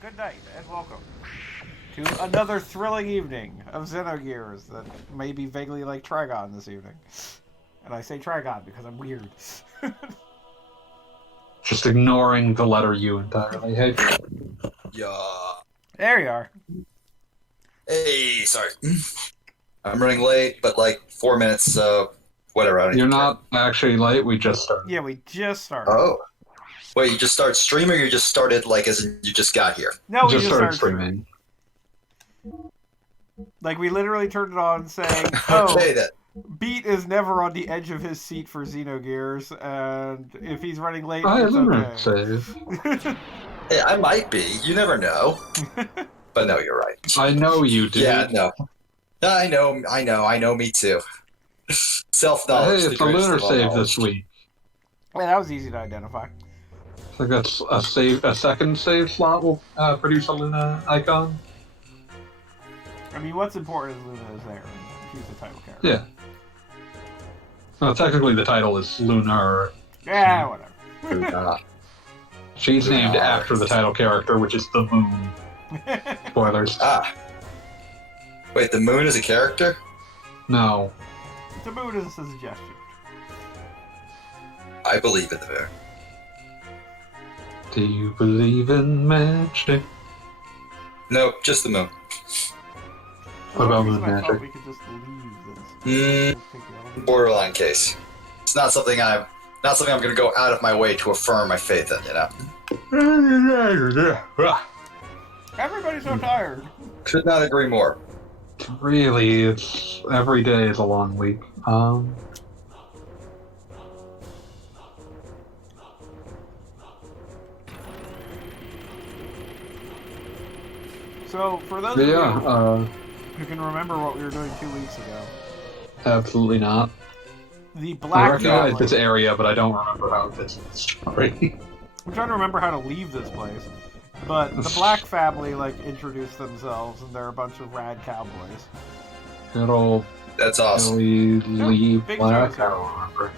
good night, and welcome to another thrilling evening of Xenogears that may be vaguely like Trigon this evening. And I say Trigon because I'm weird. Just ignoring the letter U entirely. Hey, Yeah. There you are. Hey, sorry. I'm running late, but like 4 minutes, so whatever. I don't you're even care. not actually late. We just started. Yeah, we just started. Oh. Wait, you just started streaming, or you just started like as in you just got here? No, we just started streaming. streaming. Like, we literally turned it on saying, oh, Okay, then. Beat is never on the edge of his seat for Xenogears, and if he's running late, I it's didn't okay. save. Hey, I might be. You never know. But no, you're right. I know you did. Yeah, no. I know. Me too. Self-knowledge. Hey, the it's a greatest lunar of all save knowledge. this week. Yeah, that was easy to identify. I think that's a save. A second save slot will produce a Luna icon. I mean, what's important is Luna is there. She's the title character. Yeah. Well, technically, the title is Lunar. Yeah, whatever. Ah, She's named Lunar. after the title character, which is the moon. Spoilers. ah. Wait, the moon is a character? No. The moon is a suggestion. I believe in the moon. Do you believe in magic? Nope, just the moon. What about For some moon reason, I thought magic? we could just leave this. Take the elevator. Borderline case. It's not something I'm going to go out of my way to affirm my faith in, you know. Everybody's so tired. Could not agree more. Really, it's every day is a long week. So, for those But of yeah, you who can remember what we were doing 2 weeks ago, absolutely not. the I Black recognize family. this area, but I don't remember how it fits in the story. I'm trying to remember how to leave this place. But the Black family, like, introduced themselves, and they're a bunch of rad cowboys. Good old That's awesome. Billy Lee big Black. choice. I don't remember.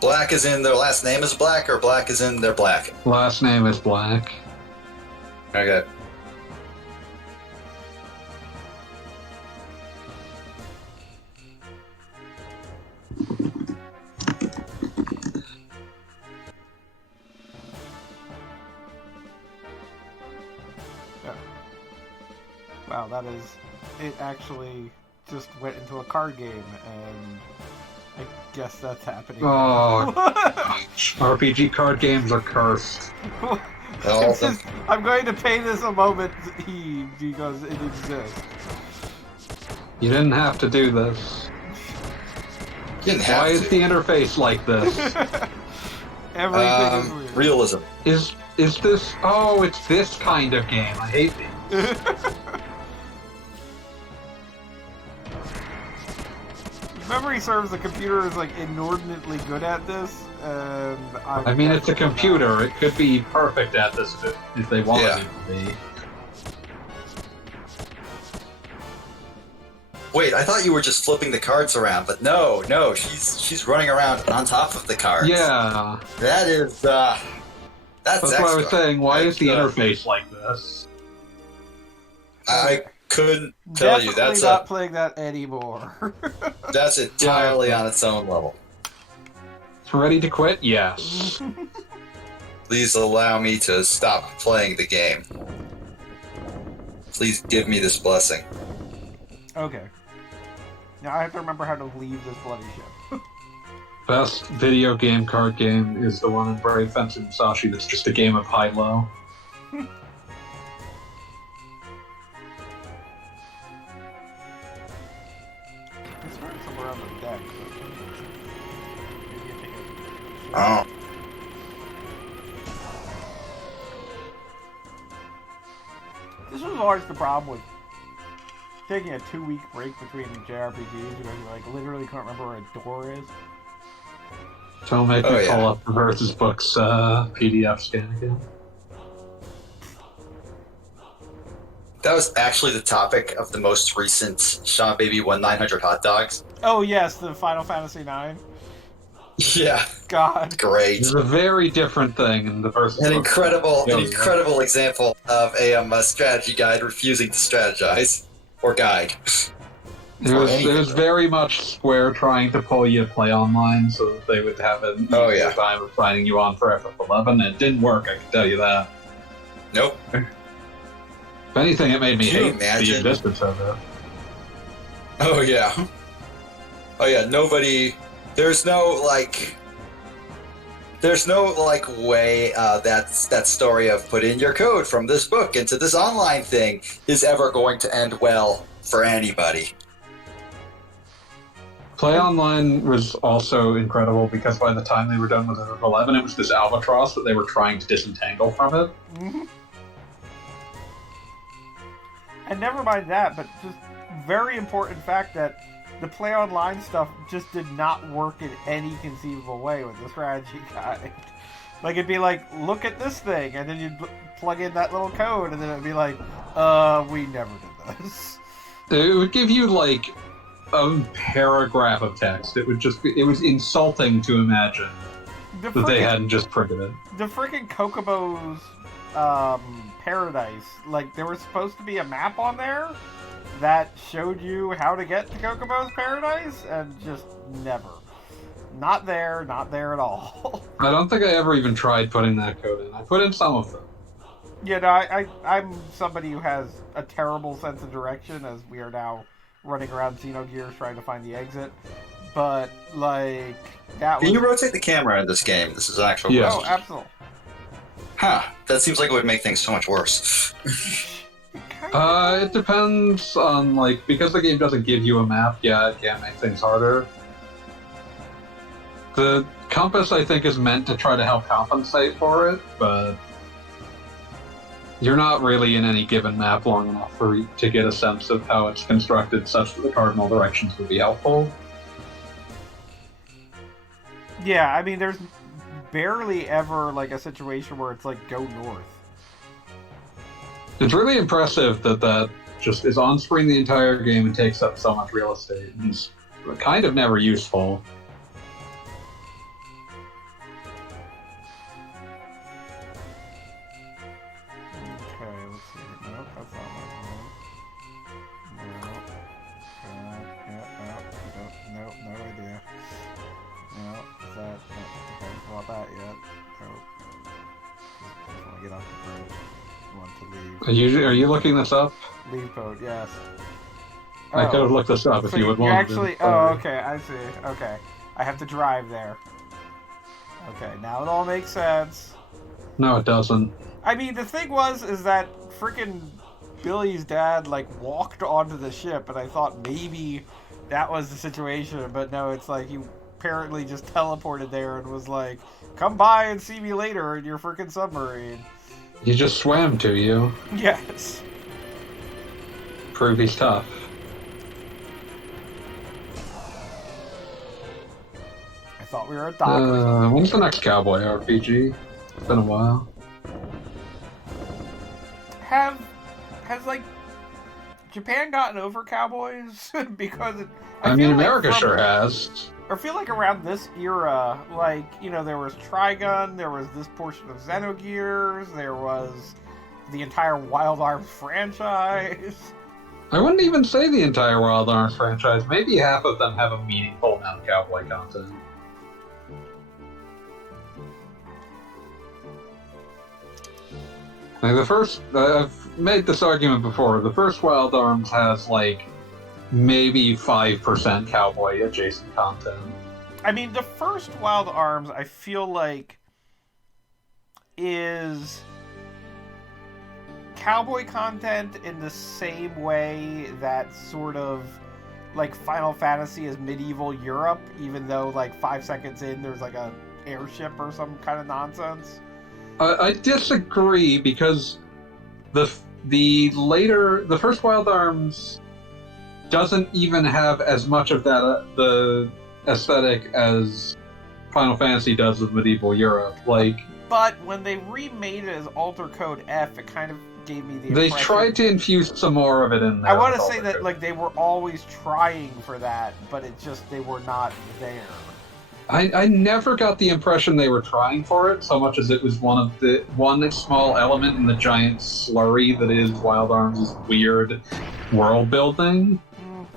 Black is in their last name is Black, or Black is in their black? Last name is Black. Okay. Yeah. Wow, that is... It actually just went into a card game, and I guess that's happening. Oh, RPG card games are cursed. All It's of them. just- I'm going to pay this a moment heed because it exists. You didn't have to do this. You didn't have Why is to. the interface like this? Everything is weird. Realism. Is this? Oh, it's this kind of game. I hate these. Memory serves, the computer is like inordinately good at this, and I mean, it's a computer. It could be perfect at this if they wanted Yeah. it to be. Wait, I thought you were just flipping the cards around, but no, she's running around on top of the cards. Yeah, That is that's that's extra. what I was saying. Why is the That's, interface like this? I couldn't tell Definitely you. That's not playing that anymore. that's entirely on its own level. Ready to quit? Yes. Please allow me to stop playing the game. Please give me this blessing. Okay. Now I have to remember how to leave this bloody ship. Best video game card game is the one in Brave Fence and Musashi. That's just a game of high-low. It's running somewhere on the deck. So Oh. this was always the problem with taking a 2-week break between JRPGs because you like literally can't remember where a door is. Don't make Oh, me yeah. pull up the Versus Books PDF scan again. That was actually the topic of the most recent Sean Baby won 900 hot dogs. Oh yes, the Final Fantasy IX. Yeah, God. great. It's a very different thing in the first An book. incredible example of a strategy guide refusing to strategize or guide. It was very much Square trying to pull you to play online so that they would have an easier time of finding you on for FF11, and it didn't work, I can tell you that. Nope. If anything, it made me hate the existence of it. Oh yeah. Oh yeah, nobody... There's no way that story of put in your code from this book into this online thing is ever going to end well for anybody. Play Online was also incredible because by the time they were done with FF11, it was this albatross that they were trying to disentangle from it. Mm-hmm. And never mind that, but just very important fact that the Play Online stuff just did not work in any conceivable way with the strategy guide. Like, it'd be like, look at this thing, and then you'd plug in that little code, and then it'd be like, we never did this. It would give you, like, a paragraph of text. It was insulting to imagine that they hadn't just printed it. The freaking Kokobo's paradise, like, there was supposed to be a map on there that showed you how to get to Kokobo's paradise, and just never. Not there at all. I don't think I ever even tried putting that code in. I put in some of them. Yeah, no, I'm somebody who has a terrible sense of direction, as we are now running around Xenogears trying to find the exit. But, like, that was... Can you rotate the camera in this game? This is an actual question. Oh, absolutely. Huh. That seems like it would make things so much worse. It depends on, like, because the game doesn't give you a map, yeah, it can make things harder. The compass, I think, is meant to try to help compensate for it, but you're not really in any given map long enough to get a sense of how it's constructed such that the cardinal directions would be helpful. Yeah, I mean, there's barely ever, like, a situation where it's like, go north. It's really impressive that just is on screen the entire game and takes up so much real estate, and is kind of never useful. Are you looking this up? Leave code, yes. I could have looked this up if you would want to. Oh, okay, I see. Okay. I have to drive there. Okay, now it all makes sense. No, it doesn't. I mean, the thing is that freaking Billy's dad, like, walked onto the ship, and I thought maybe that was the situation, but no, it's like he apparently just teleported there and was like, come by and see me later in your freaking submarine. He just swam to you. Yes. Prove he's tough. I thought we were at dock. When's the next cowboy RPG? It's been a while. Has like Japan gotten over cowboys? Because I mean, America sure has. I feel like around this era, like, you know, there was Trigun, there was this portion of Xenogears, there was the entire Wild Arms franchise. I wouldn't even say the entire Wild Arms franchise. Maybe half of them have a meaningful amount of cowboy content. Like the first, I've made this argument before, the first Wild Arms has, like, maybe 5% cowboy adjacent content. I mean, the first Wild Arms, I feel like, is cowboy content in the same way that sort of, like, Final Fantasy is medieval Europe, even though, like, 5 seconds in, there's, like, a airship or some kind of nonsense. I disagree, because the first Wild Arms doesn't even have as much of that the aesthetic as Final Fantasy does of medieval Europe. Like, but when they remade it as Alter Code F, it kind of gave me the impression... They tried to infuse some more of it in there. I want to say that, like, they were always trying for that, but it just, they were not there. I never got the impression they were trying for it so much as it was one small element in the giant slurry that is Wild Arms' weird world building.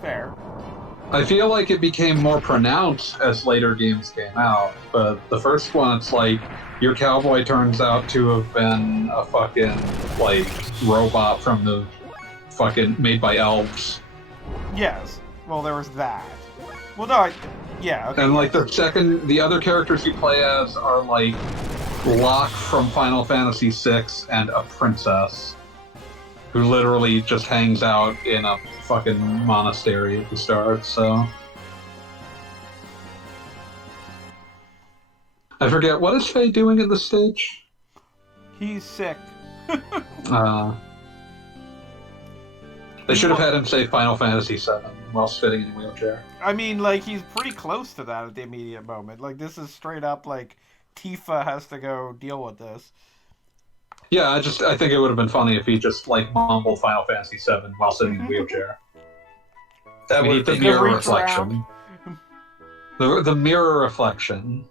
Fair. I feel like it became more pronounced as later games came out, but the first one, it's like your cowboy turns out to have been a fucking like robot from the fucking made by elves. Yes. Well, there was that. Well, no, yeah. Okay, And like the other characters you play as are like Locke from Final Fantasy VI and a princess who literally just hangs out in a fucking monastery at the start, so. I forget, what is Faye doing at this stage? He's sick. They should have had him say Final Fantasy VII while sitting in a wheelchair. I mean, like, he's pretty close to that at the immediate moment. Like, this is straight up, like, Tifa has to go deal with this. Yeah, I think it would have been funny if he just, like, mumbled Final Fantasy VII while sitting in a wheelchair. That would the be mirror reflection. The mirror reflection.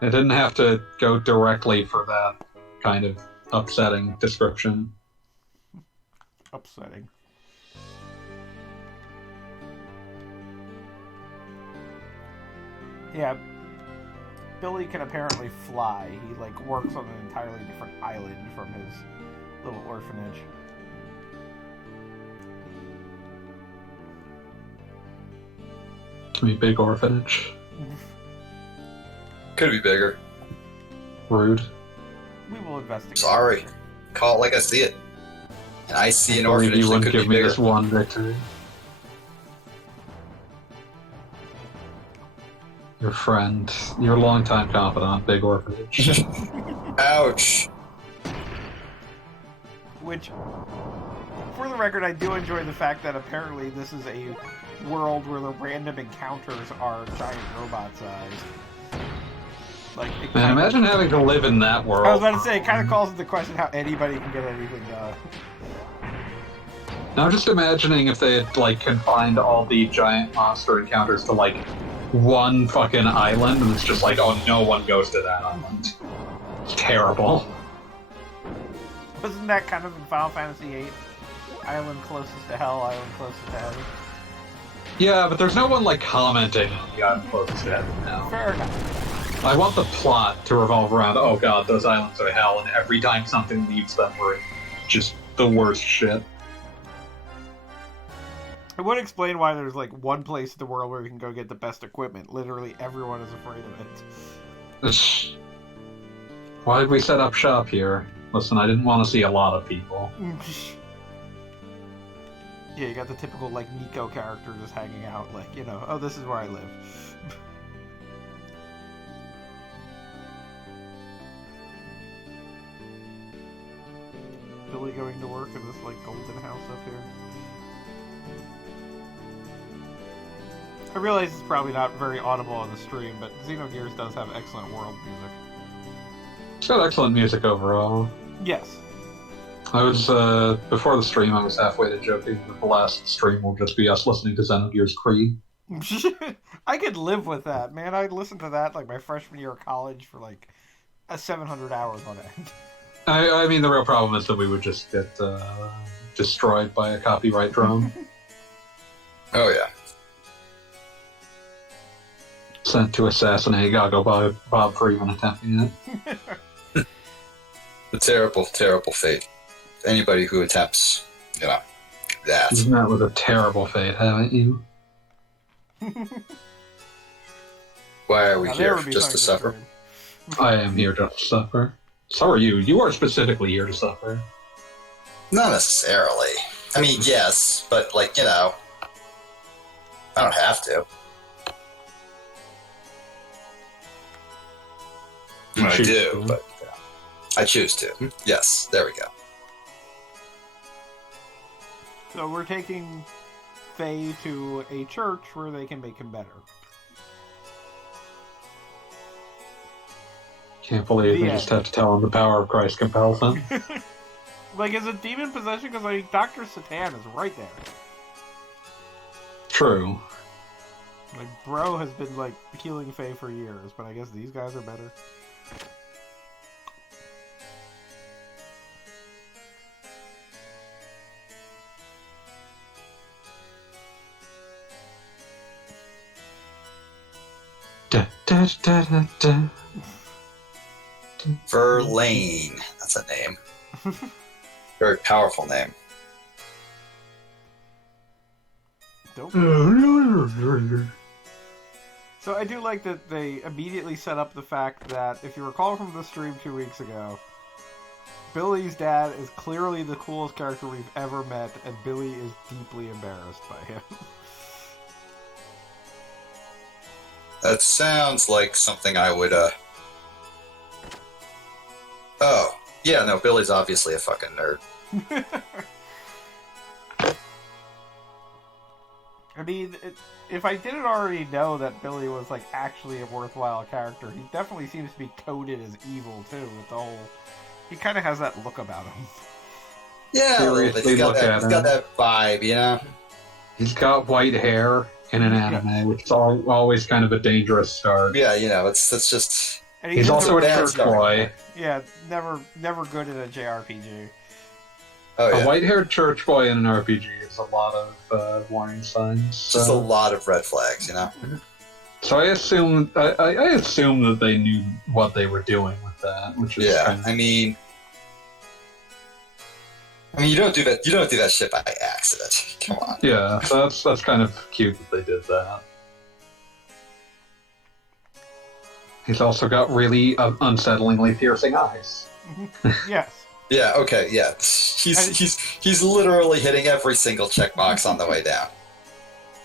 It didn't have to go directly for that kind of upsetting description. Upsetting. Yeah, Billy can apparently fly. He, like, works on an entirely different island from his little orphanage. I mean, big orphanage. Could be bigger. Rude. We will investigate. Sorry. Call it like I see it. And I see an orphanage You that wouldn't could give be me bigger. this one victory. Your friend, your longtime confidant, big orphanage. Ouch. Which, for the record, I do enjoy the fact that apparently this is a world where the random encounters are giant robot sized. Like, Man, imagine having to live in that world. I was about to say, it kind of calls into question how anybody can get anything done. Now, I'm just imagining if they had, like, confined all the giant monster encounters to, like, one fucking island, and it's just like, oh, no one goes to that island. It's terrible. Wasn't that kind of in Final Fantasy VIII? Island closest to hell, island closest to heaven. Yeah, but there's no one, like, commenting on the island closest to heaven now. Fair enough. I want the plot to revolve around, oh god, those islands are hell, and every time something leaves them, we're in just the worst shit. It would explain why there's, like, one place in the world where you can go get the best equipment. Literally everyone is afraid of it. Why did we set up shop here? Listen, I didn't want to see a lot of people. Yeah, you got the typical, like, Nico character just hanging out, like, you know, oh, this is where I live. Billy going to work in this, like, golden house up here. I realize it's probably not very audible on the stream, but Xenogears does have excellent world music. It's got excellent music overall. Yes. I was, before the stream, I was halfway to joking that the last stream will just be us listening to Xenogears Creed. I could live with that, man. I listened to that, like, my freshman year of college for, like, 700 hours on end. I mean, the real problem is that we would just get destroyed by a copyright drone. Oh, yeah. Sent to assassinate Gago Bob for even attempting it. The terrible, terrible fate. Anybody who attempts, you know, that. You've met with a terrible fate, haven't you? Why are we Now, there here? would be Just to something suffer? stream. I am here just to suffer. So are you. You are specifically here to suffer. Not necessarily. I mean, yes, but, like, you know, I don't have to. I Choose do, to. but yeah. I choose to. Yes, there we go. So we're taking Faye to a church where they can make him better. Can't believe The I just have to tell him the power of Christ compels him. Like, is it demon possession? Because, like, Dr. Satan is right there. True. Like, Bro has been, like, healing Faye for years, but I guess these guys are better. Verlaine. That's a name. Very powerful name. So I do like that they immediately set up the fact that, if you recall from the stream 2 weeks ago, Billy's dad is clearly the coolest character we've ever met, and Billy is deeply embarrassed by him. That sounds like something I would, Oh, yeah, no, Billy's obviously a fucking nerd. I mean, if I didn't already know that Billy was, like, actually a worthwhile character, he definitely seems to be coded as evil, too, with the whole... He kind of has that look about him. Yeah, a little bit. He's got that vibe, you know? He's got white hair in an anime, which is always kind of a dangerous start. Yeah, you know, it's just... And he's also a church boy. Yeah, never good in a JRPG. Oh, yeah. A white-haired church boy in an RPG is a lot of warning signs. Just a lot of red flags, you know? So I assume that they knew what they were doing with that, which is kind of... I mean, you don't do that. You don't do that shit by accident. Come on. Yeah, so that's kind of cute that they did that. He's also got really unsettlingly piercing eyes. Yes. Yeah. Okay. Yeah. He's literally hitting every single checkbox on the way down.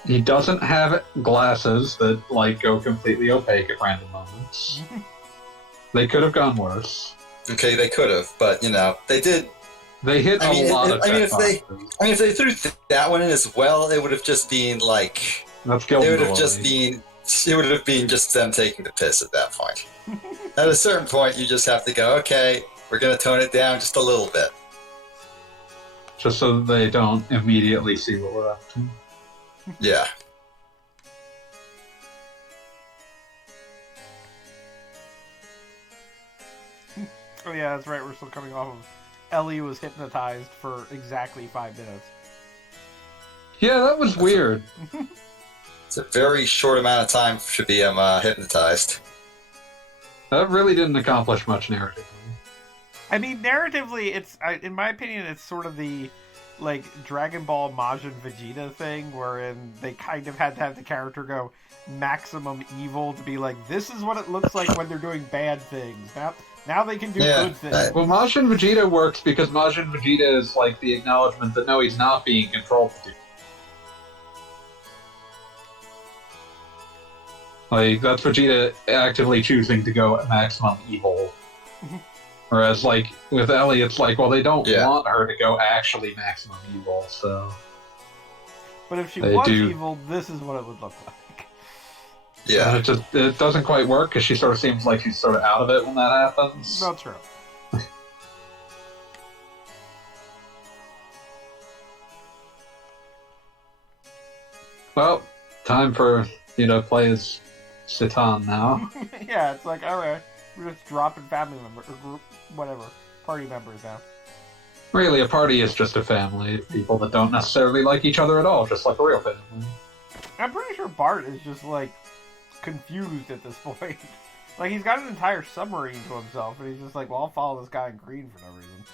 He doesn't have glasses that go completely opaque at random moments. They could have gone worse. Okay, they could have, but they did. They hit a lot of checkboxes. If they threw that one in as well, it would have just been like. That's it would have just been. It would have been just them taking the piss at that point. At a certain point, you just have to go, okay, we're going to tone it down just a little bit. Just so that they don't immediately see what we're up to. Yeah. Oh yeah, that's right, we're still coming off of Ellie was hypnotized for exactly 5 minutes. Yeah, that was weird. It's a very short amount of time to be hypnotized. That really didn't accomplish much narratively. I mean, narratively, in my opinion, it's sort of the, Dragon Ball Majin Vegeta thing, wherein they kind of had to have the character go maximum evil to be like, this is what it looks like when they're doing bad things. Now they can do good things. Well, Majin Vegeta works because Majin Vegeta is the acknowledgement that no, he's not being controlled to do. That's Vegeta actively choosing to go at maximum evil. Whereas, with Ellie, it's well, they don't want her to go actually maximum evil, so... But if she was evil, this is what it would look like. Yeah. And it doesn't quite work, because she sort of seems like she's sort of out of it when that happens. Not true. Well, time for, play as Citan now. Yeah, it's alright, we're just dropping family members, or group, whatever, party members now. Really, a party is just a family of people that don't necessarily like each other at all, just like a real family. I'm pretty sure Bart is just, confused at this point. He's got an entire submarine to himself, and he's just well, I'll follow this guy in green for no reason.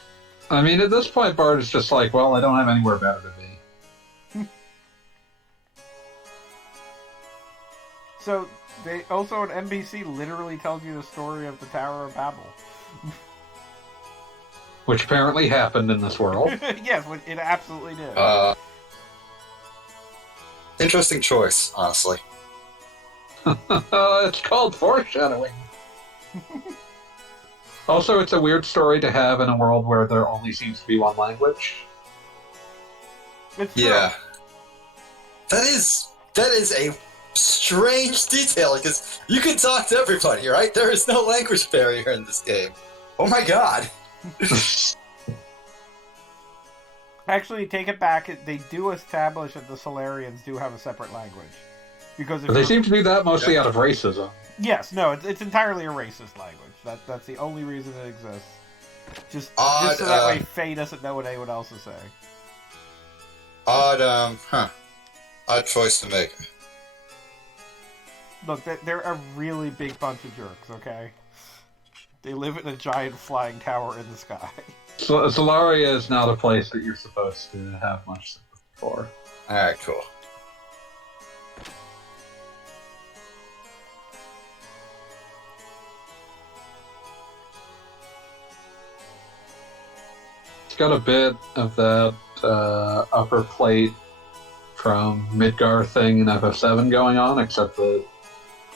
I mean, at this point, Bart is just well, I don't have anywhere better to be. So, they also an NPC literally tells you the story of the Tower of Babel. Which apparently happened in this world. Yes, it absolutely did. Interesting choice, honestly. It's called foreshadowing. Also, it's a weird story to have in a world where there only seems to be one language. It's true. Yeah. That is a strange detail, because you can talk to everybody, right? There is no language barrier in this game. Oh my god. Actually, take it back. They do establish that the Solarians do have a separate language. Because if But they you're- seem to do that mostly out of racism. Yes, no, it's entirely a racist language. That's the only reason it exists. Just so that way Faye doesn't know what anyone else is saying. Odd choice to make. Look, they're a really big bunch of jerks, okay? They live in a giant flying tower in the sky. So Solaria is not a place that you're supposed to have much sympathy for. Alright, cool. It's got a bit of that upper plate from Midgar thing in FF7 going on, except that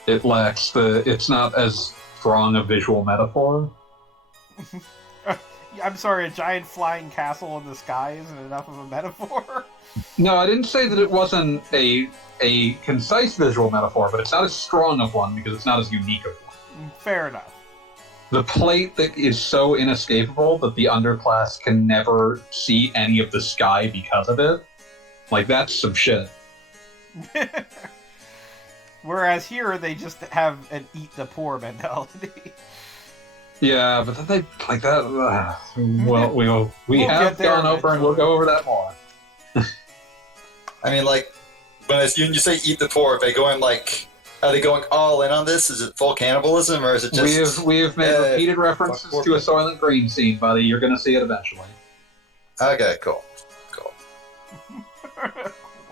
it lacks it's not as strong a visual metaphor. I'm sorry, a giant flying castle in the sky isn't enough of a metaphor? No, I didn't say that it wasn't a concise visual metaphor, but it's not as strong of one because it's not as unique of one. Fair enough. The plate that is so inescapable that the underclass can never see any of the sky because of it, like, that's some shit. Whereas here, they just have an eat the poor mentality. Yeah, but then they like that. Well, we have gone over and we'll go over that more. I mean, like, when you say eat the poor, are they going are they going all in on this? Is it full cannibalism, or is it just... We have made repeated references to a Soylent Green scene, buddy. You're going to see it eventually. Okay, cool.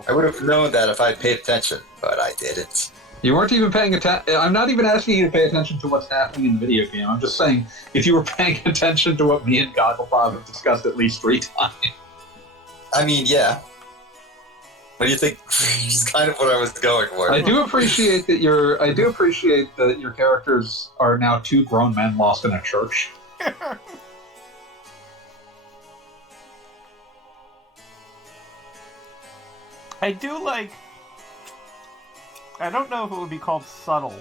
I would have known that if I'd paid attention, but I didn't. You weren't even paying attention. I'm not even asking you to pay attention to what's happening in the video game. I'm just saying, if you were paying attention to what me and Gogglebob have discussed at least 3 times. I mean, yeah. What do you think? It's kind of what I was going for. I do appreciate that your characters are now 2 grown men lost in a church. I do like... I don't know if it would be called subtle,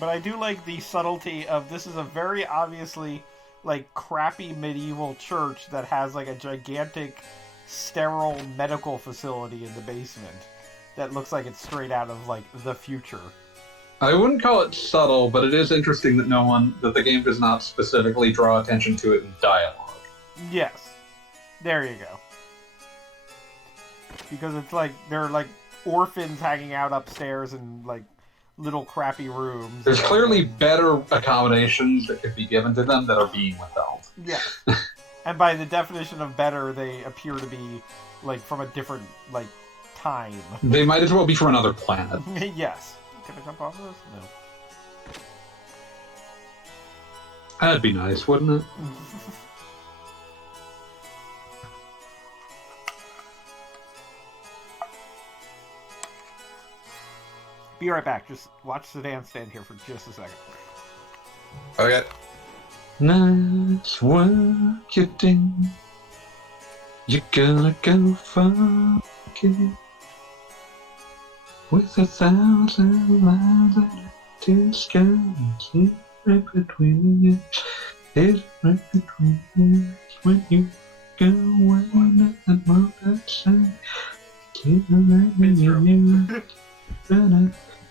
but I do like the subtlety of this is a very obviously, like, crappy medieval church that has, like, a gigantic, sterile medical facility in the basement that looks like it's straight out of, like, the future. I wouldn't call it subtle, but it is interesting that that the game does not specifically draw attention to it in dialogue. Yes. There you go. Because it's like, they're, like, orphans hanging out upstairs in, like, little crappy rooms. There's clearly better accommodations that could be given to them that are being withheld. Yeah. And by the definition of better, they appear to be, like, from a different, like, time. They might as well be from another planet. Yes. Can I jump off of this? No. That'd be nice, wouldn't it? Be right back. Just watch Sedan stand here for just a second. Okay. Nice work you did. You're gonna go fucking with 1,000 miles to sky. It's right between us. It's right between us. When you go away, nothing more to say. Keep letting you run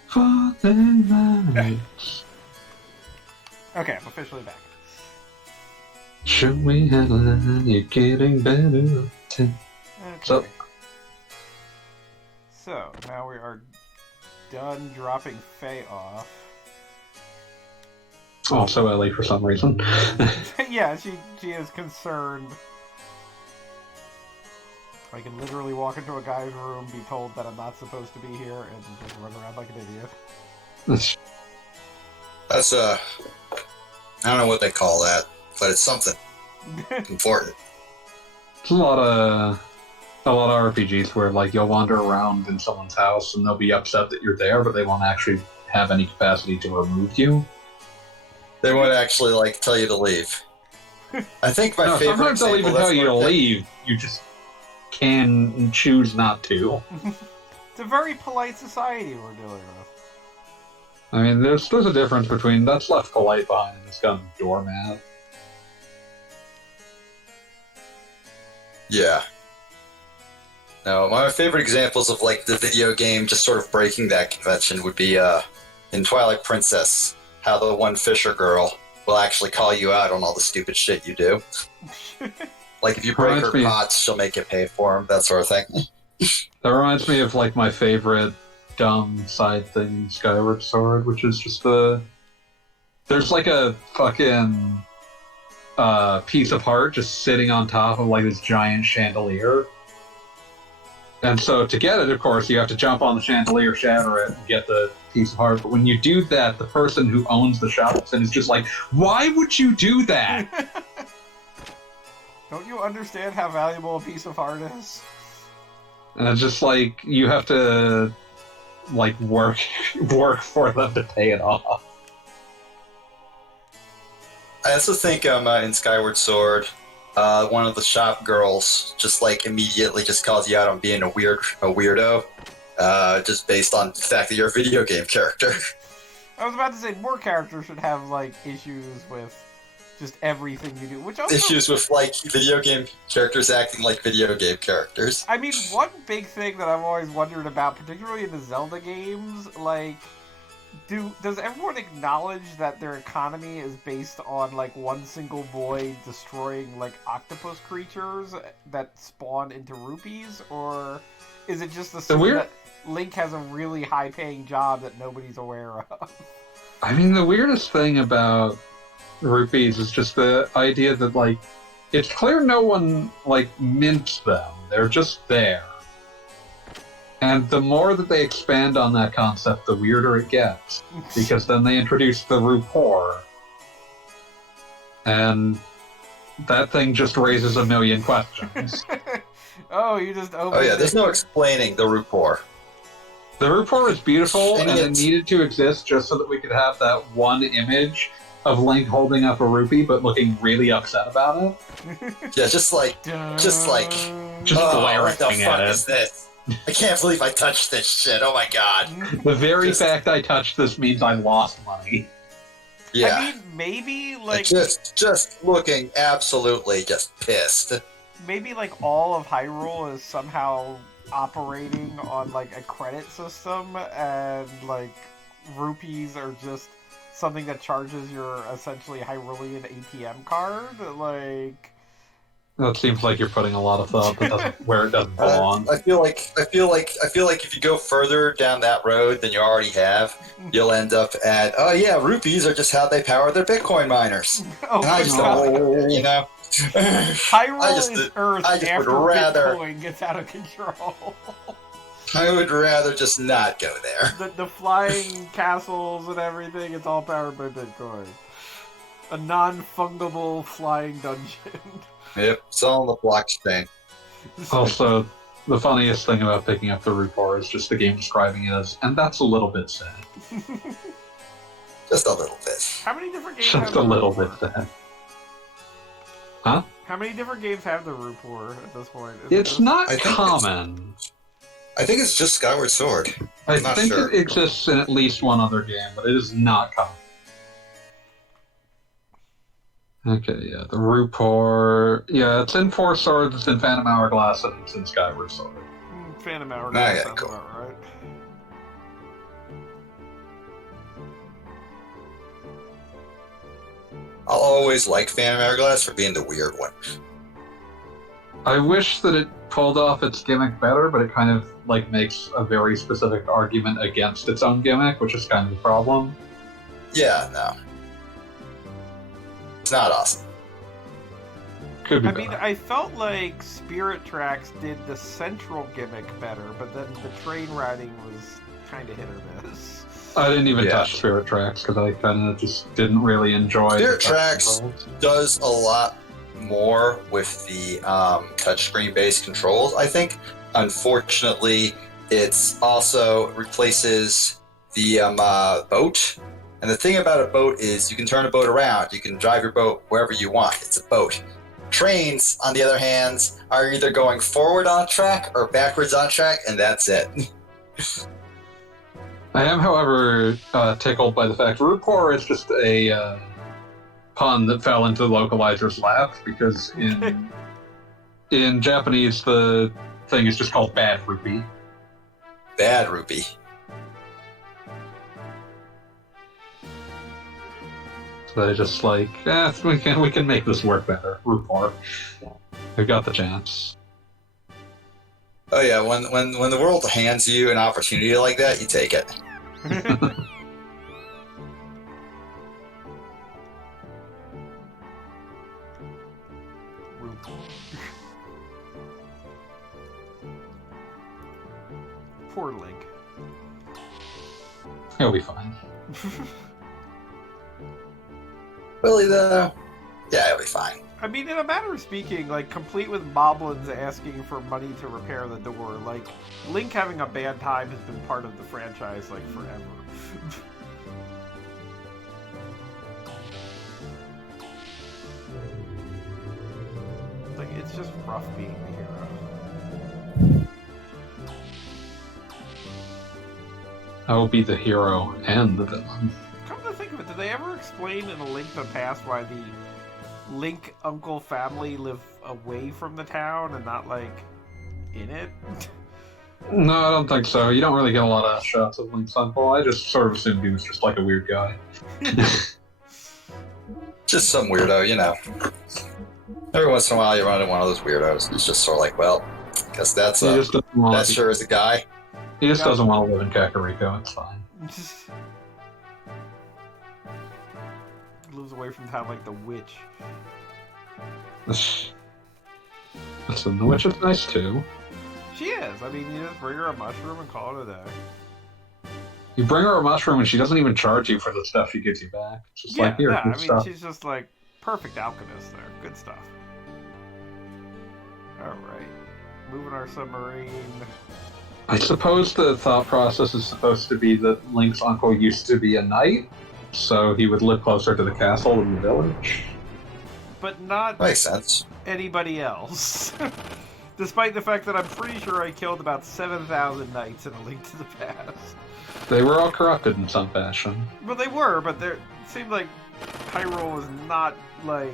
for the night. Okay, I'm officially back. Show me how you're getting better. Okay. So now we are done dropping Faye off. also Ellie for some reason. Yeah, she is concerned. I can literally walk into a guy's room, be told that I'm not supposed to be here, and just run around like an idiot. That's I don't know what they call that, but it's something important. There's a lot of RPGs where like you'll wander around in someone's house and they'll be upset that you're there, but they won't actually have any capacity to remove you. They won't actually like tell you to leave. I think my No, favorite sometimes they'll even example, tell that's you to one thing- leave. You just can choose not to. It's a very polite society we're dealing with. I mean, there's a difference between that's left polite behind and it's got a doormat. Yeah. No, one of my favorite examples of like the video game just sort of breaking that convention would be in Twilight Princess, how the one Fisher girl will actually call you out on all the stupid shit you do. Like if you break her pots, she'll make you pay for them, that sort of thing. That reminds me of like my favorite dumb side thing in Skyward Sword, which is just there's like a fucking piece of heart just sitting on top of like this giant chandelier. And so to get it, of course, you have to jump on the chandelier, shatter it, and get the piece of heart. But when you do that, the person who owns the shop is just like, why would you do that? Don't you understand how valuable a piece of heart is? And it's just like, you have to like work for them to pay it off. I also think in Skyward Sword, one of the shop girls just like immediately just calls you out on being a weirdo, just based on the fact that you're a video game character. I was about to say more characters should have like issues with just everything you do, which also issues with like video game characters acting like video game characters. I mean, one big thing that I've always wondered about, particularly in the Zelda games, like, does everyone acknowledge that their economy is based on like one single boy destroying like octopus creatures that spawn into rupees, or is it just that Link has a really high-paying job that nobody's aware of? I mean, the weirdest thing about rupees is just the idea that like it's clear no one like mints them. They're just there. And the more that they expand on that concept, the weirder it gets. Because then they introduce the rapport. And that thing just raises a million questions. Oh, you just open there's no explaining the rapport. The rapport is beautiful, and it needed to exist just so that we could have that one image of Link holding up a rupee, but looking really upset about it. Yeah, just like glaring what the fuck at it. is this? I can't believe I touched this shit. Oh my god. The very fact I touched this means I lost money. Yeah. I mean, maybe like just looking absolutely just pissed. Maybe like all of Hyrule is somehow operating on like a credit system, and like rupees are just something that charges your essentially Hyrulean ATM card. Like, that seems like you're putting a lot of thought where it doesn't belong. I feel like if you go further down that road than you already have, you'll end up at rupees are just how they power their Bitcoin miners. Oh, and I just don't, you know. Hyrule is Earth after Bitcoin gets out of control. I would rather just not go there. The flying castles and everything, it's all powered by Bitcoin. A non-fungible flying dungeon. Yep, it's all on the blockchain. Also, the funniest thing about picking up the rapport is just the game describing it as, and that's a little bit sad. Just a little bit. How many different games Just a little bit sad. Huh? How many different games have the rapport at this point? It's not common. I think it's just Skyward Sword. I think it exists in at least one other game, but it is not common. Okay, yeah, the rapport. Yeah, it's in Four Swords, it's in Phantom Hourglass, and it's in Skyward Sword. Phantom Hourglass sounds cool. about right. I'll always like Phantom Hourglass for being the weird one. I wish that it pulled off its gimmick better, but it kind of like makes a very specific argument against its own gimmick, which is kind of the problem. Yeah, no. It's not awesome. Could be I better. mean, I felt like Spirit Tracks did the central gimmick better, but then the train riding was kind of hit or miss. I didn't even touch Spirit Tracks because I kind of just didn't really enjoy Spirit Tracks does a lot more with the touchscreen based controls, I think. Unfortunately, it's also replaces the boat. And the thing about a boat is you can turn a boat around. You can drive your boat wherever you want. It's a boat. Trains, on the other hand, are either going forward on track or backwards on track, and that's it. I am, however, tickled by the fact rapport is just a pun that fell into the localizer's lap, because in Japanese the thing is just called Bad Rupee. Bad Rupee. So they're just like, we can make this work better. RuPaul. They've got the chance. Oh yeah, when the world hands you an opportunity like that, you take it. Poor Link. He'll be fine. Really though? Yeah, it'll be fine. I mean, in a matter of speaking, like, complete with moblins asking for money to repair the door, like, Link having a bad time has been part of the franchise, like, forever. Like, it's just rough being the hero. I will be the hero and the villain. Come to think of it, did they ever explain in A Link to the Past why the Link uncle family live away from the town and not, like, in it? No, I don't think so. You don't really get a lot of shots of Link's uncle. I just sort of assumed he was just like a weird guy. Just some weirdo, you know. Every once in a while you run into one of those weirdos. It's just sort of like, well, I guess that's that sure is a guy. He just doesn't want to live in Kakariko. It's fine. Lives away from town like the witch. Listen, the witch is nice too. She is. I mean, you just bring her a mushroom and call it a day. You bring her a mushroom and she doesn't even charge you for the stuff she gives you back. It's just like, here, I mean, stuff. she's just like perfect alchemist there. Good stuff. Alright. Moving our submarine. I suppose the thought process is supposed to be that Link's uncle used to be a knight, so he would live closer to the castle than the village. But not Makes sense. anybody else. Despite the fact that I'm pretty sure I killed about 7,000 knights in A Link to the Past. They were all corrupted in some fashion. Well, they were, but it seemed like Hyrule was not, like,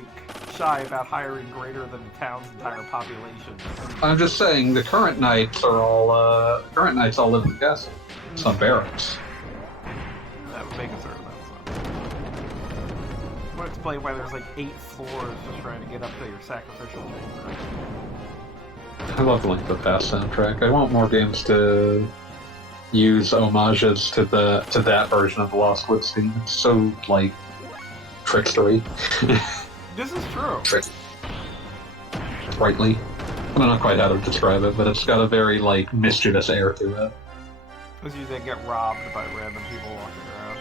shy about hiring greater than the town's entire population. I'm just saying, the current knights all live in the castle. Some barracks. That would make a certain amount of sense. Would explain why there's like 8 floors just trying to get up to your sacrificial chamber. I love the Link to the Past soundtrack. I want more games to use homages to that version of the Lost Woods theme. It's so, like, trickstery. This is true. Sprightly. I don't know quite how to describe it, but it's got a very, like, mischievous air to it. As you then get robbed by random people walking around.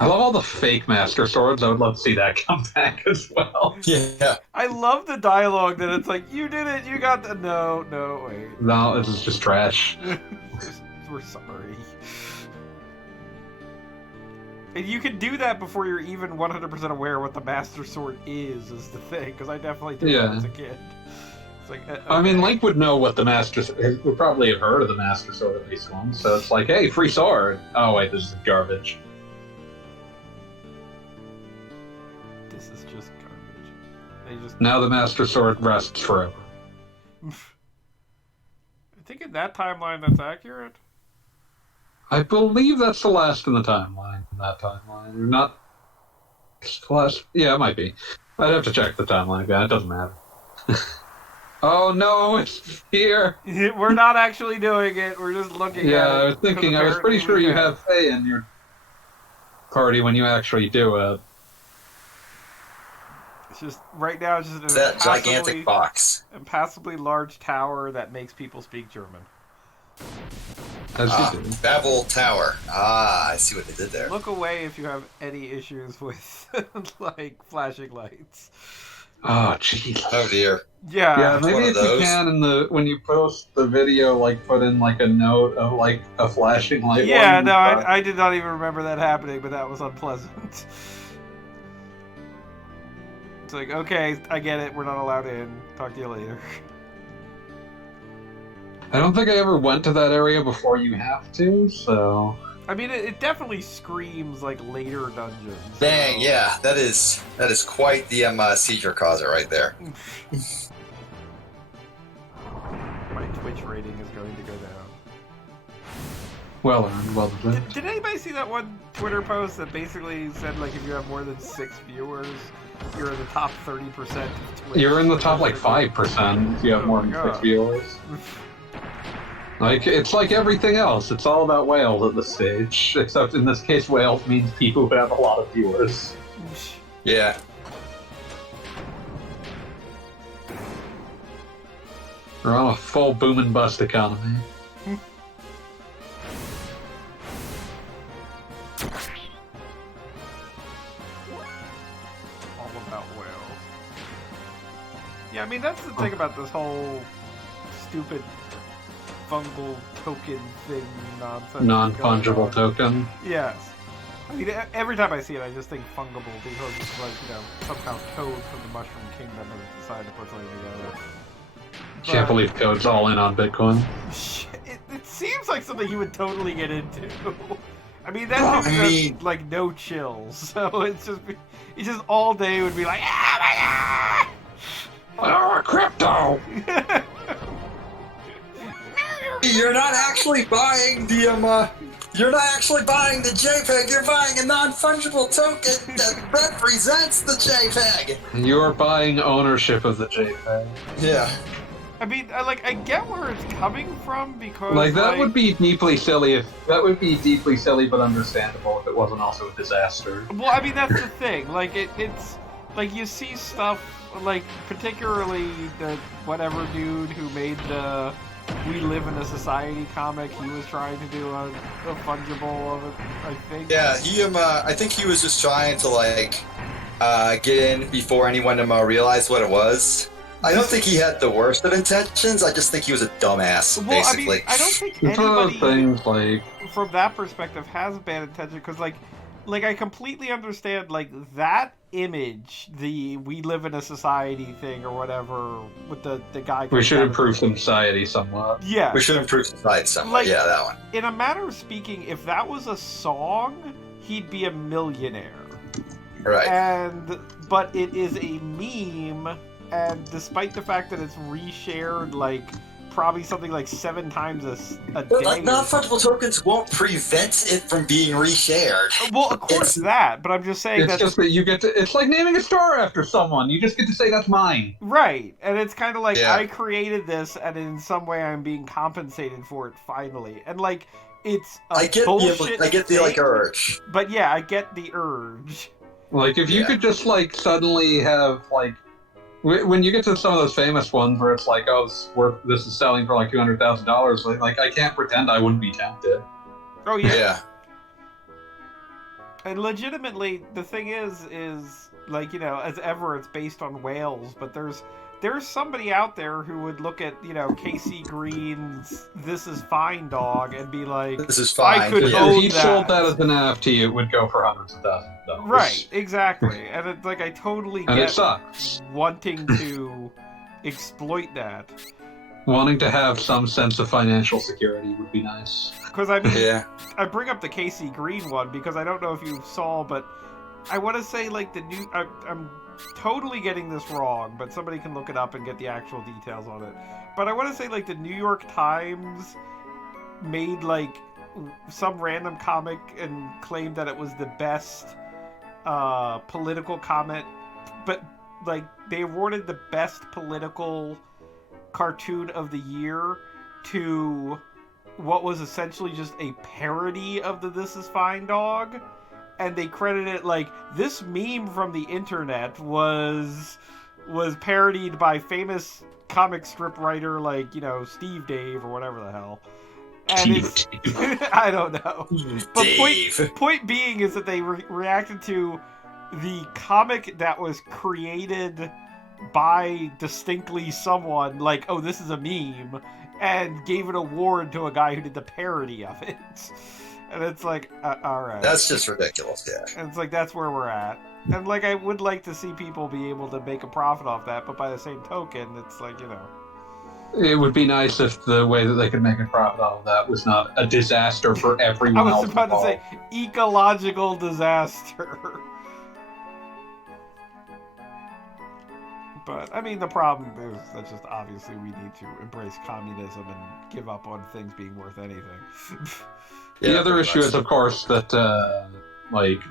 I love all the fake Master Swords. I would love to see that come back as well. Yeah. I love the dialogue that it's like, you did it, you got the... No, wait. No, this is just trash. We're sorry. And you can do that before you're even 100% aware what the Master Sword is the thing, because I definitely did that as a kid. It's like, okay. I mean, Link would know what the Master Sword... Would probably have heard of the Master Sword at least once, so it's like, hey, free sword! Oh wait, this is garbage. This is just garbage. They just... Now the Master Sword rests forever. I think in that timeline that's accurate. I believe that's the last in the timeline. In that timeline, or not? It's the last. Yeah, it might be. I'd have to check the timeline again. It doesn't matter. Oh no, it's here. We're not actually doing it. We're just looking at it. Yeah, I was thinking. I was pretty sure you have Faye in your party when you actually do it. It's just right now. It's just It's that gigantic box. Impassably large tower that makes people speak German. As you do. Babel Tower. I see what they did there. Look away if you have any issues with like flashing lights. Oh jeez. Oh dear. Yeah. Maybe if you can when you post the video, like put in like a note of like a flashing light. Yeah, no, I did not even remember that happening, but that was unpleasant. It's like, okay, I get it. We're not allowed in. Talk to you later. I don't think I ever went to that area before you have to, so... I mean, it definitely screams, like, later dungeons. Dang, so... yeah, that is quite the seizure causer right there. Might Twitch rating is going to go down. Well earned, well deserved. Did anybody see that one Twitter post that basically said, like, if you have more than 6 viewers, you're in the top 30% of Twitch? You're in the top, like, 5% if you have more than 6 viewers. Like, it's like everything else. It's all about whales at this stage. Except in this case, whales means people who have a lot of viewers. Yeah. We're on a full boom and bust economy. All about whales. Yeah, I mean, that's the thing about this whole stupid fungal token thing nonsense. Non-fungible token. Yes. I mean, every time I see it, I just think fungible because it's like, you know, some kind of code from the Mushroom Kingdom and it's decided to put something together. Can't believe Code's all in on Bitcoin. It seems like something he would totally get into. I mean, that dude's got, like, no chills, so it's just all day would be like, ah, my God! Oh, crypto! You're not actually buying the You're not actually buying the JPEG. You're buying a non-fungible token that represents the JPEG. You're buying ownership of the JPEG. Yeah. I mean, I get where it's coming from because Like that would be deeply silly but understandable if it wasn't also a disaster. Well, I mean that's the thing. Like it's like you see stuff like particularly the whatever dude who made the We Live in a Society comic. He was trying to do a fungible of it, I think. Yeah, I think he was just trying to get in before anyone realized what it was. I don't think he had the worst of intentions. I just think he was a dumbass, basically. I mean, I don't think it's one of those things, from that perspective has bad intention because, like I completely understand, like, that image, the We Live in a Society thing or whatever, with the guy... We should improve society somewhat. Yeah. We should improve society somewhat, like, yeah, that one. In a matter of speaking, if that was a song, he'd be a millionaire. Right. But it is a meme... And despite the fact that it's reshared, like, probably something like 7 times a day... Like, non-fungible tokens won't prevent it from being reshared. Well, of course that, but I'm just saying it's just that you get to... It's like naming a store after someone. You just get to say, that's mine. Right, and it's kind of like, I created this, and in some way I'm being compensated for it, finally. And, like, it's bullshit I get the, like, urge. But yeah, I get the urge. Like, if you could just, like, suddenly have, like... When you get to some of those famous ones where it's like, oh, this is selling for like $200,000, like I can't pretend I wouldn't be tempted. Oh yeah. Yeah. And legitimately, the thing is like, you know, as ever, it's based on whales, but there's somebody out there who would look at, you know, Casey Green's "This Is Fine" dog and be like, "This is fine." I could own that. If he that. sold that as an NFT, it would go for hundreds of thousands of dollars. Right, exactly. And it's like I totally and get it sucks. wanting to exploit that. Wanting to have some sense of financial security would be nice. Because I mean, yeah. I bring up the Casey Green one because I don't know if you saw, but I want to say like the new. I'm totally getting this wrong, but somebody can look it up and get the actual details on it. But I want to say like the New York Times made like some random comic and claimed that it was the best political comment, but like they awarded the best political cartoon of the year to what was essentially just a parody of the "This Is Fine" dog. And they credited it like, this meme from the internet was parodied by famous comic strip writer like, you know, Steve Dave or whatever the hell. And it's... I don't know. But point being is that they reacted to the comic that was created by distinctly someone, like, oh, this is a meme, and gave an award to a guy who did the parody of it. And it's like, alright. That's just ridiculous, yeah. And it's like, that's where we're at. And like, I would like to see people be able to make a profit off that, but by the same token, it's like, you know. It would be nice if the way that they could make a profit out of that was not a disaster for everyone else. I was about to say, ecological disaster. But, I mean, the problem is that just obviously we need to embrace communism and give up on things being worth anything. The Yeah, other pretty issue much. is, of course, that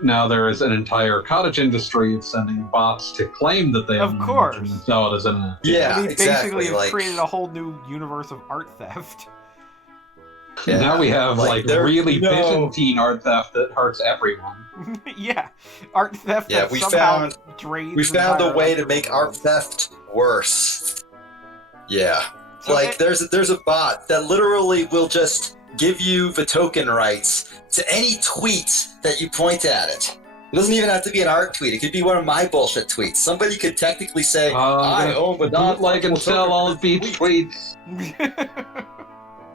now there is an entire cottage industry of sending bots to claim that they Of own course. an engine and sell it as an NFT. Yeah, I mean, exactly. basically, it's Like, created a whole new universe of art theft. yeah, Now we have there's really no- Byzantine art theft that hurts everyone. Yeah, art theft Yeah, that we somehow found- drains We found a entire way to electrical make art grids. theft worse. Yeah. So Like, there's a bot that literally will just give you the token rights to any tweet that you point at it. It doesn't even have to be an art tweet. It could be one of my bullshit tweets. Somebody could technically say, I own the bootleg and sell all of Beat Beats tweets.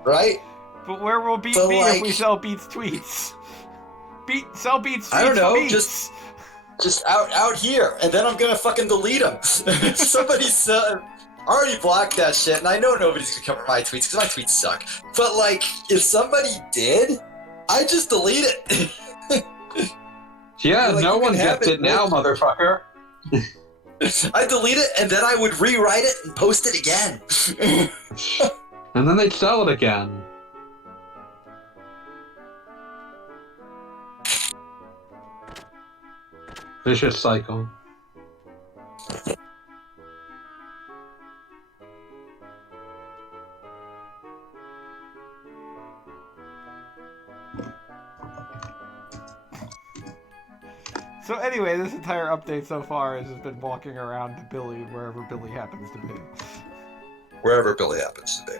Right? But where will Beat But, be if like- we sell Beats tweets? Sell Beats tweets I don't know, for Beats. just out here, and then I'm gonna fucking delete them. Somebody already blocked that shit, and I know nobody's gonna cover my tweets because my tweets suck. But like, if somebody did, I just delete it. Yeah, Like, no you one can have gets it, it now, motherfucker. I delete it, and then I would rewrite it and post it again. And then they'd sell it again. Vicious cycle. So anyway, this entire update so far has just been walking around to Billy wherever Billy happens to be. Wherever Billy happens to be.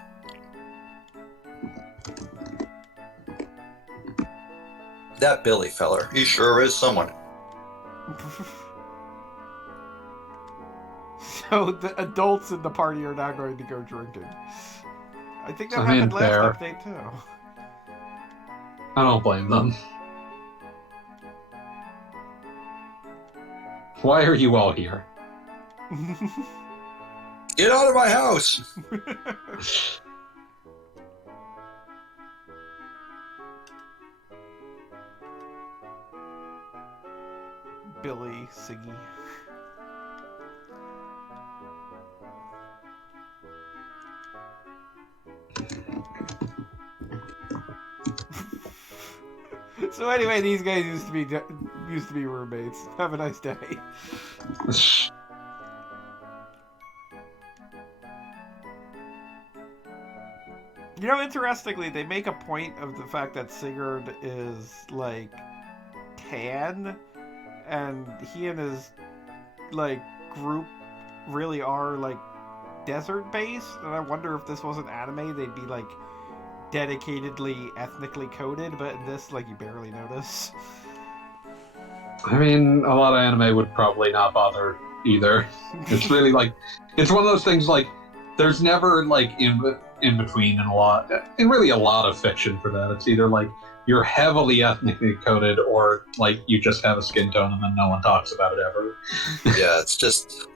That Billy feller, he sure is someone. So the adults in the party are now going to go drinking. I think that I mean, happened last fair. update too. I don't blame them. Why are you all here? Get out of my house! Billy, Siggy. So anyway, these guys used to be roommates. Have a nice day. You know, interestingly, they make a point of the fact that Sigurd is like tan, and he and his like group really are like desert based. And I wonder if this wasn't anime, they'd be like dedicatedly ethnically coded, but in this, like, you barely notice. I mean, a lot of anime would probably not bother either. It's really like, it's one of those things like, there's never like in between in really a lot of fiction for that. It's either like you're heavily ethnically coded or like you just have a skin tone and then no one talks about it ever. Yeah, it's just...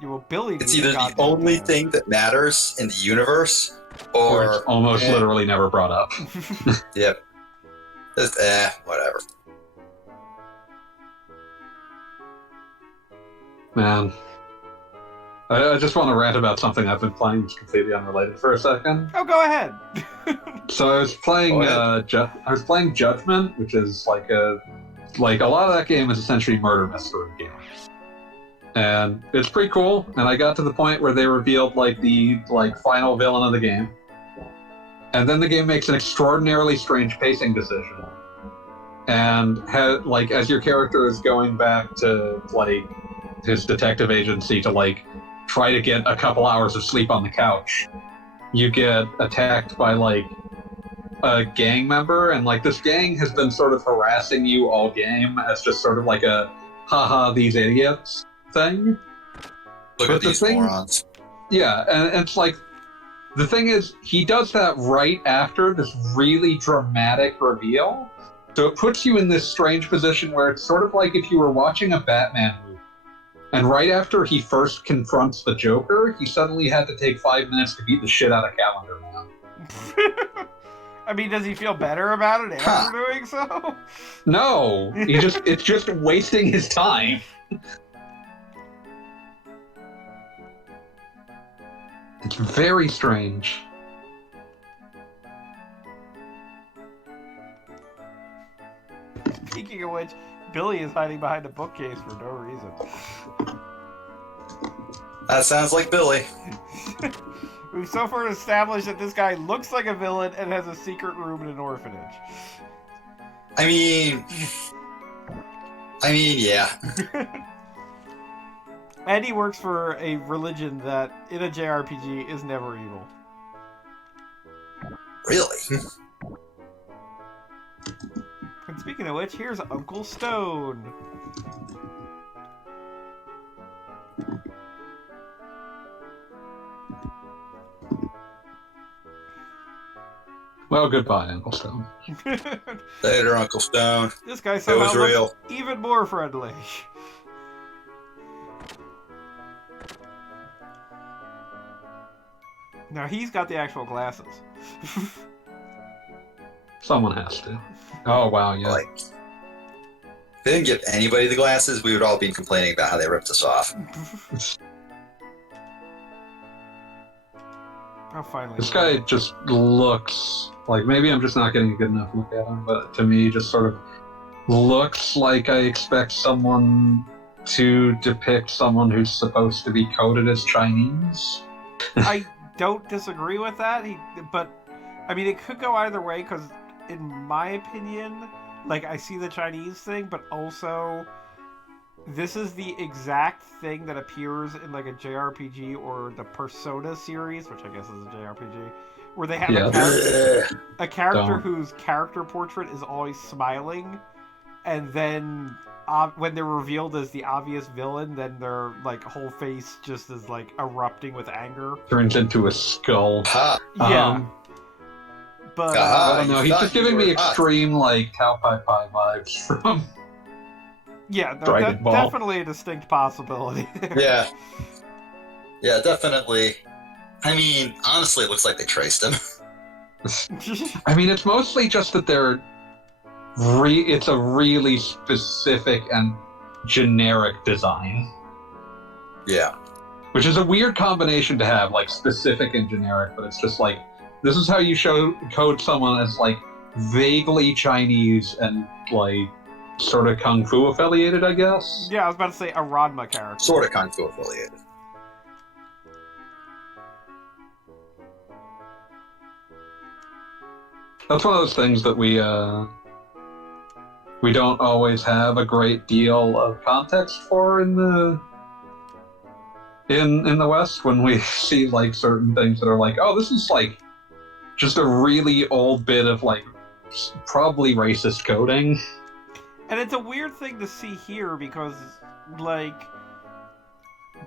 Yeah, well, Billy It's either the only thing that matters in the universe, Or it's or... almost literally never brought up. Yep. Just, whatever. Man. I just want to rant about something I've been playing that's completely unrelated for a second. Oh, go ahead. So I was playing Judgment, which is like a lot of that game is essentially murder mystery game. And it's pretty cool, and I got to the point where they revealed the final villain of the game. And then the game makes an extraordinarily strange pacing decision. And as your character is going back to his detective agency to try to get a couple hours of sleep on the couch, you get attacked by a gang member, and this gang has been sort of harassing you all game as just sort of like a haha these idiots thing. Look But at the these thing- morons. Yeah, and it's the thing is, he does that right after this really dramatic reveal. So it puts you in this strange position where it's sort of like if you were watching a Batman movie, and right after he first confronts the Joker, he suddenly had to take 5 minutes to beat the shit out of Calendar Man. I mean, does he feel better about it after doing so? No, it's just wasting his time. It's very strange. Speaking of which, Billy is hiding behind a bookcase for no reason. That sounds like Billy. We've so far established that this guy looks like a villain and has a secret room in an orphanage. I mean, yeah. And he works for a religion that, in a JRPG, is never evil. Really? And speaking of which, here's Uncle Stone. Well, goodbye, Uncle Stone. Later, Uncle Stone. This guy It somehow was looks real. even more friendly. Now he's got the actual glasses. Someone has to. Oh, wow, yeah. Like, if they didn't give anybody the glasses, we would all be complaining about how they ripped us off. Oh, finally. This guy just looks like, maybe I'm just not getting a good enough look at him, but to me, just sort of looks like I expect someone to depict someone who's supposed to be coded as Chinese. I don't disagree with that, but I mean, it could go either way, because in my opinion, like, I see the Chinese thing, but also this is the exact thing that appears in like a JRPG or the Persona series, which I guess is a JRPG, where they have a character whose character portrait is always smiling, and then when they're revealed as the obvious villain, then their like whole face just is like erupting with anger. Turns into a skull. Yeah. But I don't know, he's just giving me extreme like Cow Pie Pie vibes from yeah, no, Dragon Ball. Definitely a distinct possibility there. Yeah. Yeah, definitely. I mean, honestly, it looks like they traced him. I mean, it's mostly just that it's a really specific and generic design. Yeah. Which is a weird combination to have, like specific and generic, but it's just like, this is how you code someone as like vaguely Chinese and like sort of Kung Fu affiliated, I guess. Yeah, I was about to say a Ranma character. Sort of Kung Fu affiliated. That's one of those things that we don't always have a great deal of context for in the West when we see like certain things that are like, oh, this is like just a really old bit of like probably racist coding. And it's a weird thing to see here because like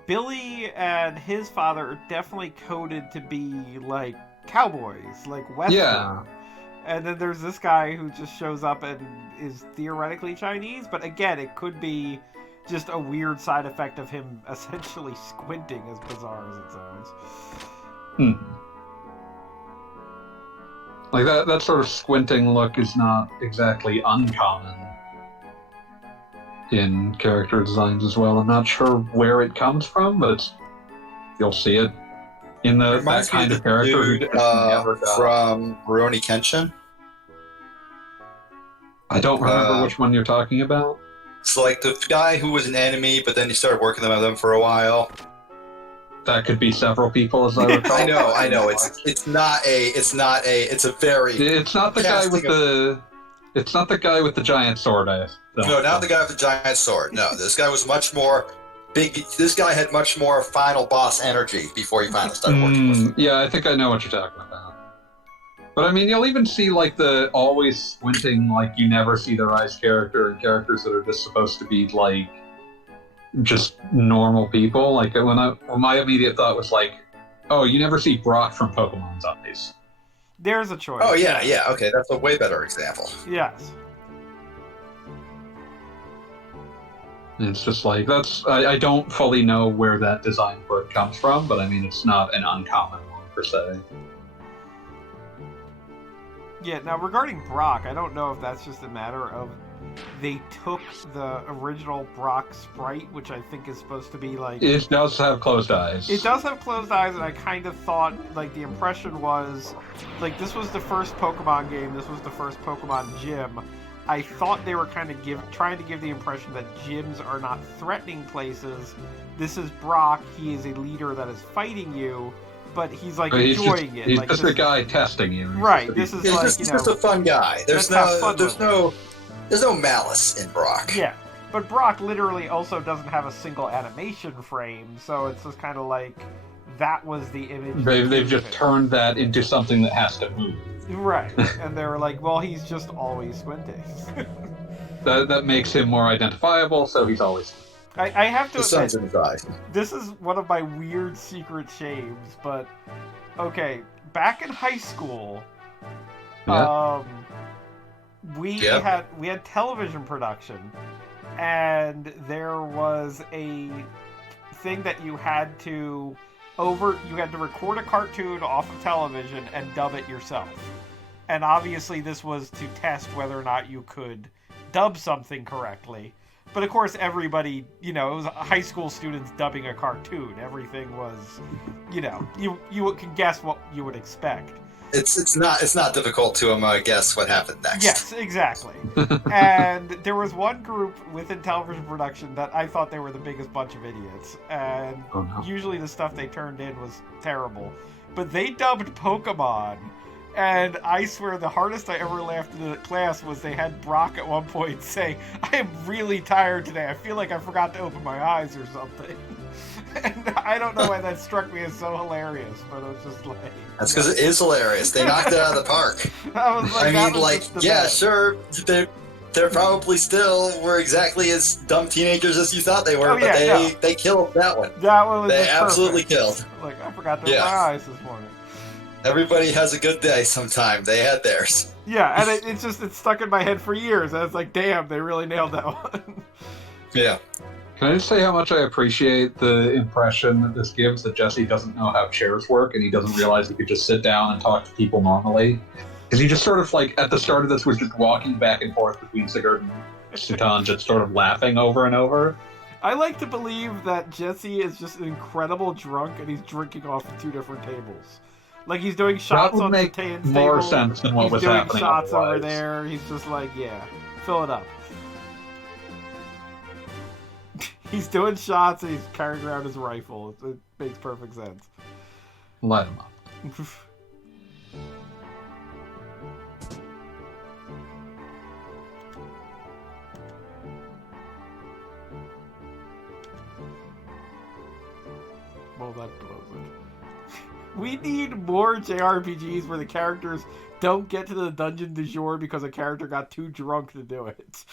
Billy and his father are definitely coded to be like cowboys, like Western. Yeah. And then there's this guy who just shows up and is theoretically Chinese, but again, it could be just a weird side effect of him essentially squinting, as bizarre as it sounds. Like that sort of squinting look is not exactly uncommon in character designs as well. I'm not sure where it comes from, but you'll see it in that kind of character dude, from Rurouni Kenshin. I don't remember which one you're talking about. So like the guy who was an enemy, but then he started working with them for a while. That could be several people, as I recall. I know. It's not a. It's not the guy with the. It's not the guy with the giant sword. No, not the guy with the giant sword. No, this guy was much more big. This guy had much more final boss energy before he finally started working with him. Yeah, I think I know what you're talking about. But I mean, you'll even see like the always squinting, like you never see their eyes character and characters that are just supposed to be like just normal people. Like my immediate thought was like, oh, you never see Brock from Pokemon's eyes. There's a choice. Oh yeah. Okay, that's a way better example. Yes. And it's just like I don't fully know where that design quirk comes from, but I mean it's not an uncommon one per se. Yeah, now regarding Brock, I don't know if that's just a matter of they took the original Brock sprite, which I think is supposed to be like... It does have closed eyes. It does have closed eyes, and I kind of thought, like, the impression was, like, this was the first Pokemon game, this was the first Pokemon gym. I thought they were kind of trying to give the impression that gyms are not threatening places. This is Brock, he is a leader that is fighting you, but he's, like, enjoying it. He's like, just a guy testing you. Right, this is like, he's just a fun guy. There's no malice in Brock. Yeah, but Brock literally also doesn't have a single animation frame, so it's just kind of like, that was the image. They've just turned that into something that has to move. Right, and they were like, well, he's just always squinting. that makes him more identifiable, so he's always... I have to admit, in his eyes. This is one of my weird secret shames, but okay, back in high school, we had television production, and there was a thing that you had to record a cartoon off of television and dub it yourself. And obviously this was to test whether or not you could dub something correctly. But of course everybody, it was high school students dubbing a cartoon. Everything was, you can guess what you would expect. It's not difficult to guess what happened next. Yes, exactly. And there was one group within television production that I thought they were the biggest bunch of idiots. And usually the stuff they turned in was terrible. But they dubbed Pokemon. And I swear the hardest I ever laughed in the class was they had Brock at one point say, "I am really tired today. I feel like I forgot to open my eyes or something." And I don't know why that struck me as so hilarious, but it was just like... That's because it is hilarious. They knocked it out of the park. Sure, they're probably still were exactly as dumb teenagers as you thought they were, they killed that one. That one was They just absolutely perfect. killed. Like, I forgot to open my eyes this morning. Everybody has a good day sometime. They had theirs. Yeah, and it's stuck in my head for years. I was like, damn, they really nailed that one. Yeah. Can I just say how much I appreciate the impression that this gives that Jesse doesn't know how chairs work and he doesn't realize he could just sit down and talk to people normally? Because he just sort of, like, at the start of this was just walking back and forth between Sigurd and Sutan, just sort of laughing over and over. I like to believe that Jesse is just an incredible drunk and he's drinking off of two different tables. Like, he's doing shots on Sutan's table. That would make more sense than what was happening. He's doing shots otherwise. over there. He's just like, yeah, fill it up. He's doing shots and he's carrying around his rifle. It makes perfect sense. Light him up. Well, that blows it. We need more JRPGs where the characters don't get to the dungeon du jour because a character got too drunk to do it.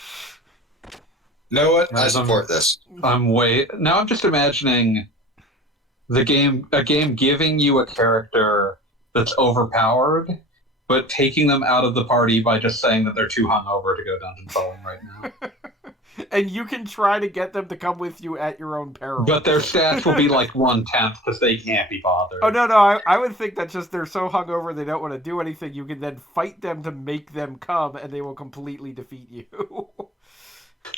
You know what? I support this. Now I'm just imagining a game giving you a character that's overpowered, but taking them out of the party by just saying that they're too hungover to go dungeon crawling right now. And you can try to get them to come with you at your own peril. But their stats will be like 1/10 because they can't be bothered. Oh, no, I would think that just they're so hungover they don't want to do anything. You can then fight them to make them come, and they will completely defeat you.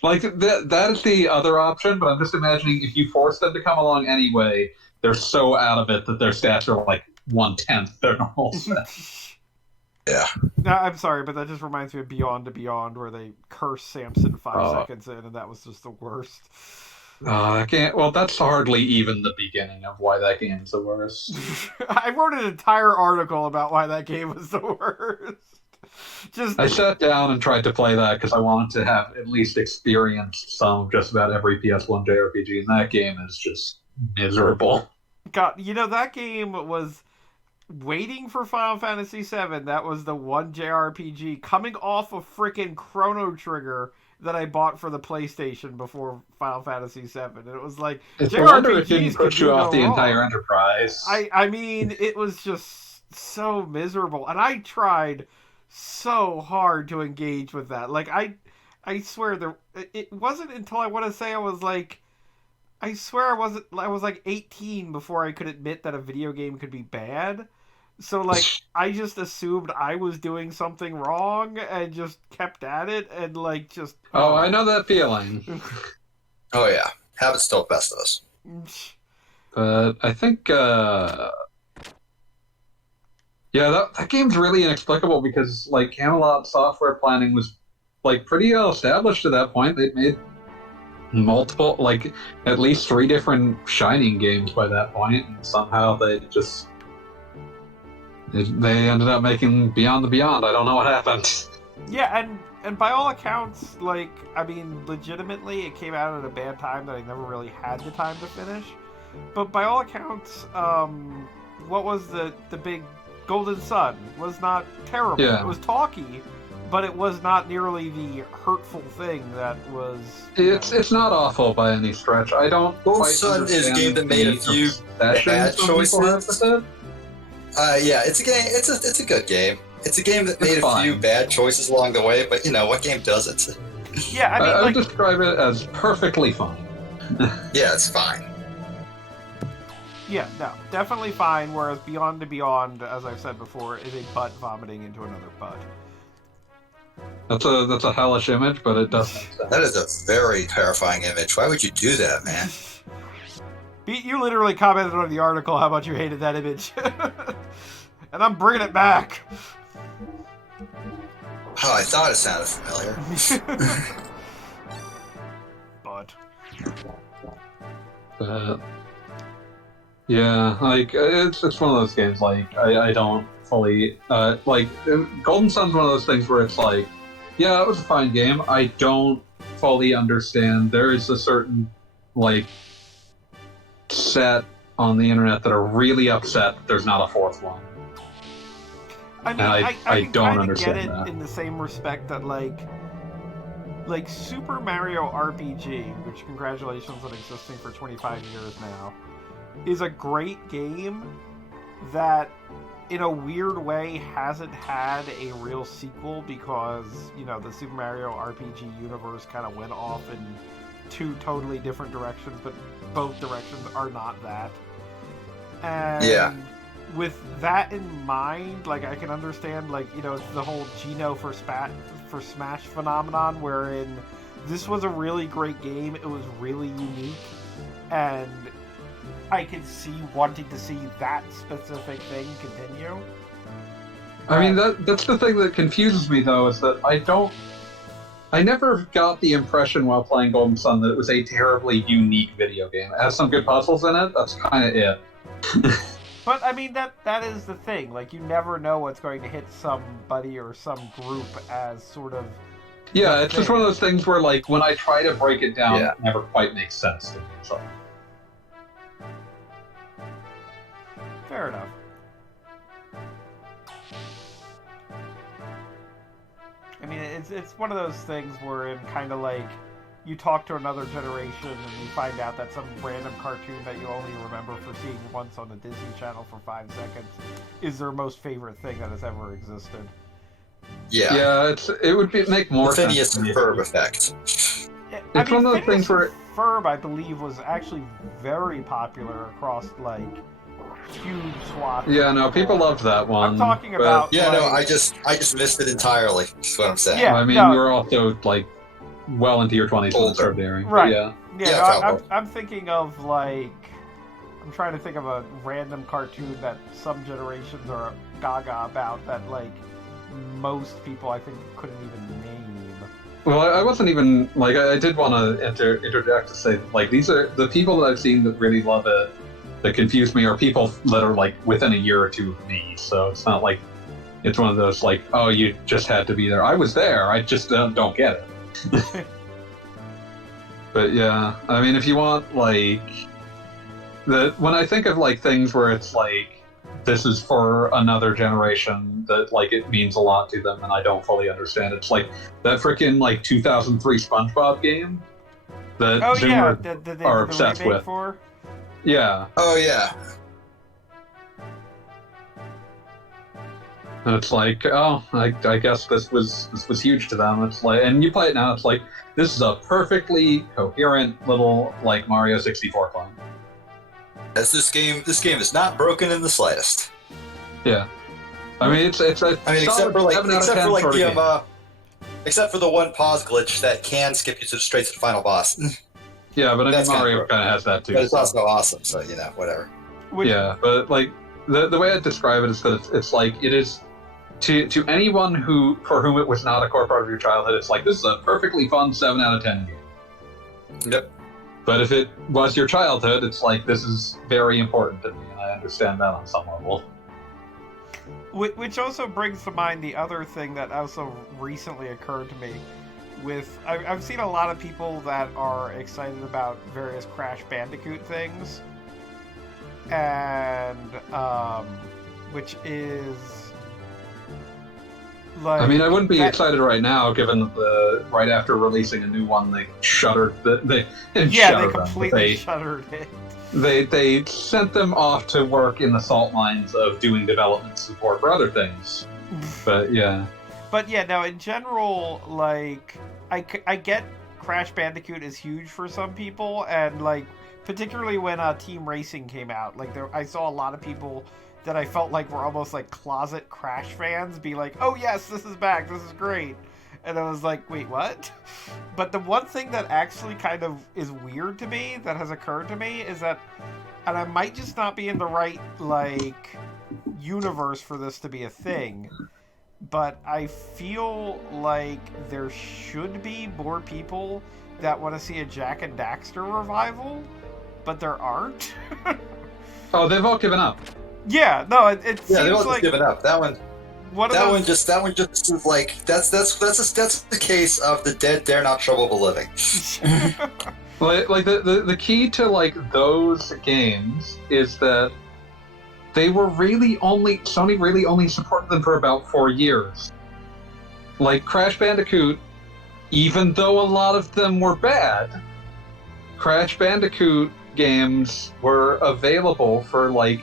Like, that is the other option, but I'm just imagining if you force them to come along anyway, they're so out of it that their stats are like 1/10 their normal stats. Yeah. No, I'm sorry, but that just reminds me of Beyond to Beyond, where they curse Samson 5 seconds in, and that was just the worst. Well, that's hardly even the beginning of why that game's the worst. I wrote an entire article about why that game was the worst. I sat down and tried to play that because I wanted to have at least experienced some of just about every PS1 JRPG, and that game is just miserable. God, that game was waiting for Final Fantasy VII. That was the one JRPG coming off of frickin' Chrono Trigger that I bought for the PlayStation before Final Fantasy VII. And it was like, it's a wonder it didn't put you off the entire Enterprise. I mean, it was just so miserable. And I tried so hard to engage with that. Like, I swear, it wasn't until I want to say I was like 18 before I could admit that a video game could be bad. So, like, I just assumed I was doing something wrong and just kept at it and, like, just. Oh, I know that feeling. Oh yeah, habits still best of us. But I think, yeah, that game's really inexplicable because, like, Camelot software planning was, like, pretty well established at that point. They'd made multiple, like, at least 3 different Shining games by that point, and somehow they ended up making Beyond the Beyond. I don't know what happened. Yeah, and by all accounts, like, I mean, legitimately, it came out at a bad time that I never really had the time to finish. But by all accounts, what was the big Golden Sun was not terrible. Yeah. It was talky, but it was not nearly the hurtful thing that was. It's not awful by any stretch. I don't. Golden quite Sun is a game that made a few bad choices. Yeah, it's a game. It's a good game. It's a game that made a few bad choices along the way, but you know what game doesn't? Yeah, I mean, I like, would describe it as perfectly fine. Yeah, it's fine. yeah, no, definitely fine. Whereas Beyond the Beyond, as I've said before, is a butt vomiting into another butt. That's a hellish image, but it does make sense. That is a very terrifying image. Why would you do that, man? Pete, you literally commented on the article how much you hated that image, and I'm bringing it back. Oh, I thought it sounded familiar. But Yeah, like it's one of those games. Like I don't fully like Golden Sun's one of those things where it's like, yeah, it was a fine game. I don't fully understand. There is a certain like set on the internet that are really upset that there's not a 4th one. I mean, And I don't kinda understand get it that. in the same respect that like Super Mario RPG, which congratulations on existing for 25 years now, is a great game that in a weird way hasn't had a real sequel because, you know, the Super Mario RPG universe kind of went off in 2 totally different directions, but both directions are not that. And Yeah. with that in mind, like, I can understand, like, you know, the whole Geno for Smash phenomenon, wherein this was a really great game, it was really unique, and I could see wanting to see that specific thing continue. I mean, that's the thing that confuses me, though, is that I never got the impression while playing Golden Sun that it was a terribly unique video game. It has some good puzzles in it, that's kind of it. But, I mean, that is the thing. Like, you never know what's going to hit somebody or some group as sort of... Yeah, it's just one of those things where, like, when I try to break it down, Yeah. it never quite makes sense to me. So. Fair enough. I mean, it's one of those things where in kind of like you talk to another generation and you find out that some random cartoon that you only remember for seeing once on the Disney Channel for 5 seconds is their most favorite thing that has ever existed. Yeah. Yeah, it would make more The Phineas sense. and Ferb effect. It's one of those things where Ferb, I believe, was actually very popular across like huge swaths. Yeah, no, people loved that one. I'm talking but- about. Yeah, no, like, I just missed it entirely. That's what I'm saying. Yeah. I mean, no. you were also like well into your 20s when it started airing. Right. Yeah. Yeah, Yeah, no, probably. I'm thinking of like I'm trying to think of a random cartoon that some generations are gaga about that like most people I think couldn't even name. Well, I wasn't even like I did want to interject to say like these are the people that I've seen that really love it. That confuse me are people that are like within a year or two of me. So it's not like it's one of those like, oh, you just had to be there. I was there. I just don't get it. But yeah, I mean, if you want like when I think of like things where it's like this is for another generation that like it means a lot to them and I don't fully understand. It's like that freaking like 2003 SpongeBob game that Oh yeah, Zoomer that they are did the obsessed remake with. for. Yeah, Oh yeah. and it's like, oh, I guess this was huge to them. It's like, and you play it now, it's like this is a perfectly coherent little like Mario 64 clone. As this game is not broken in the slightest. Yeah. I mean, it's a I mean, solid 7 out of 10 sort of game. Except for the one pause glitch that can skip you straight to the final boss. Yeah, but I mean, That's kinda Mario broken. kind of has that too. But it's so. also awesome, so whatever. Which, Yeah, but like the way I describe it is that it's like it is to anyone for whom it was not a core part of your childhood. It's like this is a perfectly fun 7 out of 10 game. Yep. But if it was your childhood, it's like this is very important to me, and I understand that on some level. which also brings to mind the other thing that also recently occurred to me. I've seen a lot of people that are excited about various Crash Bandicoot things, and which is like. I mean, I wouldn't be excited right now, given that right after releasing a new one, they shuttered they completely shuttered it. They sent them off to work in the salt mines of doing development support for other things. But yeah. But yeah, no, in general, like, I get Crash Bandicoot is huge for some people, and like, particularly when Team Racing came out, like, I saw a lot of people that I felt like were almost like closet Crash fans be like, oh yes, this is back, this is great. And I was like, wait, what? But the one thing that actually kind of is weird to me, that has occurred to me, is that, and I might just not be in the right, like, universe for this to be a thing, but I feel like there should be more people that want to see a Jak and Daxter revival, but there aren't. Oh, they've all given up. Yeah, no, it seems they've all like... just given up. That one just is like that's the case of the dead dare not trouble the living. Like the key to like those games is that Sony really only supported them for about 4 years. Like Crash Bandicoot, even though a lot of them were bad, Crash Bandicoot games were available for like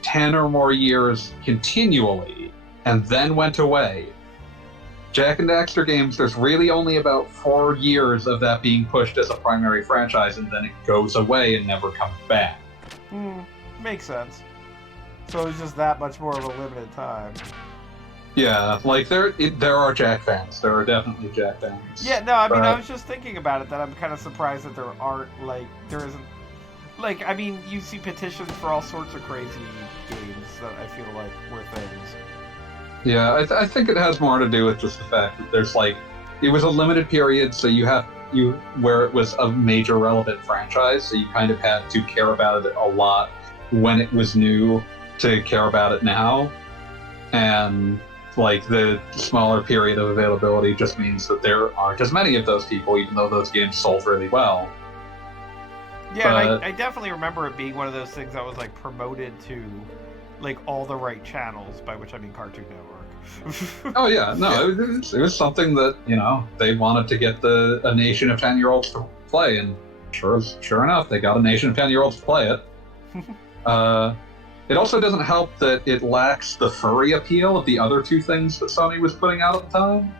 10 or more years continually, and then went away. Jak and Daxter games, there's really only about 4 years of that being pushed as a primary franchise, and then it goes away and never comes back. Makes sense. So it's just that much more of a limited time. Yeah, like there are Jak fans. There are definitely Jak fans. Yeah, no, I mean, I was just thinking about it, that I'm kind of surprised that there isn't, like, I mean, you see petitions for all sorts of crazy games that I feel like were things. Yeah, I think it has more to do with just the fact that there's like, it was a limited period, so where it was a major relevant franchise, so you kind of had to care about it a lot when it was new to care about it now. And like the smaller period of availability just means that there aren't as many of those people, even though those games sold really well. Yeah, and I definitely remember it being one of those things that was like promoted to like all the right channels, by which I mean Cartoon Network. Oh yeah, no, it was something that, you know, they wanted to get a nation of 10-year-olds to play, and sure enough, they got a nation of 10-year-olds to play it. It also doesn't help that it lacks the furry appeal of the other two things that Sony was putting out at the time.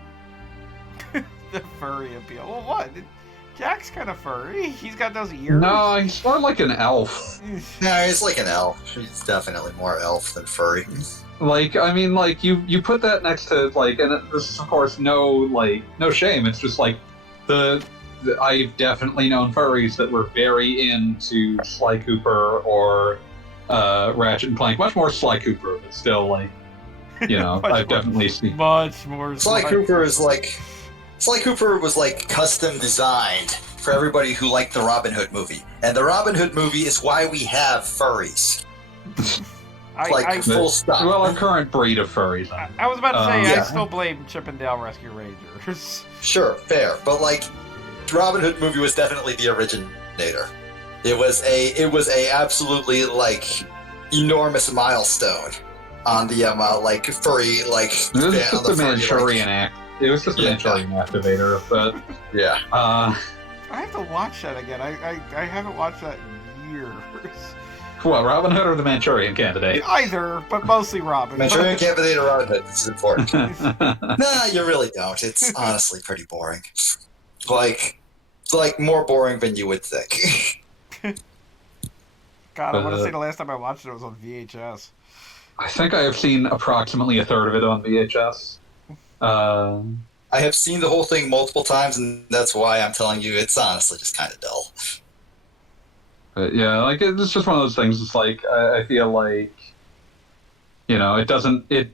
The furry appeal? Well, what? Jack's kind of furry. He's got those ears. No, he's more like an elf. No, he's like an elf. He's definitely more elf than furry. Like, I mean, like, you put that next to, like, and this is, of course, no shame. It's just, like, I've definitely known furries that were very into Sly Cooper or Ratchet and Clank. Much more Sly Cooper, but still, like, you know, I've definitely seen... Much more Sly Cooper is, like... Sly Cooper was, like, custom designed for everybody who liked the Robin Hood movie. And the Robin Hood movie is why we have furries. Full stop. Well, a current breed of furries. I was about to say, yeah. I still blame Chip and Dale Rescue Rangers. Sure, fair. But, like, the Robin Hood movie was definitely the originator. It was a absolutely, like, enormous milestone on the, like, furry, like... It was just the Manchurian act. It was just a Manchurian activator, but... Yeah. I have to watch that again. I haven't watched that in years. What, Robin Hood or the Manchurian Candidate? Either, but mostly Robin Hood. Manchurian Candidate or Robin Hood, this is important. Nah, you really don't. It's honestly pretty boring. Like more boring than you would think. God, I want to say the last time I watched it was on VHS. I think I have seen approximately a third of it on VHS. I have seen the whole thing multiple times, and that's why I'm telling you it's honestly just kind of dull. But yeah, like it's just one of those things. It's like I feel like, it doesn't the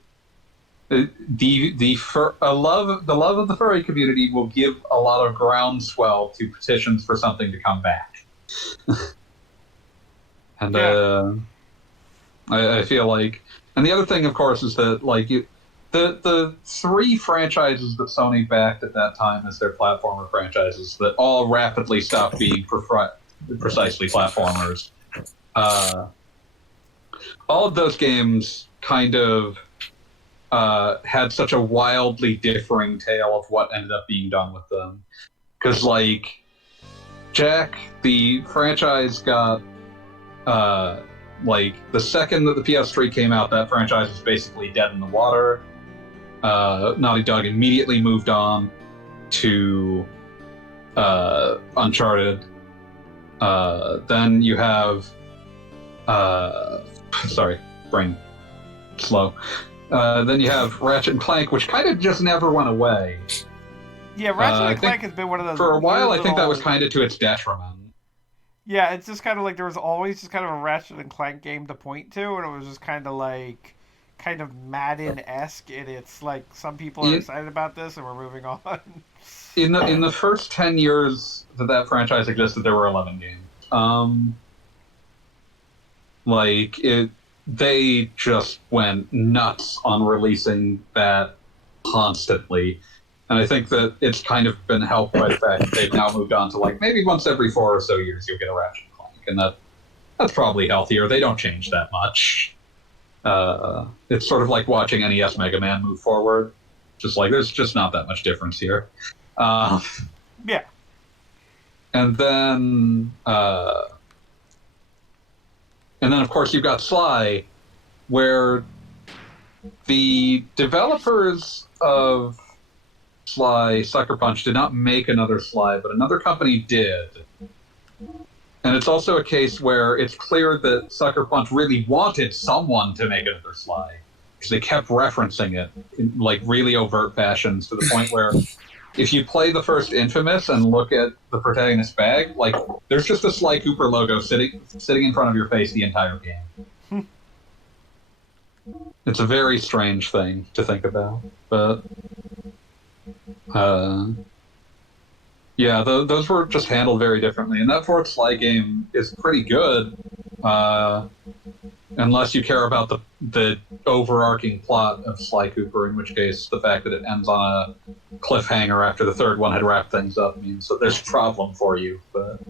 love of the furry community will give a lot of groundswell to petitions for something to come back. And Yeah. I feel like, and the other thing, of course, is that like the three franchises that Sony backed at that time as their platformer franchises that all rapidly stopped being precisely platformers. All of those games kind of had such a wildly differing tale of what ended up being done with them. Because, like, Jak, the franchise got, like, the second that the PS3 came out, that franchise was basically dead in the water. Naughty Dog immediately moved on to Uncharted. Then you have... sorry, brain slow. Then you have Ratchet and Clank, which kind of just never went away. Yeah, Ratchet and Clank has been one of those. For a while, weird I think that was little- kind of to its detriment. Yeah, it's just kind of like there was always just kind of a Ratchet and Clank game to point to, and it was just kind of Madden-esque, and it's like some people are excited about this, and we're moving on. In the first 10 years that franchise existed, there were 11 games. They just went nuts on releasing that constantly. And I think that it's kind of been helped by the fact that they've now moved on to, like, maybe once every 4 or so years you'll get a Ratchet and Clank. And that's probably healthier. They don't change that much. It's sort of like watching NES Mega Man move forward. Just like, there's just not that much difference here. Yeah. And then, of course, you've got Sly, where the developers of Sly, Sucker Punch, did not make another Sly, but another company did. And it's also a case where it's clear that Sucker Punch really wanted someone to make another Sly, because they kept referencing it in, like, really overt fashions, to the point where if you play the first Infamous and look at the protagonist's bag, like, there's just a Sly Cooper logo sitting in front of your face the entire game. It's a very strange thing to think about, but yeah, those were just handled very differently, and that fourth Sly game is pretty good, unless you care about the overarching plot of Sly Cooper, in which case the fact that it ends on a cliffhanger after the third one had wrapped things up means that there's a problem for you, but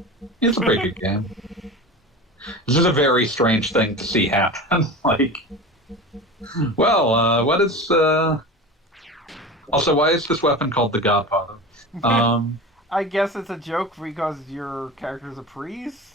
it's a pretty good game. This is a very strange thing to see happen. Like, well, what is... Also, why is this weapon called the Godfather? I guess it's a joke because your character's a priest?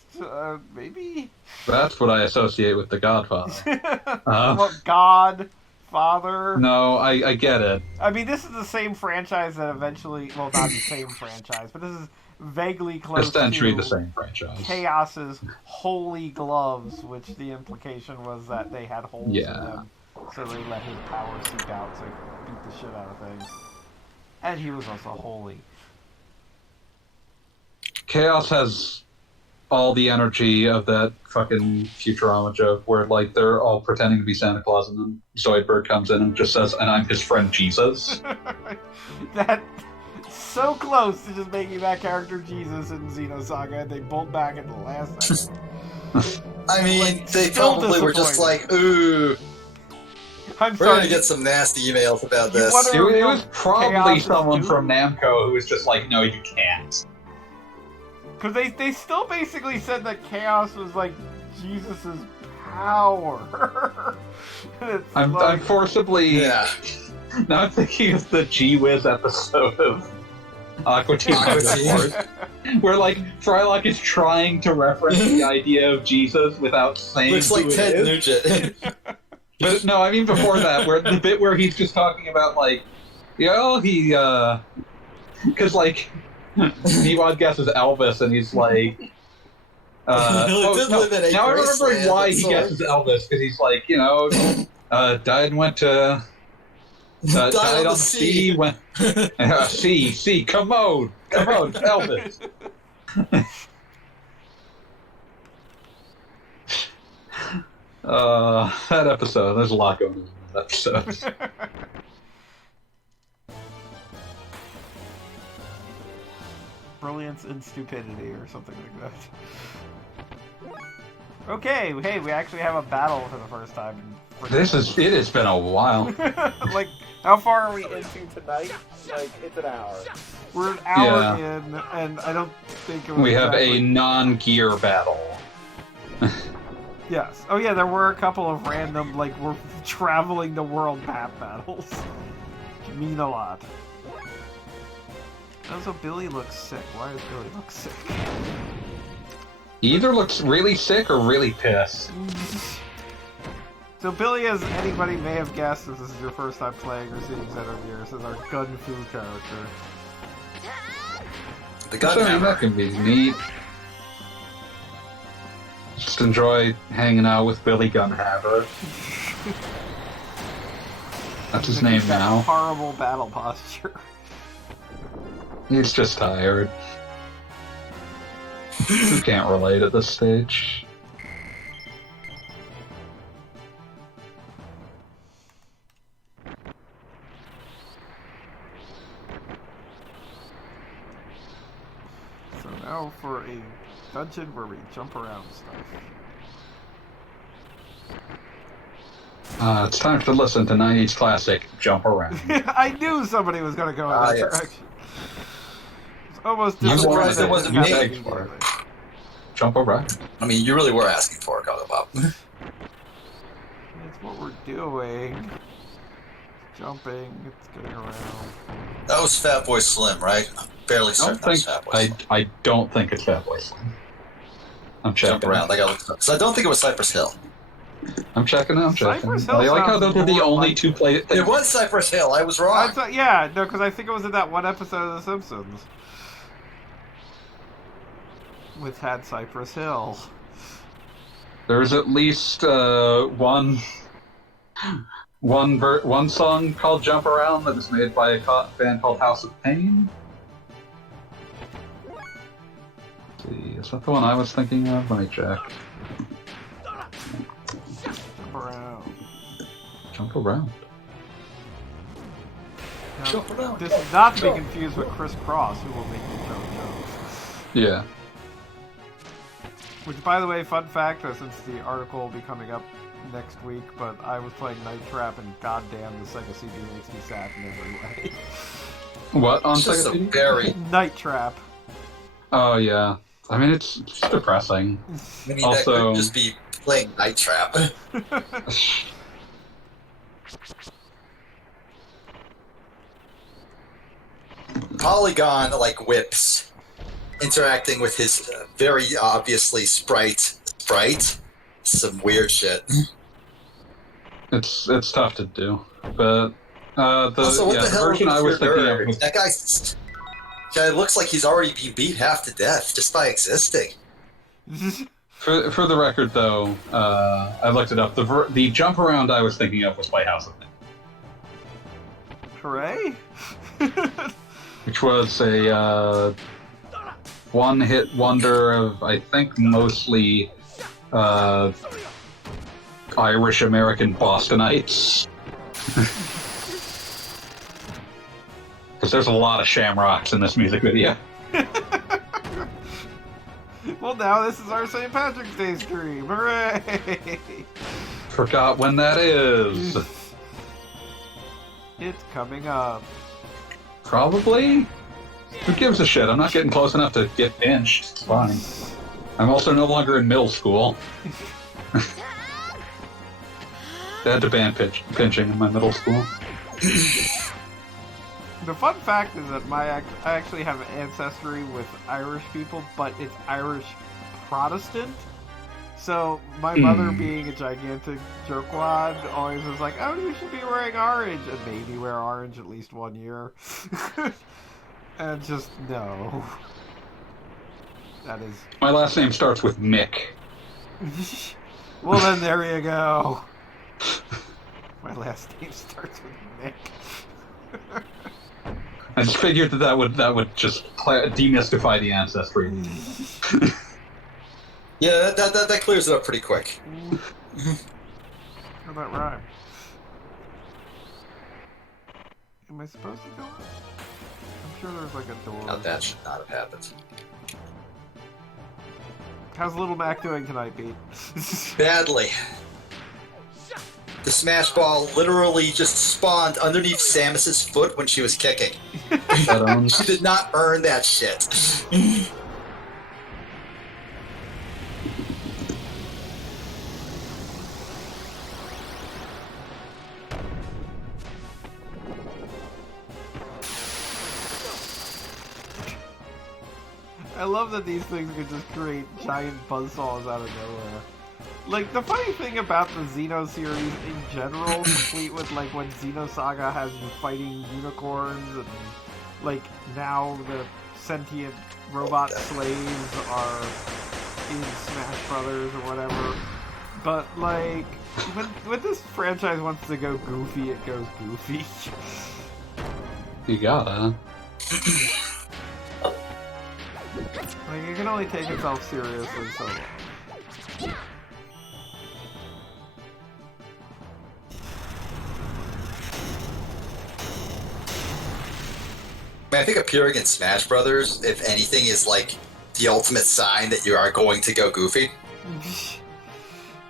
Maybe? That's what I associate with the Godfather. Well, God, Father... No, I get it. I mean, this is the same franchise that eventually... Well, not the same franchise, but this is vaguely close Essentially to the same franchise. Chaos's holy gloves, which the implication was that they had holes in them. So they let his power seep out so he could beat the shit out of things. And he was also holy. Chaos has all the energy of that fucking Futurama joke where, like, they're all pretending to be Santa Claus and then Zoidberg comes in and just says, and I'm his friend Jesus. That... So close to just making that character Jesus in Xenosaga, and they pulled back at the last second. I mean, Like, they still probably were just disappointed. like, ooh, I'm we're sorry. gonna get some nasty emails about You this. wanna- It was probably Chaos someone is from Namco who was just like, no, you can't. Because they still basically said that Chaos was like Jesus' power. I'm forcibly... Yeah. Now I'm thinking of the G-Wiz episode of Aqua Teen Hunger Force, where, like, Frylock is trying to reference the idea of Jesus without saying Looks like who it Ted is. Nugent. But no, I mean before that, where the bit where he's just talking about, like, because, like, Niwad guesses Elvis, and he's like, Did live in a now I remember graceland why of he sorts. guesses Elvis, because he's like, Died and went to... died on the sea. Went... sea, commode, Elvis. That episode, there's a lot going on in that episode. Brilliance in stupidity or something like that. Okay, hey, we actually have a battle for the first time. It has been a while. Like, how far are we into tonight? Like, it's an hour. We're an hour in, and I don't think it was we have a non-gear battle. Yes. Oh yeah, there were a couple of random, like, we're traveling the world map battles. Which mean a lot. Also, Billy looks sick. Why does Billy look sick? He either looks really sick or really pissed. So Billy, as anybody may have guessed, if this is your first time playing or seeing Xenogears, is our Gun Fu character. The gun that can be neat. Just enjoy hanging out with Billy Gunhammer. That's his name now. Horrible battle posture. He's just tired. Who can't relate at this stage? So now for a dungeon where we jump around stuff. It's time to listen to 90s classic Jump Around. I knew somebody was going to go in that direction. It's almost I'm surprised disappointed. it wasn't You me. begged for it. Jump Around. I mean, you really were asking for it, Bob. That's what we're doing. Jumping, it's getting around. That was Fatboy Slim, right? I'm fairly certain that was Fatboy Slim. I don't think it's Fatboy Slim. I'm checking. Jump around. I gotta look up. So I don't think it was Cypress Hill. I'm checking. Cypress Hill I like how sounds those were the more only like- two play. It was Cypress Hill. I was wrong. Yeah, no, because I think it was in that one episode of The Simpsons. Which had Cypress Hill. There's at least one song called "Jump Around" that was made by a band called House of Pain. Let's see, is that the one I was thinking of? Let me check. Jump around. Jump around. Now, Jump around. this is not to be confused with Chris Cross, who will make you jump jumps. Yeah. Which, by the way, fun fact, since the article will be coming up next week, but I was playing Night Trap, and goddamn, the Sega CD makes me sad in every way. What on It's just Sega a CD? very. Night Trap. Oh yeah. I mean, it's depressing. I mean, Also- that could just be playing Night Trap. Polygon like whips, interacting with his very obviously sprite. Some weird shit. It's tough to do, but Also, what the hell version is I was your thinking nerd? of was That guy looks like he's already been beat half to death just by existing. for the record though. I looked it up. The jump around I was thinking of was by House of Pain, Hooray? which was a one-hit wonder of I think mostly Irish American Bostonites. Because there's a lot of shamrocks in this music video. Well, now this is our St. Patrick's Day stream. Hooray! Forgot when that is. It's coming up. Probably? Who gives a shit? I'm not getting close enough to get pinched. It's fine. I'm also no longer in middle school. They had to ban pinching in my middle school. The fun fact is that I actually have ancestry with Irish people, but it's Irish Protestant. So my mother, being a gigantic jerkwad, always was like, "Oh, you should be wearing orange," and maybe wear orange at least 1 year. And just no. That is. My last name starts with Mick. Well, then there you go. My last name starts with Nick. I just figured that would just demystify the ancestry. Yeah, that clears it up pretty quick. How'd that rhyme? Am I supposed to go up? I'm sure there's like a door. Now that should not have happened. How's Little Mac doing tonight, Pete? Badly. The smash ball literally just spawned underneath Samus's foot when she was kicking. She did not earn that shit. I love that these things can just create giant buzzsaws out of nowhere. Like, the funny thing about the Xeno series in general, complete with, like, when Xenosaga has you fighting unicorns, and, like, now the sentient robot slaves are in Smash Brothers or whatever. But, like, when this franchise wants to go goofy, it goes goofy. You gotta. Like, it can only take itself seriously so long. I mean, I think appearing in Smash Brothers, if anything, is like the ultimate sign that you are going to go goofy.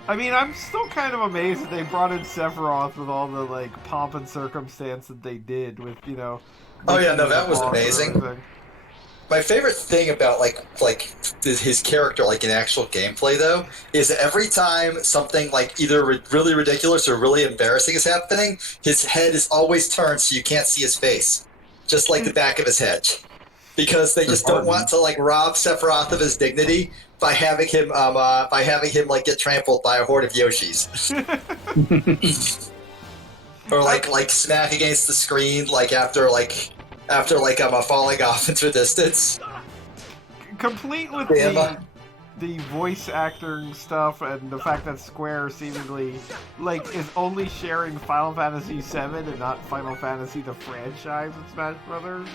I mean, I'm still kind of amazed that they brought in Sephiroth with all the, like, pomp and circumstance that they did with, you know... Oh yeah, no, that was amazing. My favorite thing about like his character, like in actual gameplay, though, is that every time something like either really ridiculous or really embarrassing is happening, his head is always turned so you can't see his face, just like the back of his head, because they just don't want to like rob Sephiroth of his dignity by having him like get trampled by a horde of Yoshis, or like smack against the screen like after I'm falling off into the distance. Complete with the voice acting stuff and the fact that Square seemingly like is only sharing Final Fantasy VII and not Final Fantasy the franchise with Smash Brothers.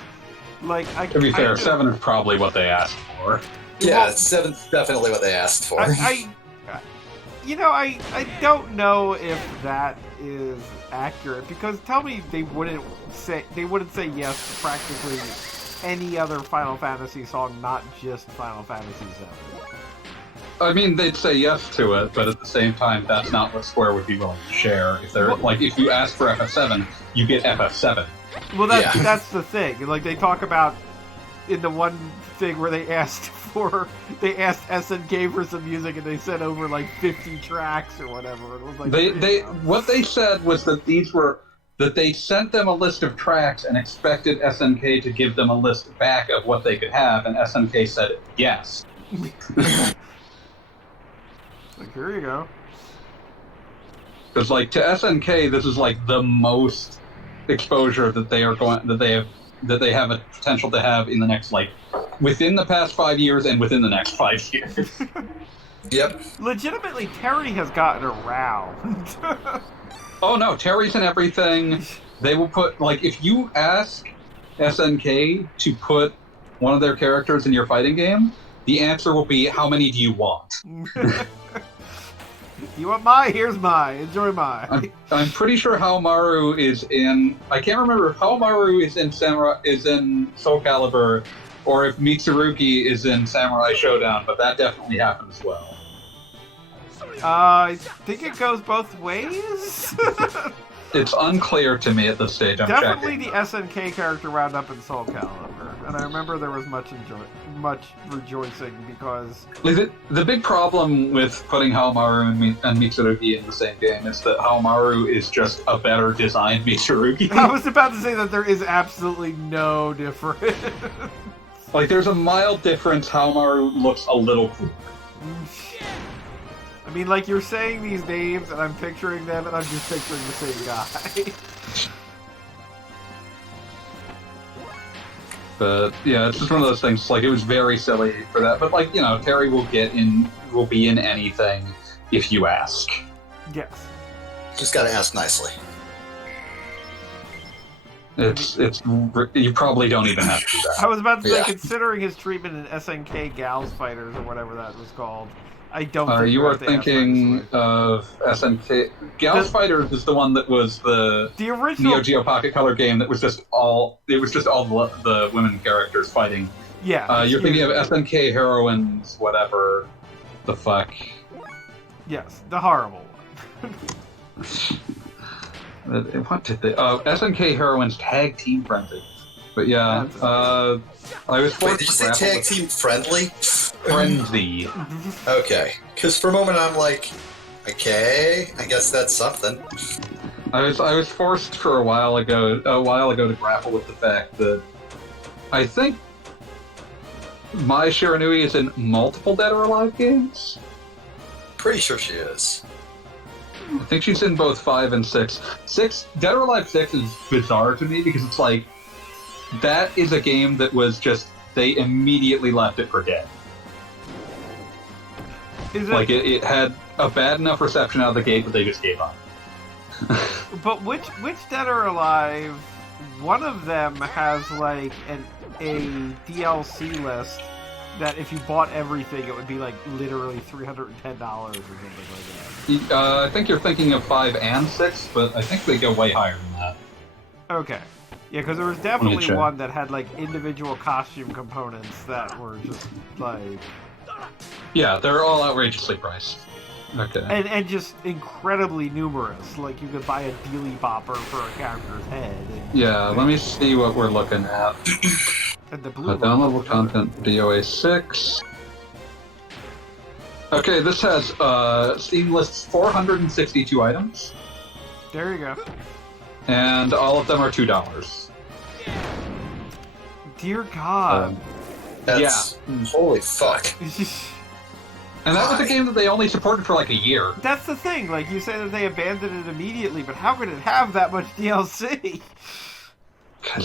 Like, to be fair, 7 is probably what they asked for. Yeah, well, 7's definitely what they asked for. I don't know if that is accurate, because tell me they wouldn't say yes to practically any other Final Fantasy song, not just Final Fantasy VII. I mean, they'd say yes to it, but at the same time, that's not what Square would be willing to share. If they're like, if you ask for FF7, you get FF7. Well, that's the thing. Like, they talk about in the one thing where they asked SNK for some music and they sent over like 50 tracks or whatever. It was like what they said was that that they sent them a list of tracks and expected SNK to give them a list back of what they could have, and SNK said yes. Like, here you go. Because like to SNK, this is like the most exposure that they have a potential to have in the next, like, within the past 5 years and within the next 5 years. Yep. Legitimately, Terry has gotten around. Oh no, Terry's in everything. They will put, like, if you ask SNK to put one of their characters in your fighting game, the answer will be, how many do you want? You want my? Here's my. Enjoy my. I'm pretty sure Haomaru is in... I can't remember if Haomaru is in Soul Calibur, or if Mitsurugi is in Samurai Showdown, but that definitely happened as well. I think it goes both ways. It's unclear to me at this stage. I'm definitely checking. The SNK character wound up in Soul Calibur, and I remember there was much rejoicing because the big problem with putting Haomaru and Mitsurugi in the same game is that Haomaru is just a better designed Mitsurugi. I was about to say that there is absolutely no difference. Like, there's a mild difference. Haomaru looks a little cooler. I mean, like, you're saying these names, and I'm picturing them, and I'm just picturing the same guy. But yeah, it's just one of those things. Like, it was very silly for that. But like, you know, Terry will be in anything if you ask. Yes. Just gotta ask nicely. You probably don't even have to do I that. was about to say, Yeah. considering his treatment in SNK Gals Fighters or whatever that was called, I don't think You you are have to ask thinking nicely. of SNK. Gals Fighters is the one that was the The Neo original, Geo Pocket Color game that was just all. It was just all the women characters fighting. yeah, You're thinking of excuse me. SNK Heroines, whatever the fuck. Yes, the horrible one. What did they? SNK Heroines Tag Team Frenzy. But yeah, That's I was forced Wait, did you to say grapple tag with team friendly? Frenzy. Okay, because for a moment I'm like, okay, I guess that's something. I was forced for a while ago to grapple with the fact that I think Mai Shiranui is in multiple Dead or Alive games. Pretty sure she is. I think she's in both 5 and 6. Dead or Alive 6 is bizarre to me because it's like that is a game that was just they immediately left it for dead. Is it, Like it had a bad enough reception out of the gate that they just gave up. but which Dead or Alive? One of them has like a DLC list that if you bought everything, it would be like literally $310 or something like that. I think you're thinking of 5 and 6, but I think they go way higher than that. Okay. Yeah, because there was me definitely check. one that had like individual costume components that were just like Yeah, they're all outrageously priced. Okay. and just incredibly numerous. Like you could buy a dealy bopper for a character's head. And, Yeah, let me see what we're looking at. and the blue Downloadable content, DOA 6. Okay, this has Steam lists 462 items, There you go. and all of them are $2. Dear God. That's holy fuck. And that was a game that they only supported for like a year. That's the thing. Like you say that they abandoned it immediately, but how could it have that much DLC?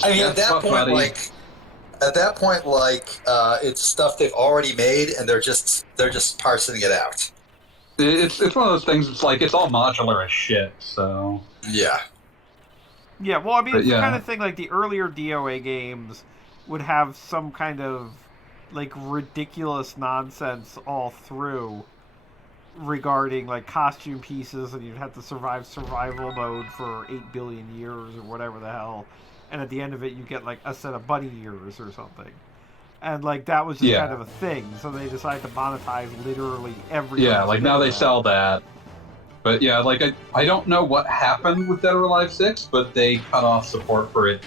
I mean, at that point, it's stuff they've already made, and they're just parsing it out. It's one of those things. It's like it's all modular as shit. So Yeah. Yeah, well, I mean, But it's the yeah. kind of thing like the earlier DOA games would have some kind of like ridiculous nonsense all through regarding like costume pieces, and you'd have to survive survival mode for 8 billion years or whatever the hell, and at the end of it you get like a set of bunny ears or something, and like that was just Yeah. kind of a thing, so they decided to monetize literally everything. yeah, like now they sell that. But yeah, like I don't know what happened with Dead or Alive 6, but they cut off support for it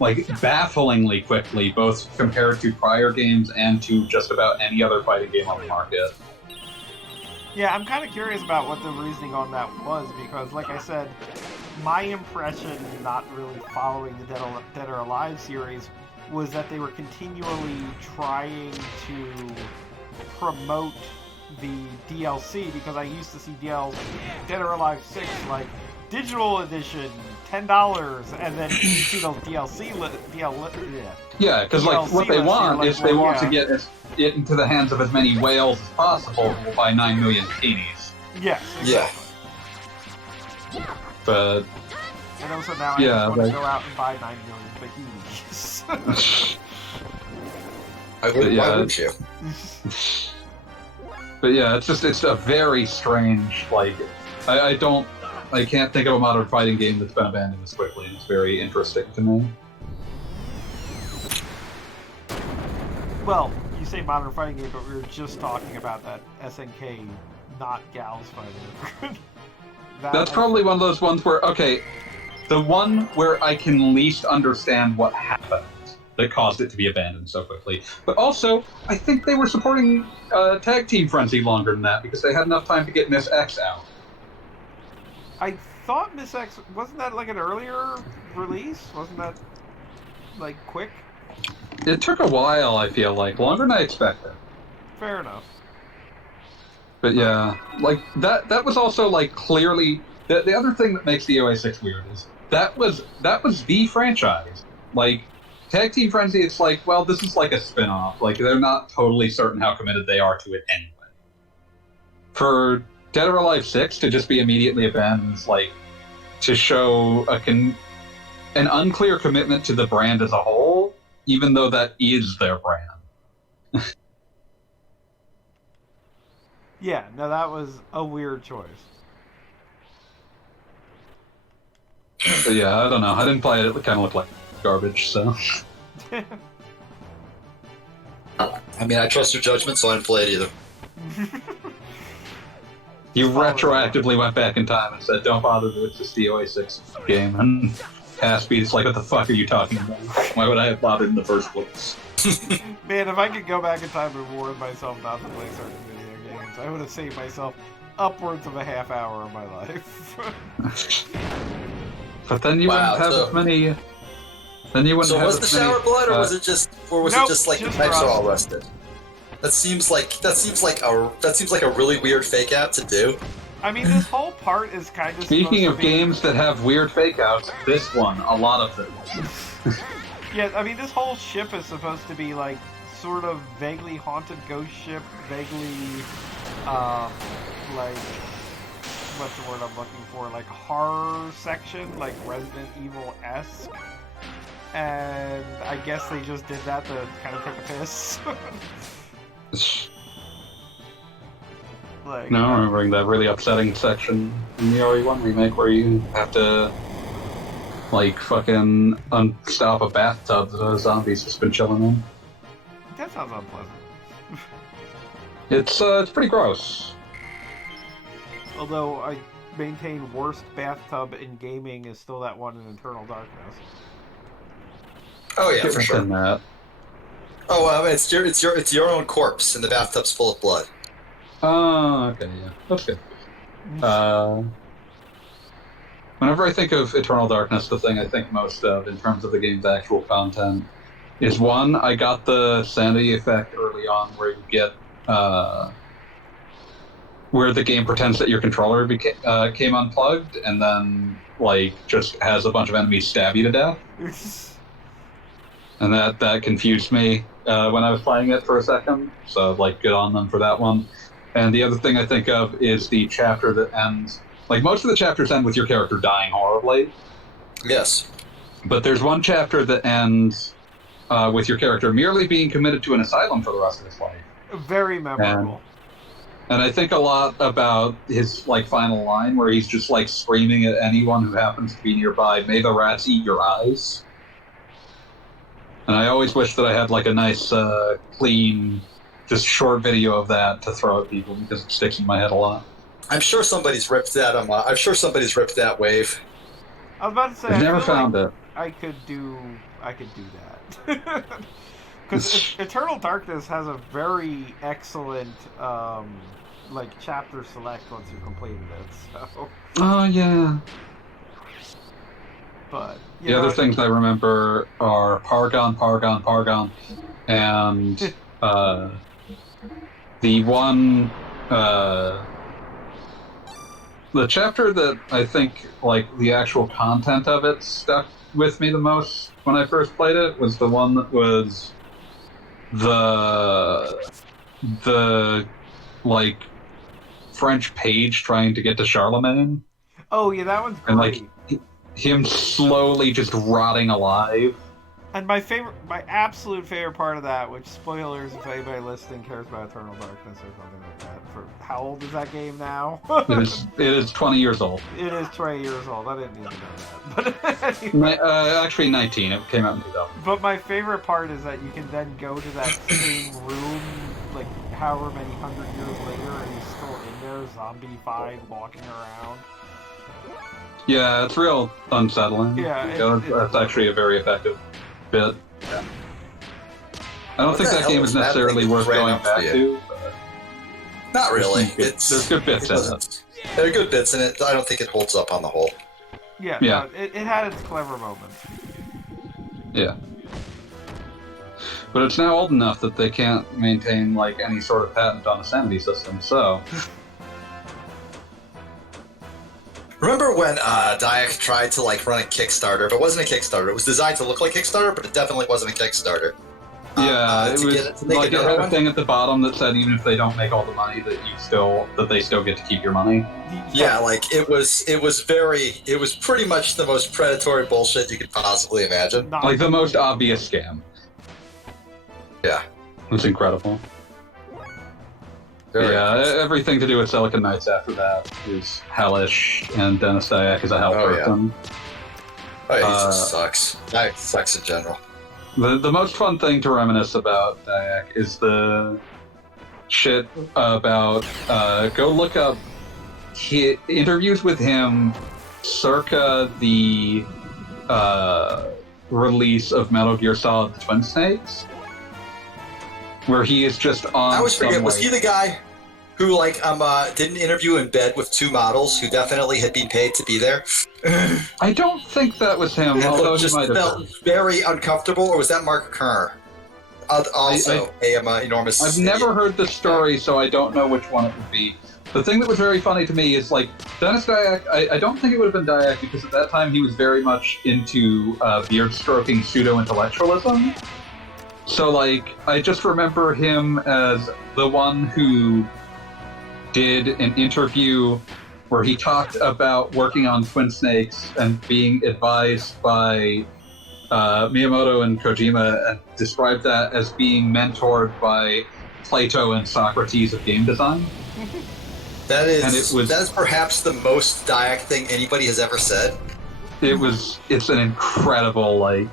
like bafflingly quickly, both compared to prior games and to just about any other fighting game on the market. Yeah, I'm kind of curious about what the reasoning on that was, because, like I said, my impression, not really following the Dead or Alive series, was that they were continually trying to promote the DLC, because I used to see Dead or Alive 6, like, digital edition, $10, and then you see those DLC Yeah, because like DLC what they list, want you're like, is they well, want to yeah. get it into the hands of as many whales as possible who will buy 9 million bikinis. Yes, Yeah. exactly. But And also now I Yeah, just want to like- go out and buy 9 million bikinis. Why yeah. would you? But yeah, it's a very strange, like, I can't think of a modern fighting game that's been abandoned this quickly, and it's very interesting to me. Well, you say modern fighting game, but we were just talking about that SNK not Gals fighter. That's probably one of those ones where, okay, the one where I can least understand what happened that caused it to be abandoned so quickly. But also, I think they were supporting Tag Team Frenzy longer than that, because they had enough time to get Miss X out. I thought Miss X, wasn't that like an earlier release? Wasn't that like quick? It took a while, I feel like, longer than I expected. Fair enough. But yeah, like that was also like clearly the other thing that makes the OA6 weird is that was the franchise. Like Tag Team Frenzy, it's like, well, this is like a spin-off. Like they're not totally certain how committed they are to it anyway. For Dead or Alive 6 to just be immediately abandoned is like to show an unclear commitment to the brand as a whole, even though that is their brand. Yeah, no, that was a weird choice. But yeah, I don't know. I didn't play it. It kind of looked like garbage, so. I mean, I trust your judgment, so I didn't play it either. You retroactively went back in time and said, don't bother with this DOA 6 game. And Caspy's like, what the fuck are you talking about? Why would I have bothered in the first place? Man, if I could go back in time and warn myself not to play certain video games, I would have saved myself upwards of a half hour of my life. But then you wouldn't have as many... Then you wouldn't So have was the as many, shower blood, or was it just like just the types are all rust. rusted? That seems like a really weird fake out to do. I mean, this whole part is kind of. Speaking of supposed to be... games that have weird fake outs, this one, a lot of them. Yeah, I mean, this whole ship is supposed to be like sort of vaguely haunted ghost ship, vaguely, like, what's the word I'm looking for? Like horror section, like Resident Evil-esque. And I guess they just did that to kind of take a piss. Like, No, I'm remembering that really upsetting section in the RE1 remake where you have to, like, fucking unstop a bathtub that a zombie's just been chilling in. that sounds unpleasant. It's pretty gross. Although I maintain worst bathtub in gaming is still that one in Eternal Darkness. Oh yeah, Get for sure. within that. Oh, it's your own corpse, and the bathtub's full of blood. Oh, okay, yeah. That's good. Whenever I think of Eternal Darkness, the thing I think most of in terms of the game's actual content is one, I got the sanity effect early on where you get where the game pretends that your controller came unplugged and then like just has a bunch of enemies stab you to death. And that confused me when I was playing it for a second. So, like, good on them for that one. And the other thing I think of is the chapter that ends... Like, most of the chapters end with your character dying horribly. Yes. But there's one chapter that ends with your character merely being committed to an asylum for the rest of his life. Very memorable. And I think a lot about his, like, final line where he's just, like, screaming at anyone who happens to be nearby, "May the rats eat your eyes." And I always wish that I had like a nice, clean, just short video of that to throw at people because it sticks in my head a lot. I'm sure somebody's ripped that. I'm sure somebody's ripped that wave. I was about to say, I've never found like it. I could do that. Because Eternal Darkness has a very excellent, like, chapter select once you've completed it, so... Oh, yeah. But, the other things I remember are Paragon, and the one, the chapter that I think, like, the actual content of it stuck with me the most when I first played it was the one that was the like, French page trying to get to Charlemagne. Oh, yeah, that one's great. And, like, him slowly just rotting alive. And my absolute favorite part of that, which, spoilers if anybody listening cares about Eternal Darkness or something like that, for how old is that game now? It is 20 years old. It is 20 years old. I didn't need to know that. But anyway. Actually 19. It came out in 2000. But my favorite part is that you can then go to that same room, like, however many hundred years later, and he's still in there, zombie-fied, walking around. Yeah, it's real unsettling. Yeah, that's actually a very effective bit. Yeah. I don't think that game is necessarily worth going back to. But not really. There's good bits in it. There are good bits in it. I don't think it holds up on the whole. Yeah. Yeah. No, it had its clever moments. Yeah. But it's now old enough that they can't maintain like any sort of patent on a sanity system, so... Remember when Diak tried to like run a Kickstarter? But it wasn't a Kickstarter. It was designed to look like Kickstarter, but it definitely wasn't a Kickstarter. Yeah, it to was get to make like it another had a one. thing at the bottom that said even if they don't make all the money, that they still get to keep your money. Yeah, like it was pretty much the most predatory bullshit you could possibly imagine. Not Like the most really. obvious scam. Yeah. It's incredible. Very Yeah, impressive. everything to do with Silicon Knights after that is hellish, and Dennis Dyack is a hell Oh, yeah. person. Oh, yeah, he just sucks. That sucks in general. The most fun thing to reminisce about Dyack is the shit about go look up interviews with him circa the release of Metal Gear Solid Twin Snakes, where he is just on. I always forget. some, Was like- he the guy who did an interview in bed with two models who definitely had been paid to be there? I don't think that was him, And although he just might have felt been. very uncomfortable, or was that Mark Kerr? Also, enormous. I've never heard the story, so I don't know which one it would be. The thing that was very funny to me is, like, Dennis Dyack, I don't think it would have been Dyack, because at that time he was very much into beard-stroking pseudo-intellectualism. So, like, I just remember him as the one who did an interview where he talked about working on Twin Snakes and being advised by Miyamoto and Kojima, and described that as being mentored by Plato and Socrates of game design. That And it was- is perhaps the most Dyack thing anybody has ever said. It's an incredible, like,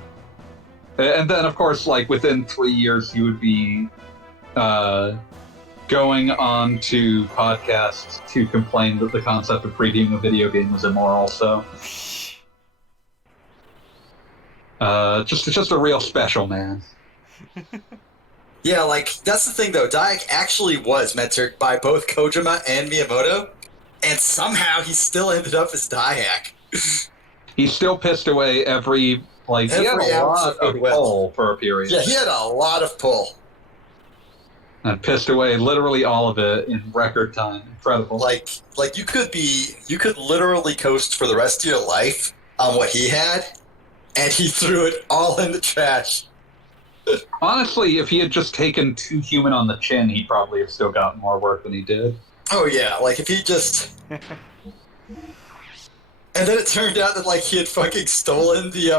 and then of course, like, within 3 years he would be going on to podcasts to complain that the concept of previewing a video game was immoral. So just a real special man. Yeah, like, that's the thing, though. Dyack actually was mentored by both Kojima and Miyamoto, and somehow he still ended up as Dyack. He still pissed away every he had Every a ounce lot of of goodwill. pull for a period. Yeah, he had a lot of pull. And pissed away literally all of it in record time. Incredible. Like you could literally coast for the rest of your life on what he had, and he threw it all in the trash. Honestly, if he had just taken Too Human on the chin, he'd probably have still gotten more work than he did. Oh yeah, like if he just... And then it turned out that, like, he had fucking stolen the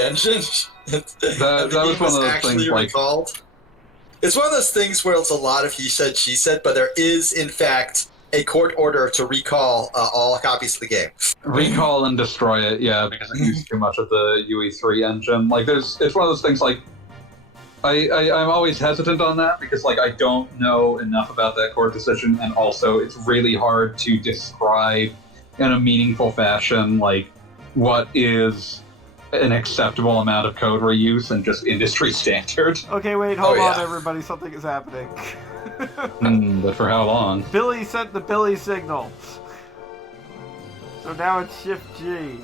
engine. That was one of those things, like... recalled. It's one of those things where it's a lot of he said, she said, but there is, in fact, a court order to recall all copies of the game. Recall and destroy it, yeah, because it used too much of the UE3 engine. Like, it's one of those things, like, I'm always hesitant on that, because, like, I don't know enough about that court decision, and also it's really hard to describe in a meaningful fashion, like, what is an acceptable amount of code reuse and just industry standard. Okay, wait, hold Oh, on, yeah. everybody. Something is happening. But for how long? Billy sent the Billy signal. So now it's Shift G.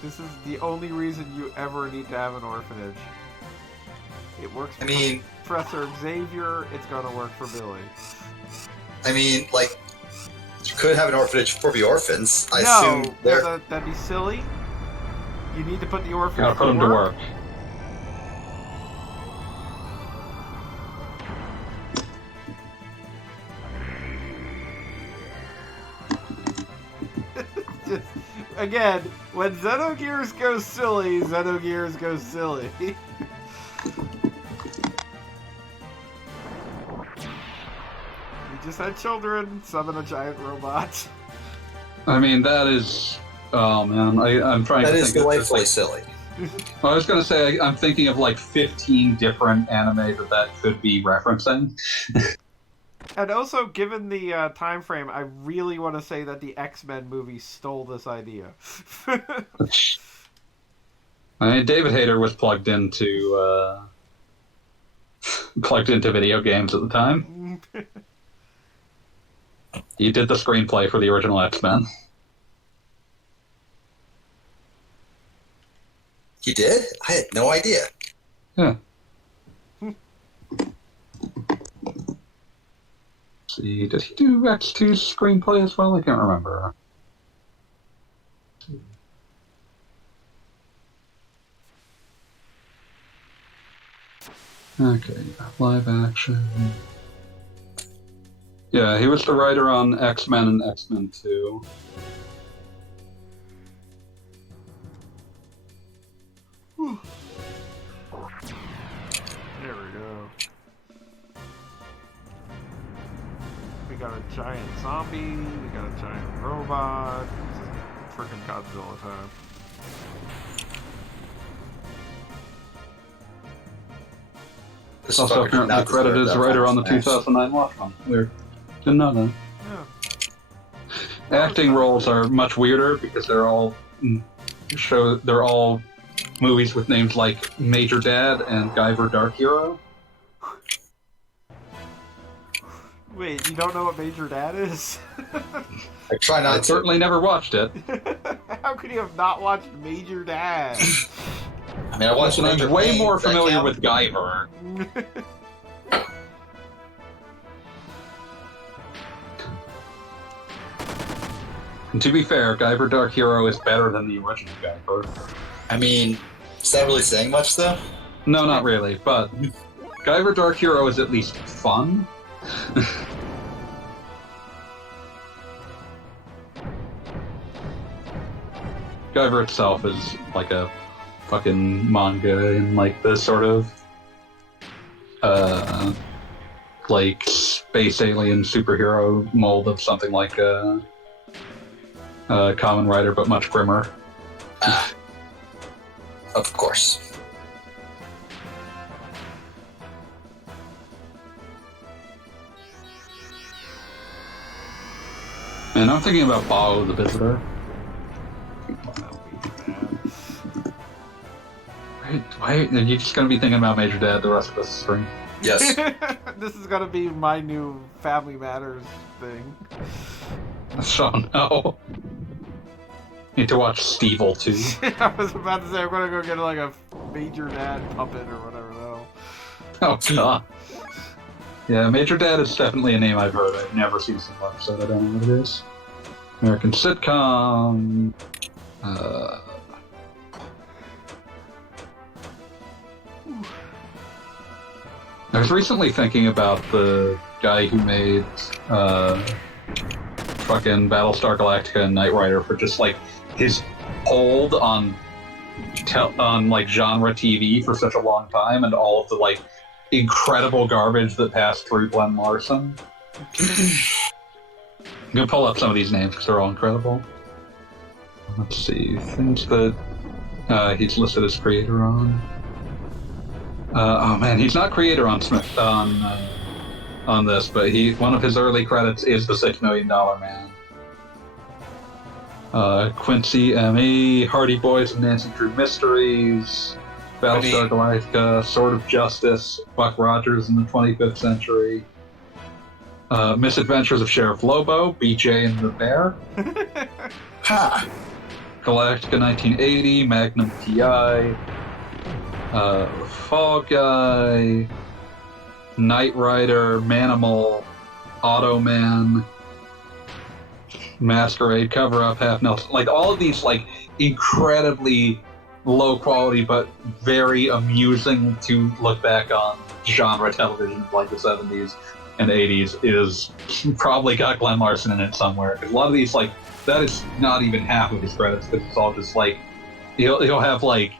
This is the only reason you ever need to have an orphanage. It works for I mean, Professor Xavier, it's gonna work for Billy. Like, you could have an orphanage for the orphans. I No, assume they're... that'd be silly. You need to put the orphanage Gotta put them to work. Just, again, when Xenogears goes silly, Xenogears goes silly. You just had children summon a giant robot. I mean, that is... Oh, man, I'm trying That to is think of just, delightfully like, silly. I was going to say, I'm thinking of like 15 different anime that could be referencing. And also, given the time frame, I really want to say that the X-Men movie stole this idea. I mean, David Hayter was plugged into video games at the time. He did the screenplay for the original X-Men. He did? I had no idea. Yeah. See, did he do X2's screenplay as well? I can't remember. Okay, live action. Yeah, he was the writer on X-Men and X-Men 2. There we go. We got a giant zombie, we got a giant robot. This is freaking Godzilla time. This Also, fucker did apparently not credited deserve as that writer on the Smash. 2009 Watchmen. Weird. Didn't know that. Yeah. Acting roles are much weirder because they're all movies with names like Major Dad and Guyver Dark Hero. Wait, you don't know what Major Dad is? I try I not to. certainly never watched it. How could you have not watched Major Dad? I mean, I watched Listen, I'm Major way Pain, more does that familiar count? with Guyver. And to be fair, Guyver Dark Hero is better than the original Guyver. I mean, is that really saying much, though? No, not really, but Guyver Dark Hero is at least fun. Guyver itself is like a fucking manga in like the sort of like space alien superhero mold of something like Kamen Rider, but much grimmer. Ah. Of course. And I'm thinking about Bao the Visitor. Why are you just gonna be thinking about Major Dad the rest of this spring? Yes. This is gonna be my new Family Matters thing. So no. Need to watch Stevel too. I was about to say I'm gonna go get like a Major Dad puppet or whatever though. Oh god. Yeah, Major Dad is definitely a name I've heard. I've never seen some episode. I don't know what it is. American sitcom. I was recently thinking about the guy who made fucking Battlestar Galactica and Knight Rider for just like his hold on like genre TV for such a long time, and all of the like incredible garbage that passed through Glenn Larson. I'm gonna pull up some of these names because they're all incredible. Let's see things that he's listed as creator on. Oh man, he's not creator on Smith on this, but one of his early credits is the $6 Million Man. Quincy M.E., Hardy Boys and Nancy Drew Mysteries, Battlestar Galactica, Sword of Justice, Buck Rogers in the 25th Century, Misadventures of Sheriff Lobo, BJ and the Bear, Ha! Galactica 1980, Magnum P.I., Fall Guy, Knight Rider, Manimal, Automan, Masquerade, Cover Up, Half Nelson, like all of these like incredibly low quality but very amusing to look back on genre television of like the 70s and 80s is probably got Glenn Larson in it somewhere. Because a lot of these like that is not even half of his credits because it's all just like he'll have like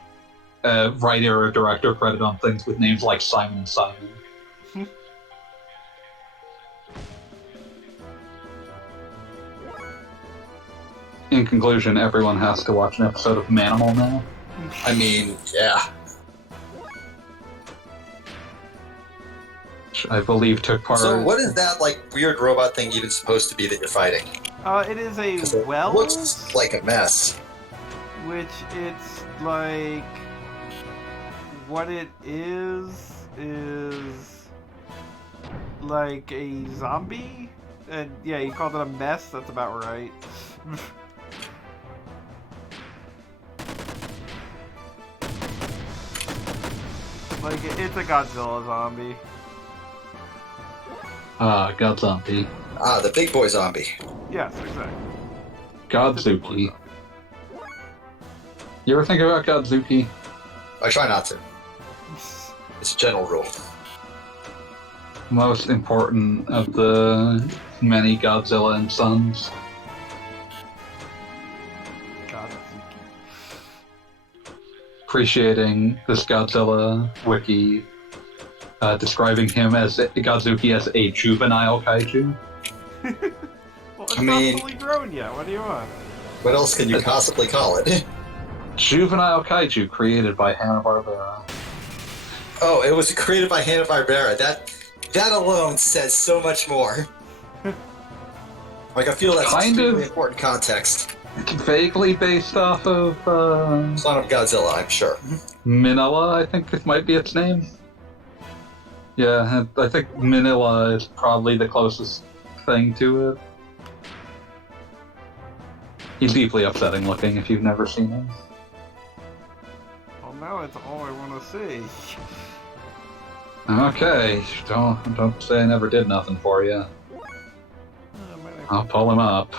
a writer or director credit on things with names like Simon and Simon. In conclusion, everyone has to watch an episode of Manimal now. I mean, yeah. Which I believe took part. So what is that like weird robot thing even supposed to be that you're fighting? It is a 'Cause it Wells, looks like a mess. which it's like what it is like a zombie, and yeah, you called it a mess. That's about right. Like it's a Godzilla zombie. God Zombie. Ah, the big boy zombie. Yes, exactly. Godzuki. You ever think about Godzuki? I try not to. It's a general rule. Most important of the many Godzilla and Sons. Appreciating this Godzilla wiki, describing him as Godzuki as a juvenile kaiju. Well, it's not fully grown yet. What do you want? What else can you possibly call it? Juvenile kaiju created by Hanna-Barbera. Oh, it was created by Hanna-Barbera. That alone says so much more. Like, I feel that's Kind extremely of. important context. Vaguely based off of Son of Godzilla, I'm sure. Manila, I think it might be its name. Yeah, I think Manila is probably the closest thing to it. He's deeply upsetting looking if you've never seen him. Well, now it's all I want to see. Okay, don't say I never did nothing for you. I'll pull him up.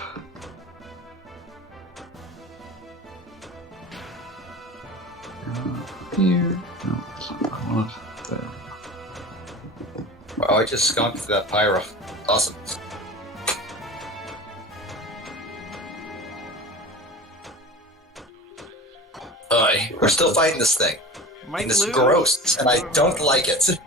Here. No, it's not what I want. There. Wow, I just skunked that pyro. Awesome. We're still fighting this thing. And it's gross, and I don't like it.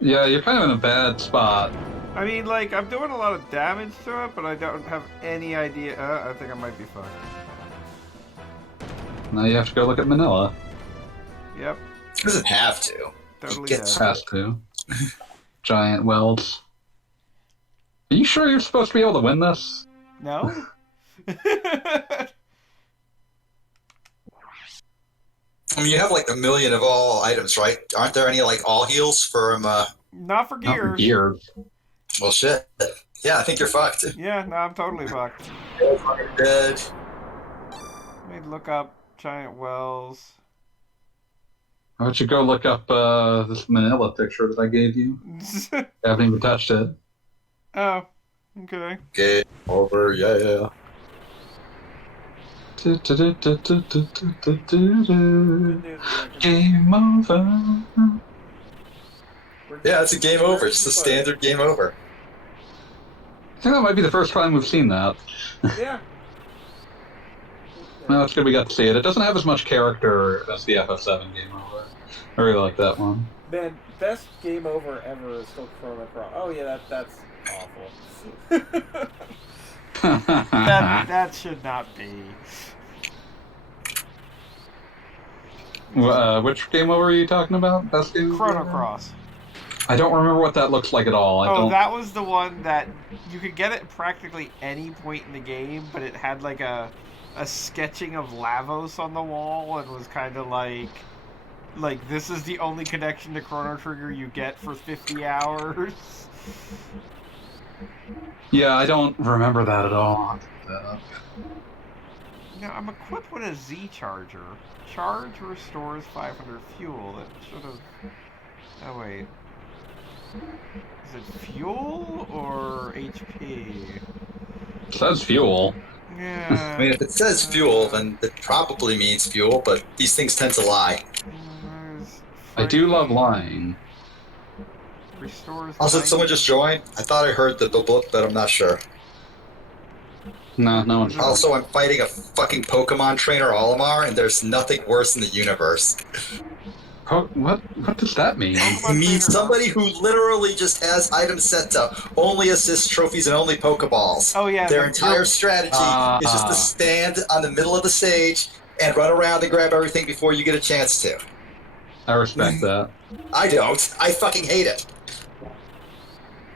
Yeah, you're kind of in a bad spot. I mean, like, I'm doing a lot of damage to it, but I don't have any idea. I think I might be fucked. Now you have to go look at Manila. Yep. Doesn't have to. Totally Gets dead. Has to. Giant welds. Are you sure you're supposed to be able to win this? No? I mean, you have like a million of all items, right? Aren't there any like all heals from? Not for Not for gears. gears. Well, shit. Yeah, I think you're fucked. Yeah, no, I'm totally fucked. You're fucking dead. Oh. Let me look up giant wells. Why don't you go look up this Manila picture that I gave you? I haven't even touched it. Oh, okay. Game over, yeah. Game over. Yeah, it's a game over. It's a standard game over. I think that might be the first time we've seen that. Yeah. No, it's good we got to see it. It doesn't have as much character as the FF7 Game Over. I really like that one. Man, best game over ever is still Chrono Cross. Oh yeah, that's awful. that should not be. Which Game Over are you talking about? Best Game Chrono Over? Cross. I don't remember what that looks like at all. That was the one that you could get it at practically any point in the game, but it had like a sketching of Lavos on the wall and was kind of like this is the only connection to Chrono Trigger you get for 50 hours. Yeah, I don't remember that at all. I'll look that up. Now, I'm equipped with a Z charger. Charge restores 500 fuel. That should have... Oh, wait. Is it fuel or HP? It says fuel. Yeah. I mean, if it says fuel, then it probably means fuel, but these things tend to lie. I do love lying. Restores... Also, did someone just join? I thought I heard the book, but I'm not sure. No one's Also, I'm fighting a fucking Pokemon trainer, Olimar, and there's nothing worse in the universe. What does that mean? It means somebody who literally just has items set to only assist trophies and only Pokeballs. Oh, yeah. Their entire strategy is just to stand on the middle of the stage and run around and grab everything before you get a chance to. I respect that. I don't. I fucking hate it.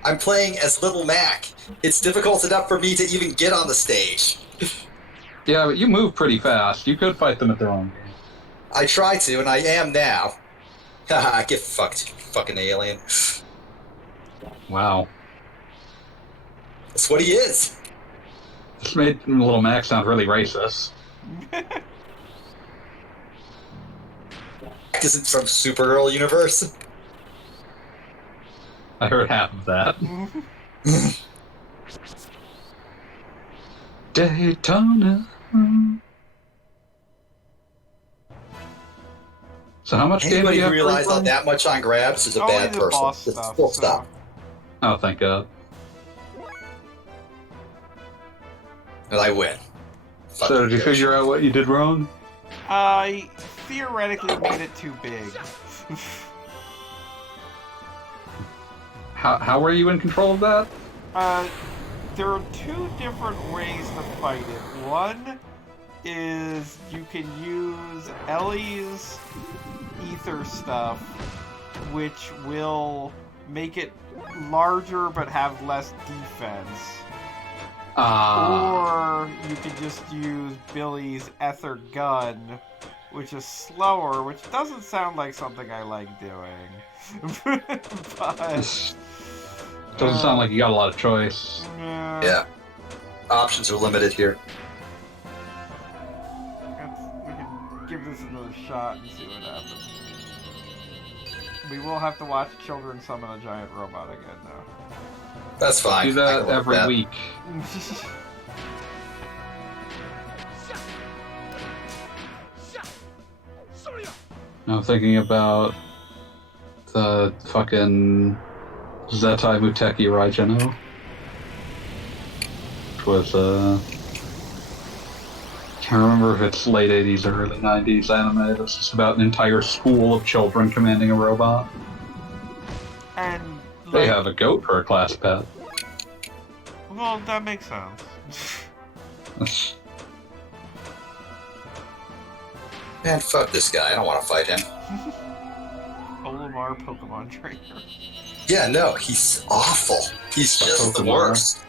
I'm playing as Little Mac. It's difficult enough for me to even get on the stage. Yeah, but you move pretty fast. You could fight them at their own game. I try to, and I am now. Haha, get fucked, you fucking alien. Wow. That's what he is. This made Little Mac sound really racist. Isn't from Supergirl universe. I heard half of that. Daytona. So how much game do Anybody you who have to realized replay? that much on grabs is a Only bad the person. boss Just stuff, full so- stop. Oh, thank God. And I win. So did you figure out what you did wrong? I theoretically made it too big. How were you in control of that? There are two different ways to fight it. One is you can use Ellie's ether stuff, which will make it larger but have less defense. Or you could just use Billy's ether gun, which is slower, which doesn't sound like something I like doing. But Doesn't sound like you got a lot of choice. Yeah. Options are limited here. We can give this another shot and see what happens. We will have to watch children summon a giant robot again, though. That's fine. Do I that can work every that. week. I'm thinking about the fucking Zetai Muteki Raijano. Which was, can't remember if it's late 80s or early 90s anime. It was just about an entire school of children commanding a robot. And They have a goat for a class pet. well, that makes sense. Man, fuck this guy. I don't want to fight him. Olimar Pokemon trainer. Yeah, no, he's awful. He's just the Pokemon. worst.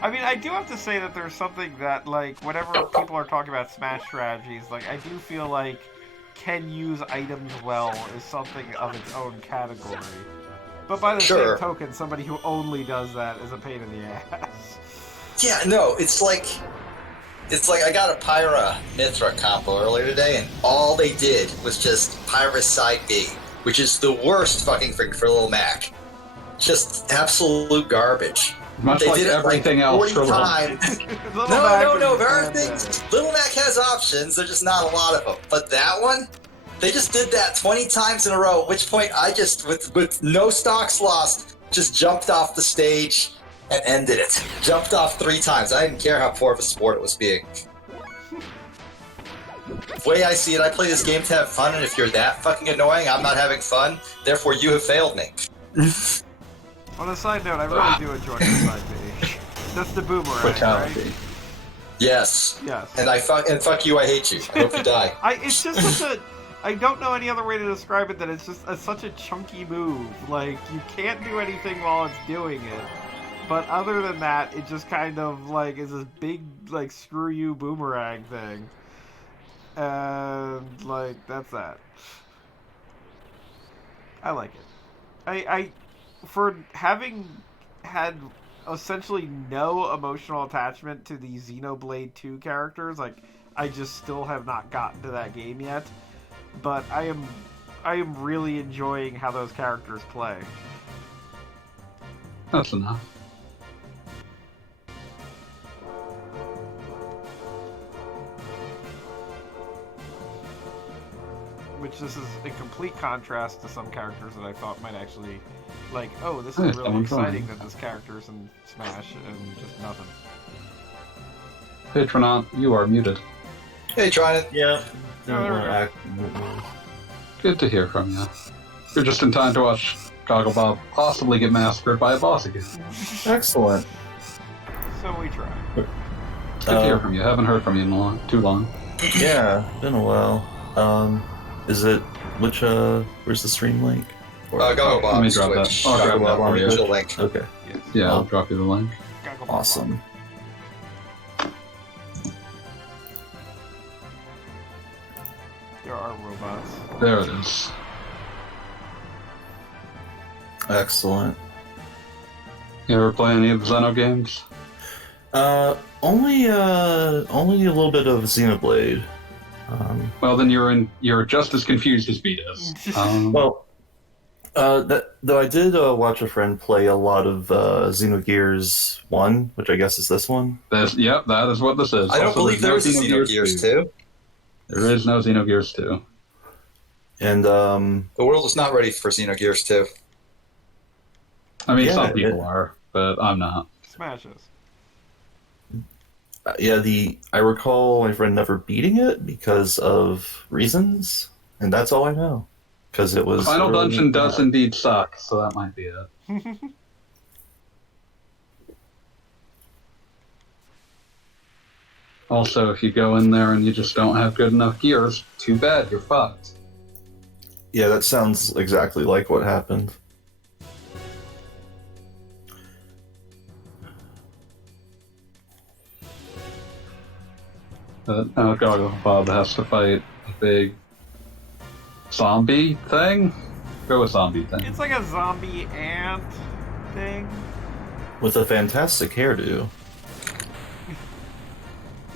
I mean, I do have to say that there's something that, like, whenever people are talking about Smash strategies, like, I do feel like can use items well is something of its own category. But by the Sure. same token, somebody who only does that is a pain in the ass. Yeah, no, it's like I got a Pyra Mithra combo earlier today, and all they did was just Pyra Side B, which is the worst fucking thing for Lil Mac. Just absolute garbage. Much They like did it everything like else 40 for Lil times. Little Mac is No. a There are bad things. day. Little Mac has options. There's just not a lot of them. But that one, they just did that 20 times in a row. At which point, I just, with no stocks lost, just jumped off the stage and ended it. Jumped off 3 times. I didn't care how poor of a sport it was being. The way I see it, I play this game to have fun, and if you're that fucking annoying, I'm not having fun. Therefore, you have failed me. On a side note, I really do enjoy the side B. That's the boomerang, Fatality. right? Yes. Yes. And fuck you, I hate you. I hope you die. It's just such a... I don't know any other way to describe it than it's just such a chunky move. Like, you can't do anything while it's doing it. But other than that, it just kind of, like, is this big, like, screw you boomerang thing. And, like, that's that. I like it. I for having had essentially no emotional attachment to the Xenoblade 2 characters, like, I just still have not gotten to that game yet. But I am really enjoying how those characters play. That's enough. Which this is a complete contrast to some characters that I thought might actually, like, oh, this Hey, is really someone's exciting fine. that this character's in Smash, and just nothing. Patronaut, you are muted. Hey, trying it. Yeah. Oh, there we go. Good to hear from you. You're just in time to watch Gogglebob possibly get massacred by a boss again. Excellent. So we try. Good to hear from you. Haven't heard from you in too long. Yeah, been a while. Is it where's the stream link? Or- Go, Bob. Let me drop that. Switch. I'll grab Go, that Bob. for you. Here's your link. Okay, Yes. Yeah, I'll drop you the link. Gotta go awesome. There are robots. There it is. Excellent. You ever play any of the Xeno games? Only a little bit of Xenoblade. Well, then you're just as confused as Beat is. Well, though I did watch a friend play a lot of Xenogears 1, which I guess is this one. Yep, that is what this is. I don't Also, believe there there's is a no Xenogears 2. There is no Xenogears 2. And The world is not ready for Xenogears 2. I mean, Yeah, some people are, but I'm not. Smashes. yeah, I recall my friend never beating it because of reasons, and that's all I know. Because it was Final really Dungeon does bad. indeed suck, so that might be it. Also, if you go in there and you just don't have good enough gears, too bad, you're fucked. Yeah, that sounds exactly like what happened. But now Goggle Bob has to fight a big zombie thing. Go with zombie thing. It's like a zombie ant thing. With a fantastic hairdo.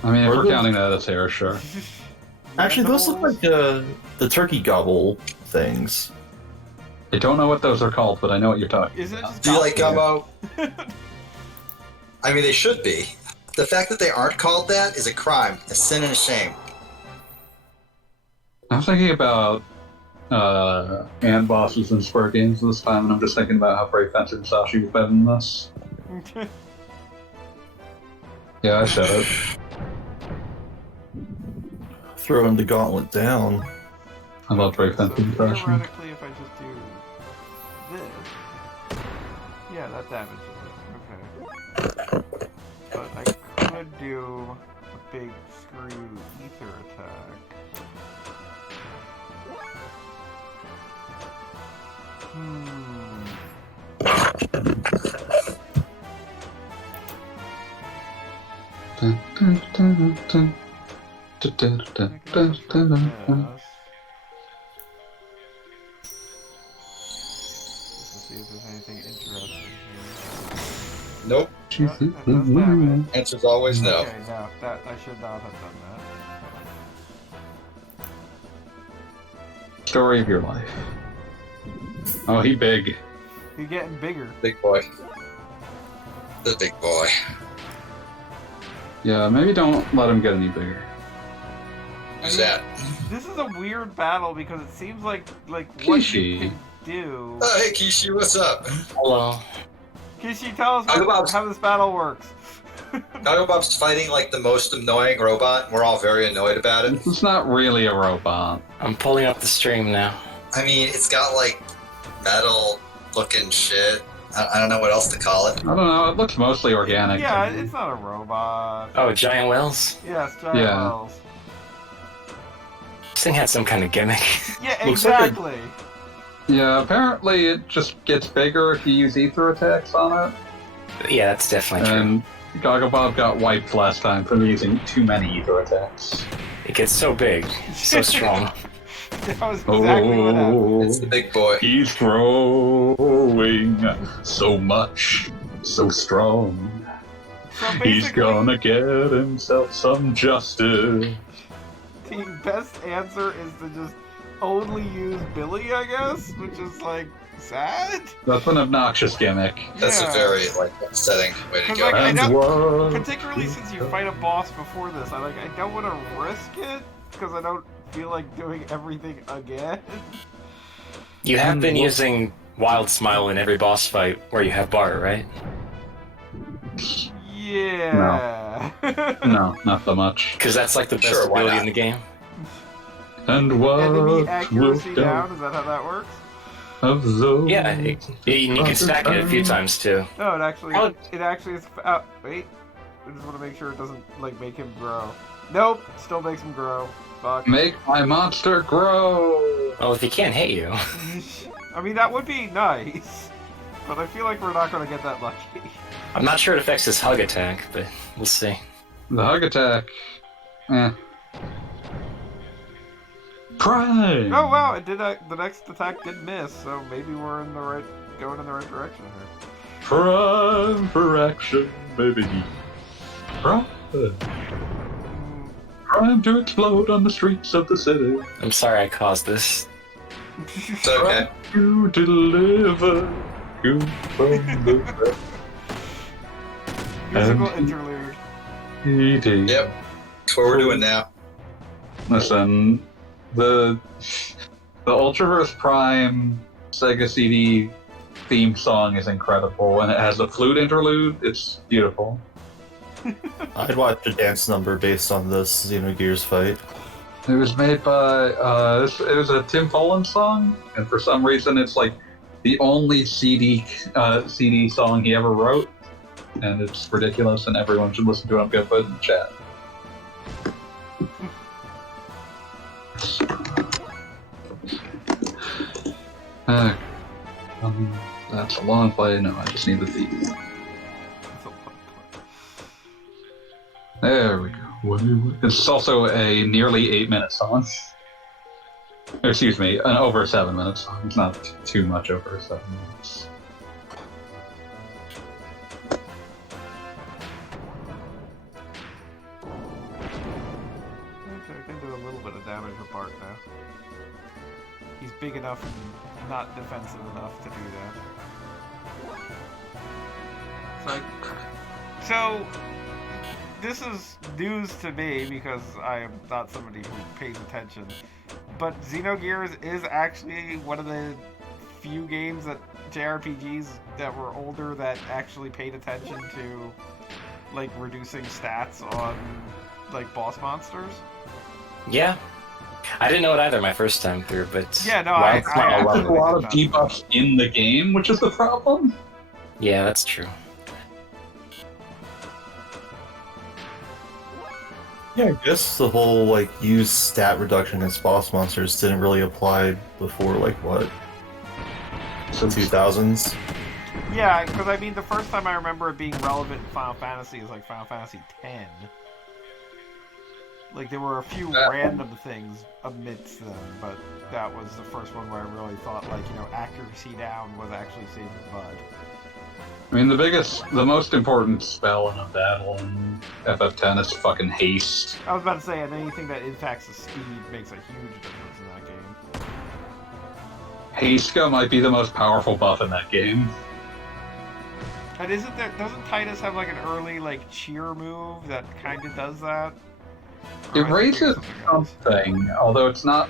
I mean, if Or we're those- counting that as hair, sure. Actually, those look like the turkey gobble things. I don't know what those are called, but I know what you're talking Isn't it about. just Do you like gobble? gumbo? I mean, they should be. The fact that they aren't called that is a crime, a sin and a shame. I'm thinking about ant bosses in Square games this time, and I'm just thinking about how Brave Fencer and Sashi was better than this. Yeah, I said it. Throwing the gauntlet down. I love Brave Fencer and Sashi. Theoretically, if I just do this, yeah, that damages it. Okay. But I could do a big screw ether attack. Dun, dun, dun, dun. Dun, dun, I dun, could dun, just dun, try dun, dun. this. Just to see if there's anything interesting here. Nope. Oh, that does damage. Answer's always no. Okay, no, that I should not have done that. Story of your life. Oh, he big. You're getting bigger. Big boy. The big boy. Yeah, maybe don't let him get any bigger. Who's that? This is a weird battle because it seems like what Kishi. you can do. Oh, hey, Kishi, what's up? Hello. Kishi, tell us how this battle works. Nagobob's fighting like the most annoying robot. We're all very annoyed about it. It's not really a robot. I'm pulling up the stream now. I mean, it's got like metal looking shit. I don't know what else to call it. I don't know, it looks mostly organic. Yeah, to me. it's not a robot. Oh, giant whales? Yes, giant Yeah. wells. This thing had some kind of gimmick. Yeah, Looks like a- exactly. Yeah, apparently it just gets bigger if you use ether attacks on Yeah, that's it. definitely true. And Gogglebob got wiped last time for using too many ether attacks. It gets so big, so strong. That was exactly what happened. It's the big boy. He's growing so much, so strong. So He's basically, gonna get himself some justice. the best answer is to just only use Billy, I guess, which is like sad. That's an obnoxious gimmick. That's Yeah. a very like upsetting way to 'Cause, go. like, I And don't- what? Particularly since you fight a boss before this, I don't want to risk it because I don't feel like doing everything again. You have been using Wild Smile in every boss fight where you have Bart, right? Yeah. No, not so much. Because that's like the best Sure, why ability not? in the game. And what Enemy will accuracy come down. Is that how that works? of those? Yeah, you can stack it a few times too. No, it Oh. actually is. Wait, I just want to make sure it doesn't like make him grow. Nope, still makes him grow. Fuck. Make my monster grow! Well, if he can't hit you. I mean, that would be nice, but I feel like we're not going to get that lucky. I'm not sure it affects his hug attack, but we'll see. The hug attack. Prime! Oh wow, it did. The next attack did miss, so maybe we're going in the right direction here. Prime for action, baby. Prime. Mm, Prime to explode on the streets of the city. I'm sorry I caused this. It's okay. To deliver you from the Musical And- interlude. eating. Yep. That's what we're doing now. Listen, the The Ultraverse Prime Sega CD theme song is incredible, and it has a flute interlude. It's beautiful. I'd watch a dance number based on this Xenogears fight. It was made by it was a Tim Follin song, and for some reason it's like the only CD song he ever wrote, and it's ridiculous, and everyone should listen to it. I'm gonna put it in the chat. That's a long play. No, I just need the theme. There we go. It's also a nearly 8-minute song. Excuse me, an over 7-minute song. It's not too much over 7 minutes. Okay, I can do a little bit of damage with Bart now. He's big enough and not defensive enough to do that. So this is news to me because I am not somebody who pays attention. But Xenogears is actually one of the few games that JRPGs that were older that actually paid attention to like reducing stats on like boss monsters. Yeah. I didn't know it either my first time through, but Yeah, no, wow, I There's a lot of did not. debuffs in the game, which is the problem. yeah, that's true. Yeah, I guess the whole like use stat reduction against boss monsters didn't really apply before like what? The 2000s? Yeah, because I mean, the first time I remember it being relevant in Final Fantasy is like Final Fantasy X. Like, there were a few random things amidst them, but that was the first one where I really thought, like, you know, accuracy down was actually saving bud. I mean, the most important spell in a battle in FF10 is fucking haste. I was about to say, and anything that impacts the speed makes a huge difference in that game. Hasteska might be the most powerful buff in that game. And doesn't Titus have, like, an early, like, cheer move that kind of does that? Or It am I thinking raises of else? something, although it's not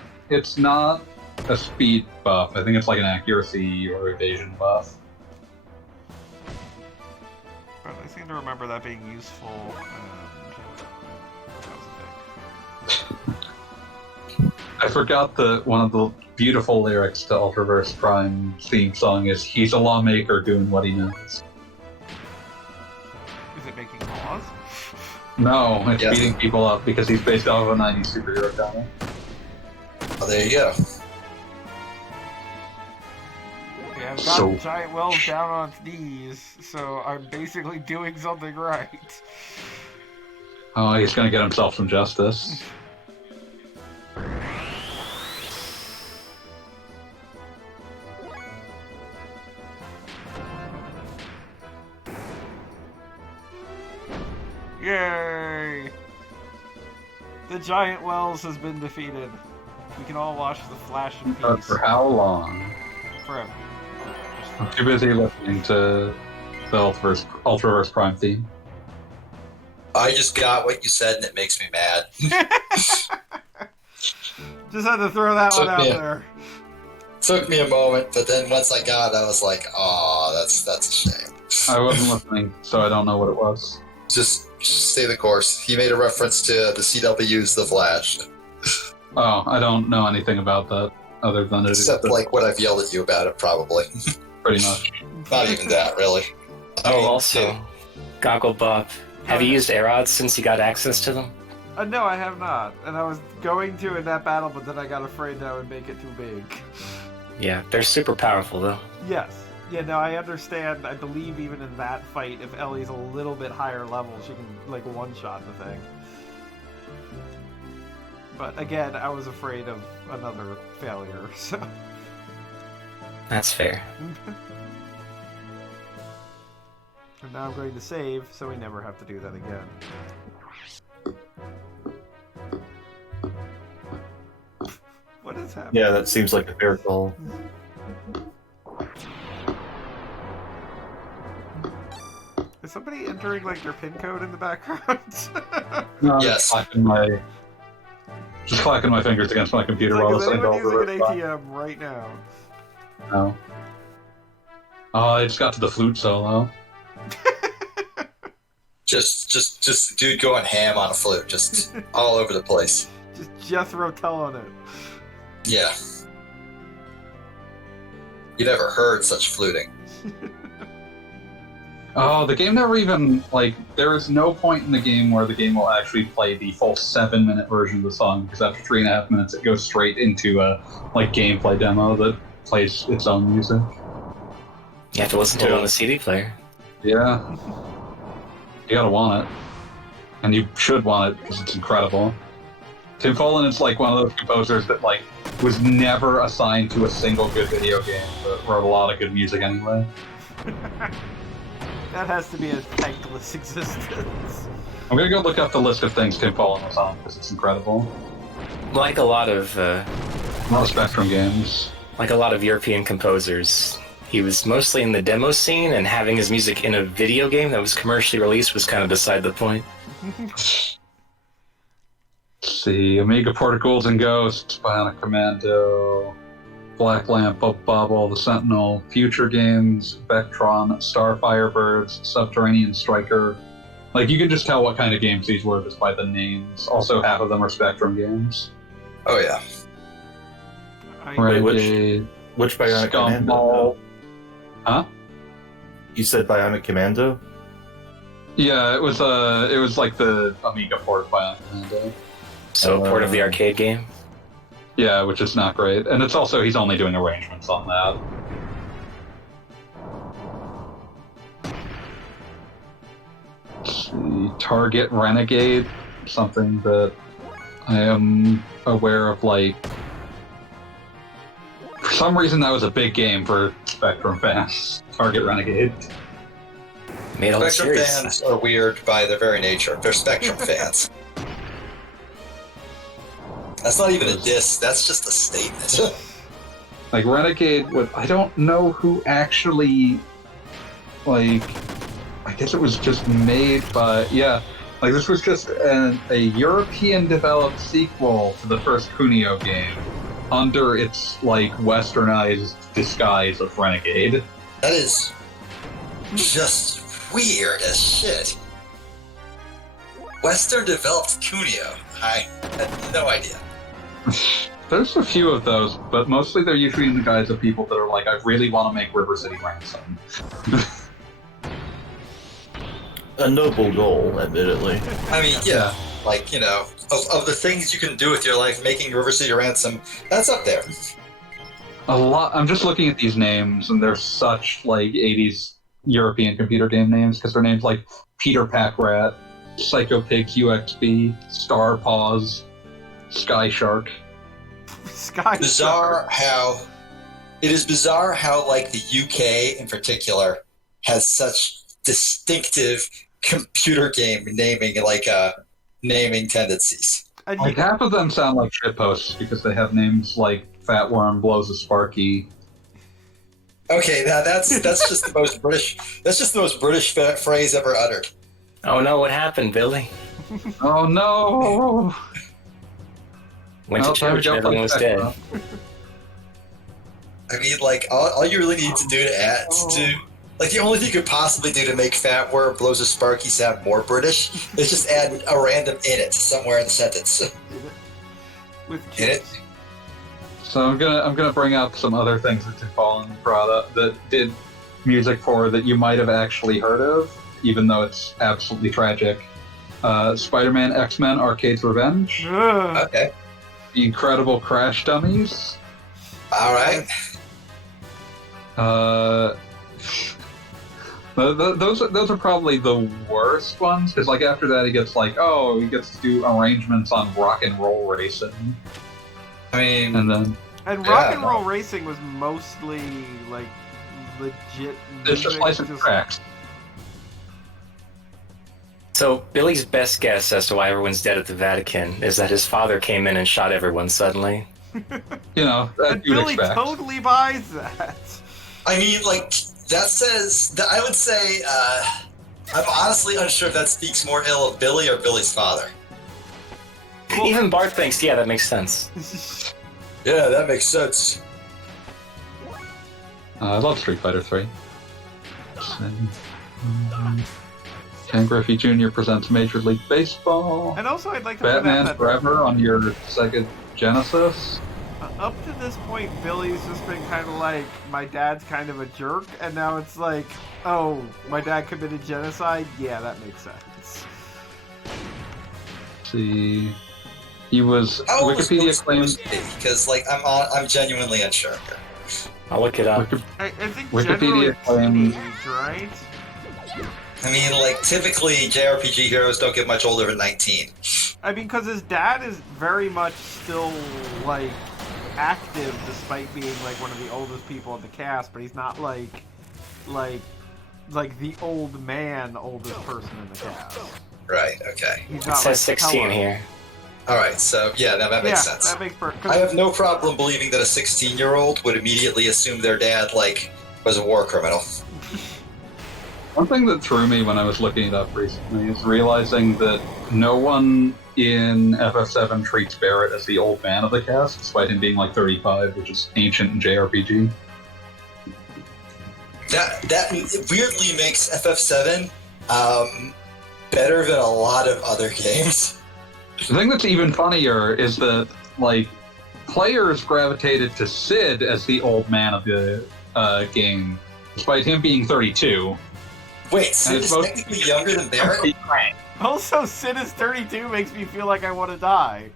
a speed buff. I think it's like an accuracy or evasion buff. But I seem to remember that being useful, and that was a thing. I forgot that one of the beautiful lyrics to Ultraverse Prime theme song is "He's a lawmaker doing what he knows." Is it making laws? No, it's Yes. beating people up because he's based off of a 90s superhero comic. Oh, there you go. Yeah, I've got So- giant wells down on its knees, so I'm basically doing something right. Oh, he's gonna get himself some justice. Yay! The giant wells has been defeated. We can all watch the flash in But peace for how long? forever. I'm too busy listening to the Ultraverse Prime theme. I just got what you said, and it makes me mad. Just had to throw that one Took out me a- there. Took me a moment, but then once I got it, I was like, "Oh, that's a shame." I wasn't listening, so I don't know what it was. Just stay the course. He made a reference to the CW's The Flash, Oh, I don't know anything about that other than it is except like what I've yelled at you about it, probably. pretty much. Not even that, really. I Oh, mean, also, Goggle Bob, have you used Aerods since you got access to them? No, I have not. And I was going to in that battle, but then I got afraid that I would make it too big. Yeah, they're super powerful though. Yes. Yeah, no, I understand. I believe even in that fight, if Ellie's a little bit higher level, she can, like, one-shot the thing. But again, I was afraid of another failure, so... That's fair. And now I'm going to save, so we never have to do that again. What is happening? Yeah, that seems like a fair call. Is somebody entering, like, their pin code in the background? No, Yes. it's in my Just clacking my fingers against my computer It's like, while is listening to all anyone using an the ATM right now? No. Oh, I just got to the flute solo. Just dude going ham on a flute, just all over the place. Just Jethro telling it. Yeah. You never heard such fluting. Oh, the game never even, like, there is no point in the game where the game will actually play the full 7-minute version of the song, because after 3.5 minutes it goes straight into a, like, gameplay demo that plays its own music. You have to listen to it on the CD player. Yeah. You gotta want it. And you should want it, because it's incredible. Tim Follin is, like, one of those composers that, like, was never assigned to a single good video game, but wrote a lot of good music anyway. That has to be a thankless existence. I'm gonna go look up the list of things Tim Follin was on, because it's incredible. Like a lot of Spectrum games. like a lot of European composers, he was mostly in the demo scene, and having his music in a video game that was commercially released was kind of beside the point. Let's see, Amiga Port of Ghouls and Ghosts, Bionic Commando, Black Lamp, Bubble, The Sentinel, Future Games, Vectron, Starfire Birds, Subterranean Striker. Like, you can just tell what kind of games these were just by the names. Also, half of them are Spectrum games. Oh yeah. Renegade, Which Bionic Commando? Scumball. Huh? You said Bionic Commando? Yeah, it was like the Amiga port of Bionic Commando. So, port of the arcade game. Yeah, which is not great. And it's also, he's only doing arrangements on that. Let's see, Target Renegade, something that I am aware of, like... For some reason that was a big game for Spectrum fans. Target Renegade. Made all the Spectrum series. fans are weird by their very nature. They're Spectrum fans. That's not even a diss, that's just a statement. Like, Renegade, I don't know who actually, like, I guess it was just made by, yeah, like, this was just a European-developed sequel to the first Kunio game under its, like, westernized disguise of Renegade. That is just weird as shit. Western developed Kunio. I had no idea. There's a few of those, but mostly they're usually in the guise of people that are like, I really want to make River City Ransom. A noble goal, admittedly. I mean, yeah, like, you know, of the things you can do with your life, making River City Ransom, that's up there. A lot. I'm just looking at these names, and they're such, like, 80s European computer game names, because they're names like Peter Packrat, Psycho Pig QXB, Star Paws, Sky Shark. Sky Bizarre how... It is bizarre how, like, the UK in particular has such distinctive computer game naming, like, naming tendencies. And Like, half of them sound like shitposts, because they have names like Fatworm Blows a Sparky. Okay, now that's just the most British. That's just the most British phrase ever uttered. Oh no, what happened, Billy? Oh no! Went Well, to time church to and jump on everyone was the dead. spectrum. I mean, like, all you really need to do to add to, like, the only thing you could possibly do to make Fatworm Blows a Sparky sound more British is just add a random in it somewhere in the sentence. with In it. kids. So I'm gonna bring up some other things that Tim Follin brought up that did music for that you might have actually heard of, even though it's absolutely tragic. Spider-Man X-Men Arcade's Revenge, Ugh. Okay. The Incredible Crash Dummies, All right. those are probably the worst ones, because like after that he gets to do arrangements on Rock and Roll Racing, I mean, and then And Yeah, rock and no. roll racing was mostly like legit. it's just music, licensed tracks. So, Billy's best guess as to why everyone's dead at the Vatican is that his father came in and shot everyone suddenly. You know, that And you'd Billy expect. totally buys that. I mean, like, that says that I would say I'm honestly unsure if that speaks more ill of Billy or Billy's father. Even Bart thinks, yeah, that makes sense. Yeah, that makes sense. I love Street Fighter 3. Ken Griffey Jr. presents Major League Baseball. And also, I'd like to point out Batman that Forever on your Sega Genesis. up to this point, Billy's just been kind of like, my dad's kind of a jerk, and now it's like, oh, my dad committed genocide? Yeah, that makes sense. See, he was How old was Wikipedia Ghost claims. Because like I'm genuinely unsure. I'll look it up. I think Wikipedia generally claims- teenage, right? I mean, like typically JRPG heroes don't get much older than 19. I mean, because his dad is very much still, like, active despite being, like, one of the oldest people in the cast, but he's not, like the old man, oldest person in the cast. Right. Okay. He's It not, says like, 16 Hello. here. All right. So yeah, now that makes sense. That makes perfect. I have no problem believing that a 16-year-old would immediately assume their dad like was a war criminal. One thing that threw me when I was looking it up recently is realizing that no one in FF7 treats Barrett as the old man of the cast, despite him being like 35, which is ancient in JRPG. That weirdly makes FF7 better than a lot of other games. The thing that's even funnier is that, like, players gravitated to Sid as the old man of the game, despite him being 32. Wait, Sid it's is most- technically younger than Barrett? Also, Sid is 32 makes me feel like I want to die.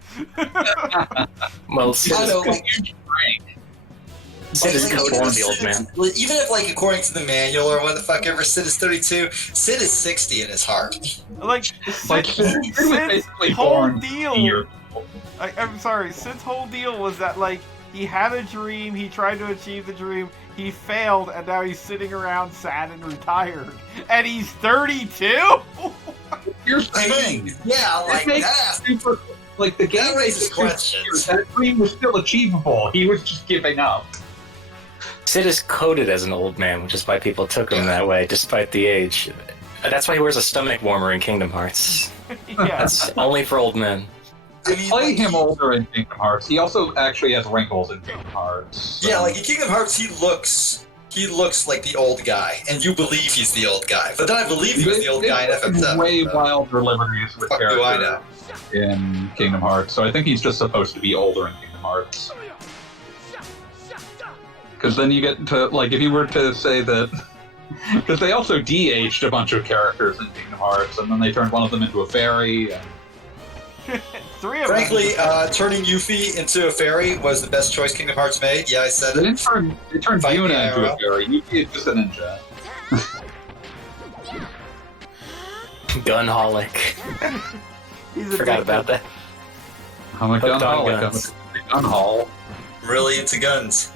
Well, Sid I is, know, like, Sid is like, born the old man. Even if, like, according to the manual or what the fuck ever, Sid is 32, Sid is 60 in his heart. Like, Like, Sid, Sid was Sid's basically whole born deal. here. I'm sorry, Sid's whole deal was that, like, he had a dream, he tried to achieve the dream, he failed, and now he's sitting around sad and retired. And he's 32?! Here's the I thing. mean, yeah, It like makes that. super, like, the game That raises makes it super questions. clear that dream was still achievable. He was just giving up. Sid is coded as an old man, which is why people took him that way, despite the age. That's why he wears a stomach warmer in Kingdom Hearts. Yeah. That's only for old men. I mean, Play like, him older in Kingdom Hearts. He also actually has wrinkles in Kingdom Hearts. So. Yeah, like in Kingdom Hearts, he looks like the old guy, and you believe he's the old guy. But then I believe he was the old guy in FF7. Way so. wilder liberties with Fuck do I know? characters in Kingdom Hearts. So I think he's just supposed to be older in Kingdom Hearts. Because then you get to, like, if you were to say that... Because they also de-aged a bunch of characters in Kingdom Hearts, and then they turned one of them into a fairy. And... 3 of Frankly, them. turning Yuffie into a fairy was the best choice Kingdom Hearts made. Yeah, I said They it. turned Fight Yuna me, into a Arrow. fairy. Yuki is just a ninja. Gunholic. He's Forgot addicted. about that. I'm a Hooked on gunholic. guns. I'm a gun haul. I'm really into guns.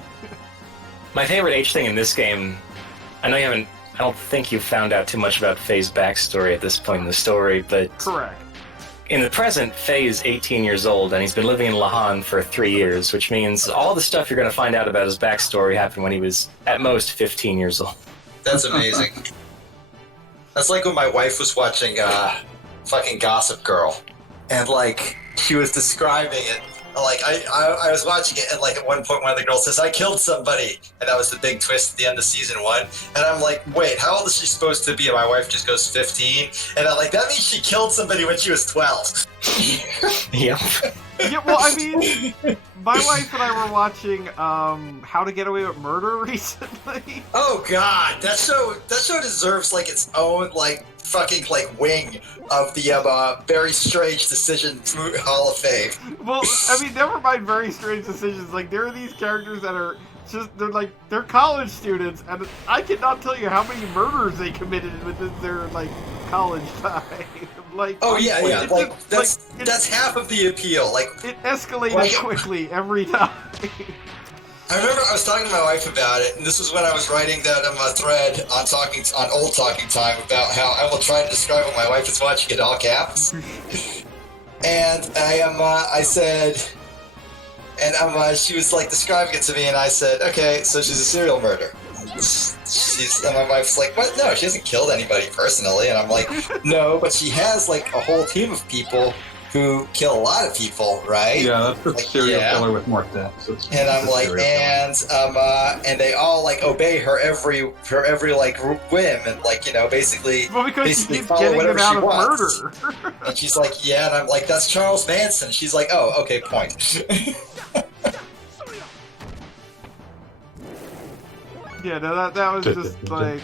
My favorite H thing in this game, I know you haven't, I don't think you've found out too much about Faye's backstory at this point in the story, but Correct. in the present, Faye is 18 years old, and he's been living in Lahan for 3 years, which means all the stuff you're going to find out about his backstory happened when he was, at most, 15 years old. That's amazing. That's like when my wife was watching fucking Gossip Girl, and like she was describing it. Like I was watching it, and like at one point one of the girls says, "I killed somebody," and that was the big twist at the end of season 1. And I'm like, wait, how old is she supposed to be? And my wife just goes 15, and I'm like, that means she killed somebody when she was 12. Yep. Yeah, well, I mean, my wife and I were watching How to Get Away with Murder recently. Oh god, that show deserves like its own like fucking like wing of the Very Strange Decisions Hall of Fame. Well, I mean, never mind very strange decisions. Like, there are these characters that are just, they're college students, and I cannot tell you how many murders they committed within their, like, college time. Like, Oh yeah, yeah. it Like just, that's half of the appeal. Like it escalated Like- quickly every time. I remember I was talking to my wife about it, and this was when I was writing that thread on Old Talking Time about how I will try to describe what my wife is watching in all caps. And I said, and she was like describing it to me, and I said, okay, so she's a serial murderer. And my wife's like, what? No, she hasn't killed anybody personally. And I'm like, no, but she has like a whole team of people who kill a lot of people, right? Yeah, that's the Like, serial yeah. killer with more deaths. And I'm like, and they all like obey her every like whim, and like, you know, basically Well, because she basically keeps follow getting them whatever out she of wants. murder. And she's like, yeah, and I'm like, that's Charles Manson. She's like, oh, okay, point. Yeah, no, that was just like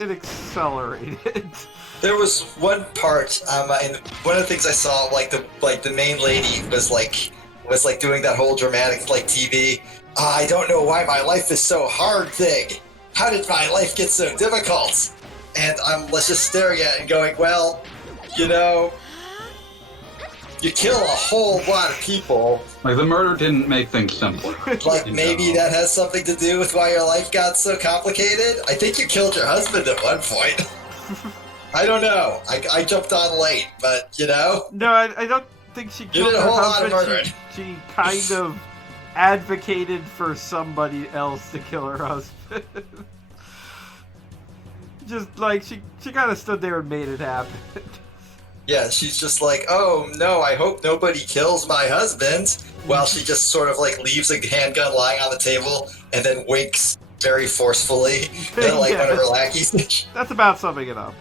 it accelerated. There was one part, and one of the things I saw, like the main lady was like doing that whole dramatic like TV. I don't know why my life is so hard thing. How did my life get so difficult? And I'm just staring at it and going, well, you know, you kill a whole lot of people. Like, the murder didn't make things simpler. Like, maybe that has something to do with why your life got so complicated. I think you killed your husband at one point. I don't know. I jumped on late, but, you know. No, I don't think she killed did a her whole lot of husband. murdering. She kind of advocated for somebody else to kill her husband. Just like she kind of stood there and made it happen. Yeah, she's just like, oh no, I hope nobody kills my husband. While she just sort of like leaves a handgun lying on the table and then winks very forcefully at like Yeah. one of her lackeys. That's about summing it up.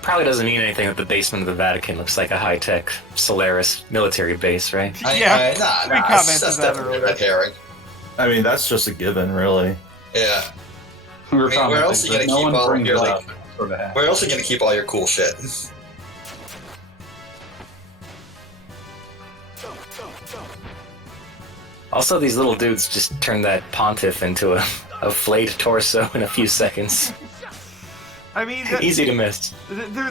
Probably doesn't mean anything that the basement of the Vatican looks like a high-tech Solaris military base, right? Yeah, we Nah, commented that's that definitely earlier. a red herring. I mean, that's just a given, really. Yeah. We were I mean, where else are you commenting, gonna but keep no one all brings your, it like- up. Sort of Where else are you gonna keep all your cool shit? Also, these little dudes just turned that pontiff into a flayed torso in a few seconds. I mean, Easy to miss. they're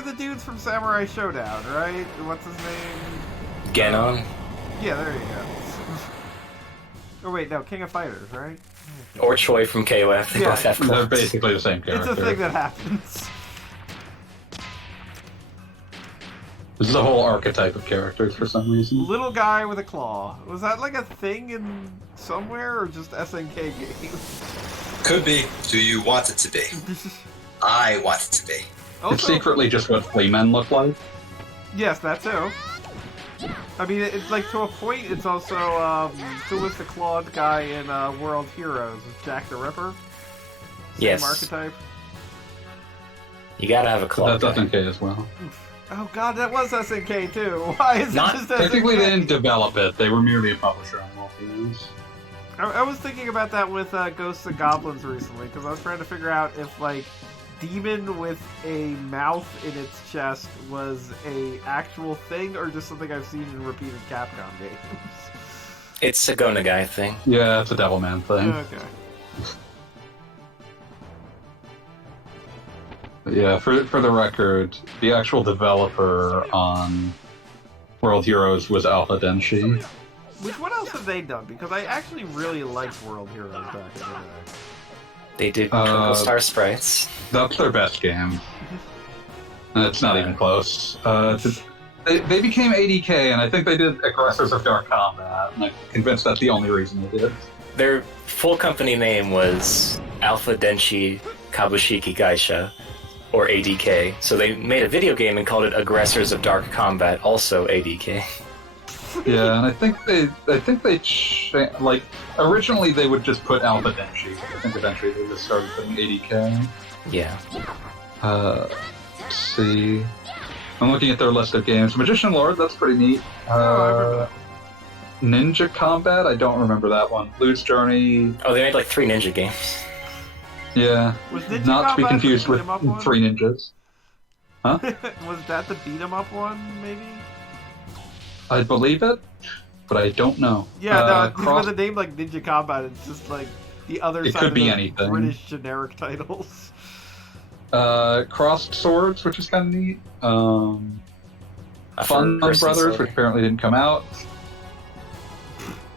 the dudes from Samurai Showdown, right? What's his name? Genon. Yeah, there you go. Oh wait, no, King of Fighters, right? Or Choi from KOF. They Yeah. both have They're clones. basically the same It's character. a thing that happens. This is a whole archetype of characters for some reason. Little guy with a claw. Was that like a thing in somewhere or just SNK games? Could be. Do you want it to be? I want it to be. It's Also, secretly just what flea men look like. yes, that too. I mean, it's like to a point. It's also who was the clawed guy in World Heroes? Is Jack the Ripper? Same Yes. archetype. You gotta have a claw. That's SNK as well. Oh god, that was SNK too. Why is Not- it just SNK? Technically, they didn't develop it. They were merely a publisher on World Heroes. I was thinking about that with Ghosts and Goblins recently because I was trying to figure out if like demon with a mouth in its chest was a actual thing or just something I've seen in repeated Capcom games. It's a Go Nagai thing. Yeah, it's a Devilman thing. Okay. But yeah, for the record, the actual developer on World Heroes was Alpha Denshi. What else have they done? Because I actually really liked World Heroes back in the day. They did Twinkle Star Sprites. That's their best game. And it's not even close. They became ADK, and I think they did Aggressors of Dark Combat, and I'm convinced that's the only reason they did. Their full company name was Alpha Denshi Kabushiki Gaisha, or ADK. So they made a video game and called it Aggressors of Dark Combat, also ADK. Yeah, and I think they like originally they would just put Alpha Denshi. I think eventually they just started putting ADK. Yeah. Let's see. I'm looking at their list of games. Magician Lord, that's pretty neat. I remember Ninja Combat, I don't remember that one. Blues Journey, Oh, they made like 3 ninja games. yeah. Was Ninja Not to be Combat confused the with beat 'em up one? Three Ninjas. Was that the beat 'em up one? Maybe. I believe it, but I don't know. Yeah, no. Cross- With a name like Ninja Combat, it's just like the other It side could of be the anything. British generic titles. Crossed Swords, which is kind of neat. A Fun first-person Brothers, sword. which apparently didn't come out.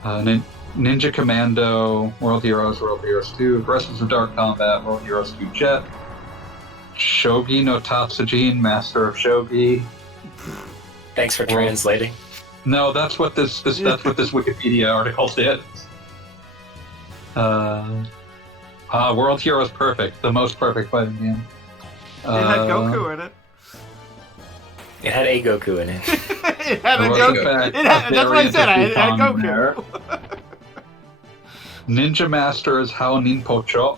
Ninja Commando, World Heroes 2, Aggressors of Dark Combat, World Heroes 2 Jet, Shogi no Tatsujin, Master of Shogi. Thanks for Well- translating. No, that's what this that's what this Wikipedia article did. World Heroes Perfect, the most perfect fighting game. It had Goku in it. It had a Goku in it. It had a Goku. That's what I said. It had Goku. Ninja Masters How Ninpocho.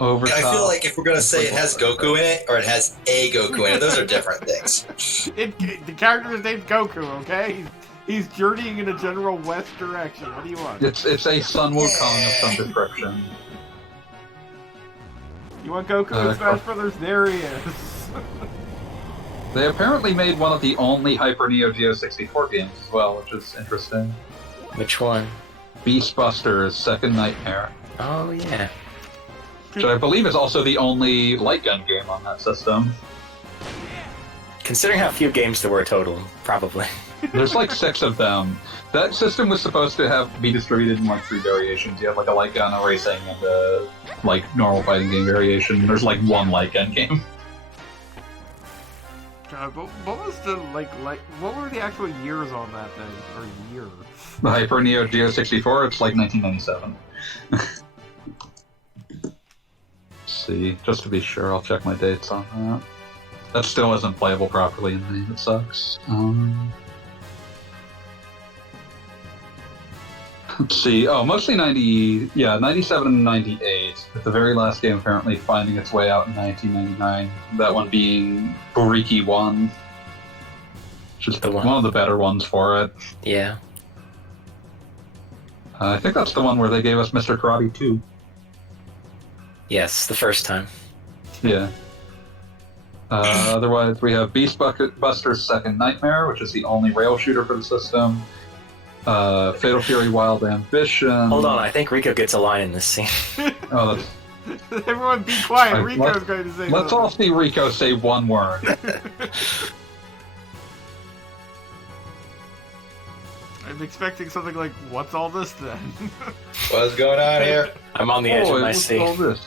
Over I feel like if we're gonna say it has Goku in it or it has a Goku in it, those are different things. The character is named Goku. Okay, he's journeying in a general west direction. What do you want? It's a Sun Wukong of some description. You want Goku in Smash Brothers? There he is. They apparently made one of the only Hyper Neo Geo 64 games as well, which is interesting. Which one? Beast Buster's Second Nightmare. Oh, yeah. Which I believe is also the only light gun game on that system. Considering how few games there were total, probably. There's like 6 of them. That system was supposed to be distributed in like 3 variations. You have like a light gun, a racing, and a like normal fighting game variation. There's like 1 light gun game. God, what was the what were the actual years on that thing? Or year? The Hyper Neo Geo 64, it's like 1997. See, just to be sure, I'll check my dates on that. That still isn't playable properly in the name, it sucks. Let's see, mostly 97 and 98, with the very last game apparently finding its way out in 1999, that one being Buriki 1, which is one of the better ones for it. Yeah. I think that's the one where they gave us Mr. Karate 2. Yes, the first time. Yeah. Otherwise, we have Beast Buster's Second Nightmare, which is the only rail shooter for the system. Fatal Fury Wild Ambition. Hold on, I think Rico gets a line in this scene. Oh, that's... Everyone be quiet, Rico's going to say Let's all see Rico say one word. I'm expecting something like, what's all this then? What's going on here? I'm on the edge of my seat. All this?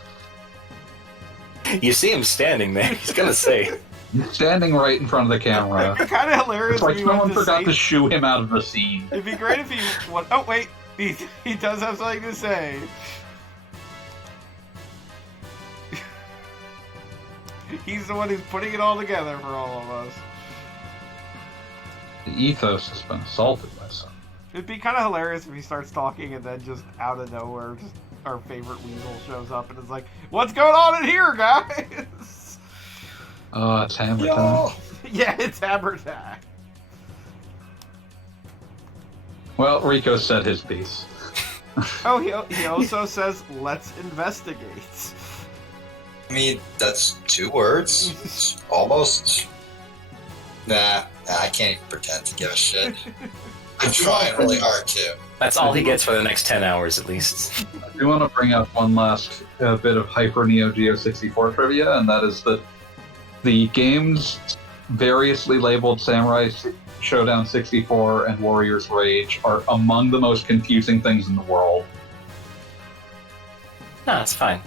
You see him standing there. He's gonna say. He's standing right in front of the camera. It'd be kind of hilarious It's like if he someone went to forgot say... to shoo him out of the scene. It'd be great if he... Oh, wait. He does have something to say. He's the one who's putting it all together for all of us. The ethos has been assaulted by someone. It'd be kind of hilarious if he starts talking and then just out of nowhere, just our favorite weasel shows up and is like, "What's going on in here, guys?" Oh, it's hammer time. Yeah, it's hammer time. Well, Rico said his piece. Oh, he also says, "Let's investigate." I mean, that's 2 words. It's almost. Nah, I can't even pretend to give a shit. I'm trying really hard to. That's all he gets for the next 10 hours, at least. I do want to bring up one last bit of Hyper Neo Geo 64 trivia, and that is that the games variously labeled Samurai Showdown 64 and Warrior's Rage are among the most confusing things in the world. No, it's fine.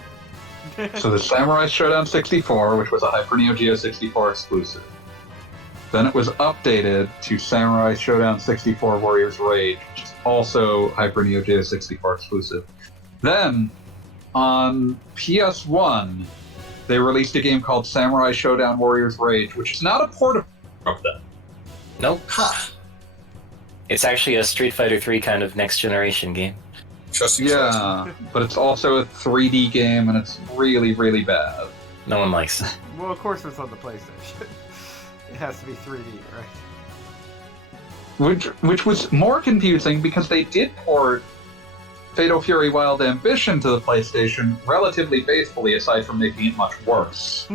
So the Samurai Showdown 64, which was a Hyper Neo Geo 64 exclusive. Then it was updated to Samurai Showdown 64 Warrior's Rage, which is also Hyper Neo Geo 64 exclusive. Then, on PS1, they released a game called Samurai Showdown Warrior's Rage, which is not a port of that. Nope. Huh. It's actually a Street Fighter 3 kind of next generation game. Yeah, but it's also a 3D game, and it's really, really bad. No one likes it. Well, of course it's on the PlayStation. It has to be 3D, right? Which was more confusing because they did port Fatal Fury Wild Ambition to the PlayStation relatively faithfully, aside from making it much worse.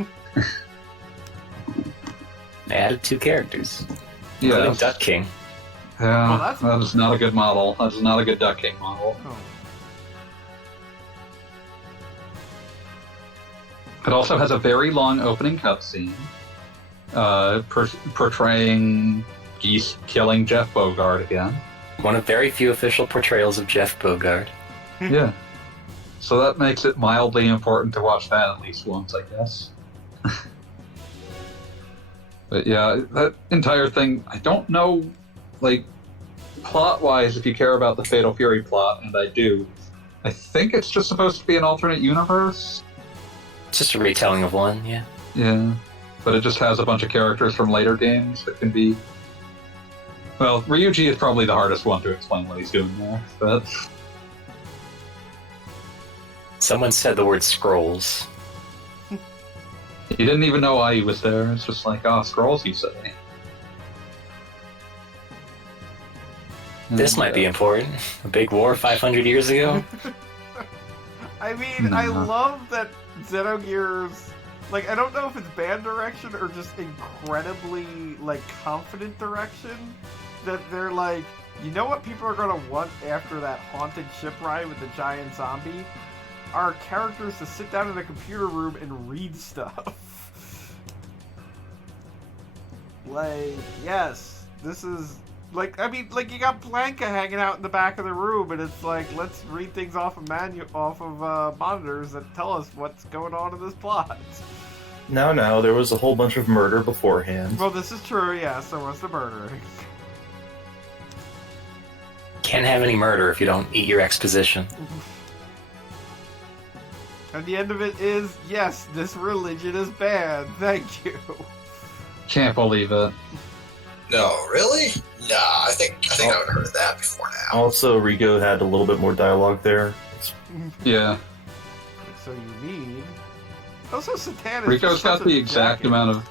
They added 2 characters. Including Yes. Duck King. Yeah, Well, that is not a good model. That is not a good Duck King model. Oh. It also has a very long opening cutscene, portraying Geese killing Jeff Bogard again. One of very few official portrayals of Jeff Bogard. Yeah. So that makes it mildly important to watch that at least once, I guess. But yeah, that entire thing, I don't know, like, plot-wise, if you care about the Fatal Fury plot, and I do, I think it's just supposed to be an alternate universe. It's just a retelling of one, yeah. Yeah, but it just has a bunch of characters from later games that can be... Well, Ryuji is probably the hardest one to explain what he's doing there, but... Someone said the word scrolls. He didn't even know why he was there. It's just like, oh, scrolls, you say. This might be important. A big war 500 years ago? I mean, I love that Xenogears... Like, I don't know if it's bad direction or just incredibly, like, confident direction. That they're like, you know what people are going to want after that haunted ship ride with the giant zombie? Our characters to sit down in a computer room and read stuff. Like, yes, this is... Like, I mean, like, you got Blanca hanging out in the back of the room, and it's like, let's read things off of monitors that tell us what's going on in this plot. No, there was a whole bunch of murder beforehand. Well, this is true, yes, there was the murdering. Can't have any murder if you don't eat your exposition. And the end of it is, yes, this religion is bad, thank you. Can't believe it. No, really? Nah, I think I've heard of that before now. Also, Rico had a little bit more dialogue there. Yeah. So you mean... Also, Satan is Rico's got the exact amount of...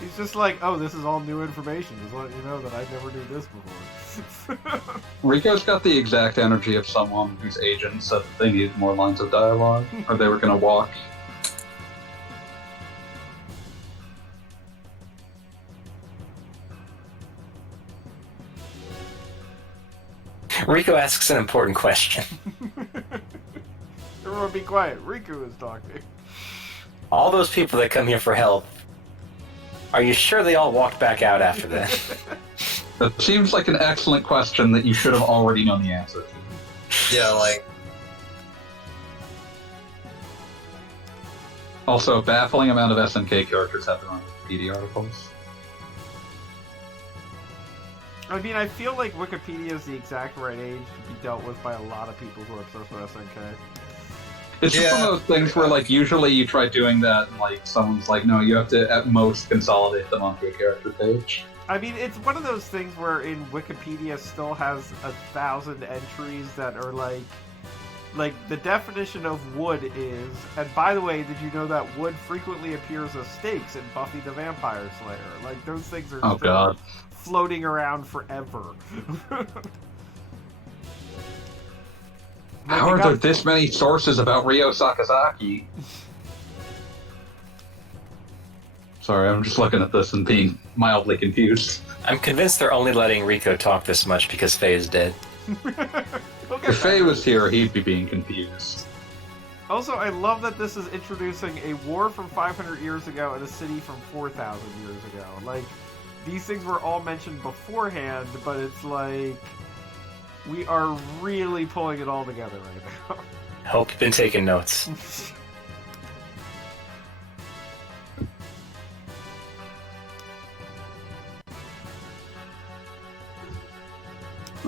He's just like, oh, this is all new information. Just letting you know that I never knew this before. Rico's got the exact energy of someone whose agent said that they needed more lines of dialogue, or they were going to walk. Rico asks an important question. Everyone be quiet. Riku is talking. All those people that come here for help, are you sure they all walked back out after that? That seems like an excellent question that you should have already known the answer to. Yeah, like... Also, a baffling amount of SNK characters have their own Wikipedia articles. I mean, I feel like Wikipedia is the exact right age to be dealt with by a lot of people who are obsessed with SNK. It's just one of those things where, like, usually you try doing that and, like, someone's like, no, you have to, at most, consolidate them onto a character page. I mean, it's one of those things where in Wikipedia still has 1,000 entries that are like the definition of wood is, and by the way, did you know that wood frequently appears as stakes in Buffy the Vampire Slayer? Like, those things are still floating around forever. How are there this many sources about Ryo Sakazaki? Sorry, I'm just looking at this and being mildly confused. I'm convinced they're only letting Rico talk this much because Faye is dead. If Faye was here, he'd be being confused. Also, I love that this is introducing a war from 500 years ago and a city from 4,000 years ago. Like, these things were all mentioned beforehand, but it's like... We are really pulling it all together right now. Hope you've been taking notes.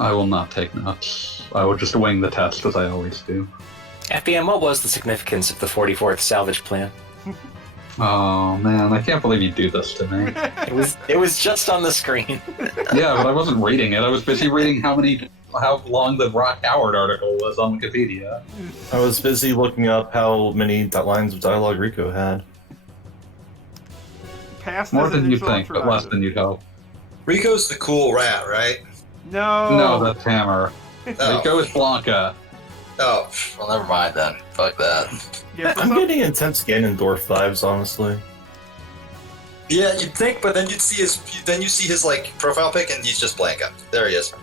I will not take notes. I will just wing the test, as I always do. FBM, what was the significance of the 44th salvage plan? Oh man, I can't believe you do this to me. It was just on the screen. Yeah, but I wasn't reading it. I was busy reading how long the Rock Howard article was on Wikipedia. I was busy looking up how many lines of dialogue Rico had. More than you'd think, but less than you'd hope. Rico's the cool rat, right? No, that's Hammer. Oh. Rico is Blanca. Oh, well, never mind then. Fuck that. Yeah, I'm getting intense Ganondorf vibes, honestly. Yeah, you'd think, but then you see his like profile pic, and he's just Blanca. There he is.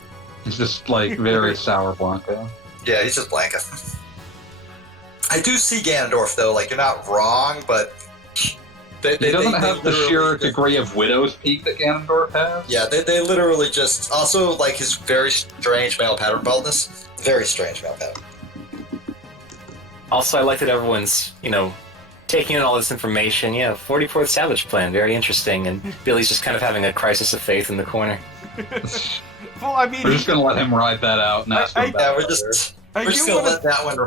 He's just like very sour Blanca. Yeah, he's just Blanca. I do see Ganondorf though. Like, you're not wrong, but he doesn't have the sheer degree of Widow's Peak that Ganondorf has. Yeah, they literally just also like his very strange male pattern baldness. Very strange male pattern. Also, I like that everyone's, taking in all this information. Yeah, 44th Savage Plan, very interesting. And Billy's just kind of having a crisis of faith in the corner. Well, I mean... We're just going to let him ride that out and ask him about it. I We're just do gonna want let that one.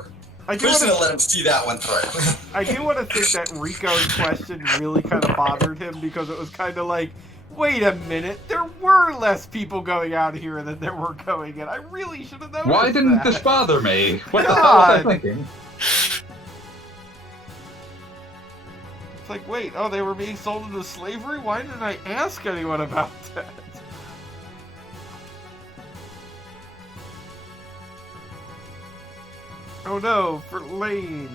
I We're do just want gonna let him see that one through. I do want to think that Rico's question really kind of bothered him because it was kind of like, wait a minute, there were less people going out here than there were going in. I really should have noticed. Why didn't that. this bother me? What the hell was I God. thinking? It's like, wait, oh, they were being sold into slavery? Why didn't I ask anyone about that? Oh no, for Lane.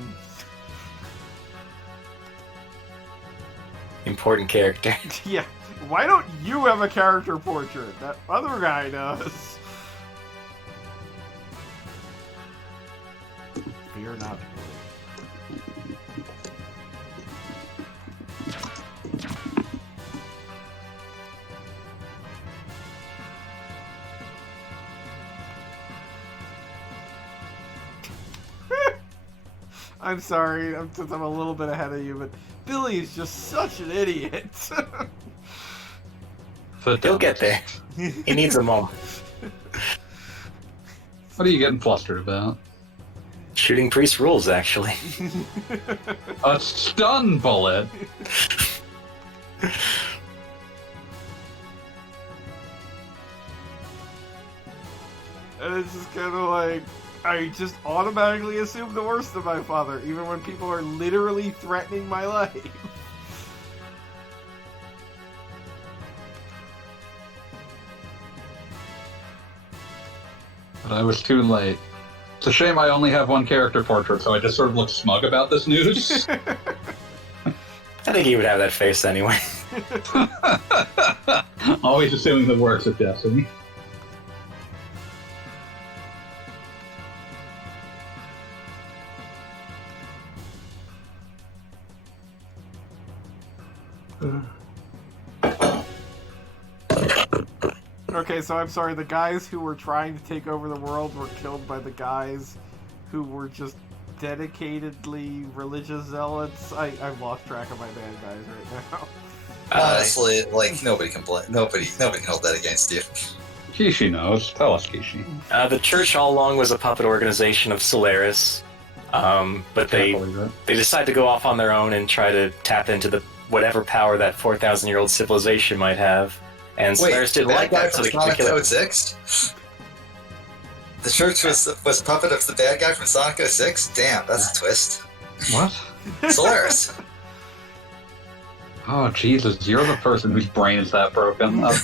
Important character. Yeah, why don't you have a character portrait? That other guy does. Fear not. I'm sorry, since I'm a little bit ahead of you, but Billy is just such an idiot. He'll get there. He needs a moment. What are you getting flustered about? Shooting priest rules, actually. A stun bullet. And it's just kind of like, I just automatically assume the worst of my father, even when people are literally threatening my life. But I was too late. It's a shame I only have one character portrait, so I just sort of look smug about this news. I think he would have that face anyway. Always assuming the worst of Destiny. Okay, so I'm sorry, the guys who were trying to take over the world were killed by the guys who were just dedicatedly religious zealots. I've lost track of my bad guys right now. Honestly, like nobody can nobody can hold that against you. Kishi knows. Tell us, Kishi. The church all along was a puppet organization of Solaris, but they decide to go off on their own and try to tap into the whatever power that 4,000-year-old civilization might have. And Wait, Solaris didn't bad like guy that, so from they kicked Sonic it. 06? The church was puppet of the bad guy from Sonic 06? Damn, that's a twist. What? Solaris. Oh, Jesus, you're the person whose brain is that broken. Yes,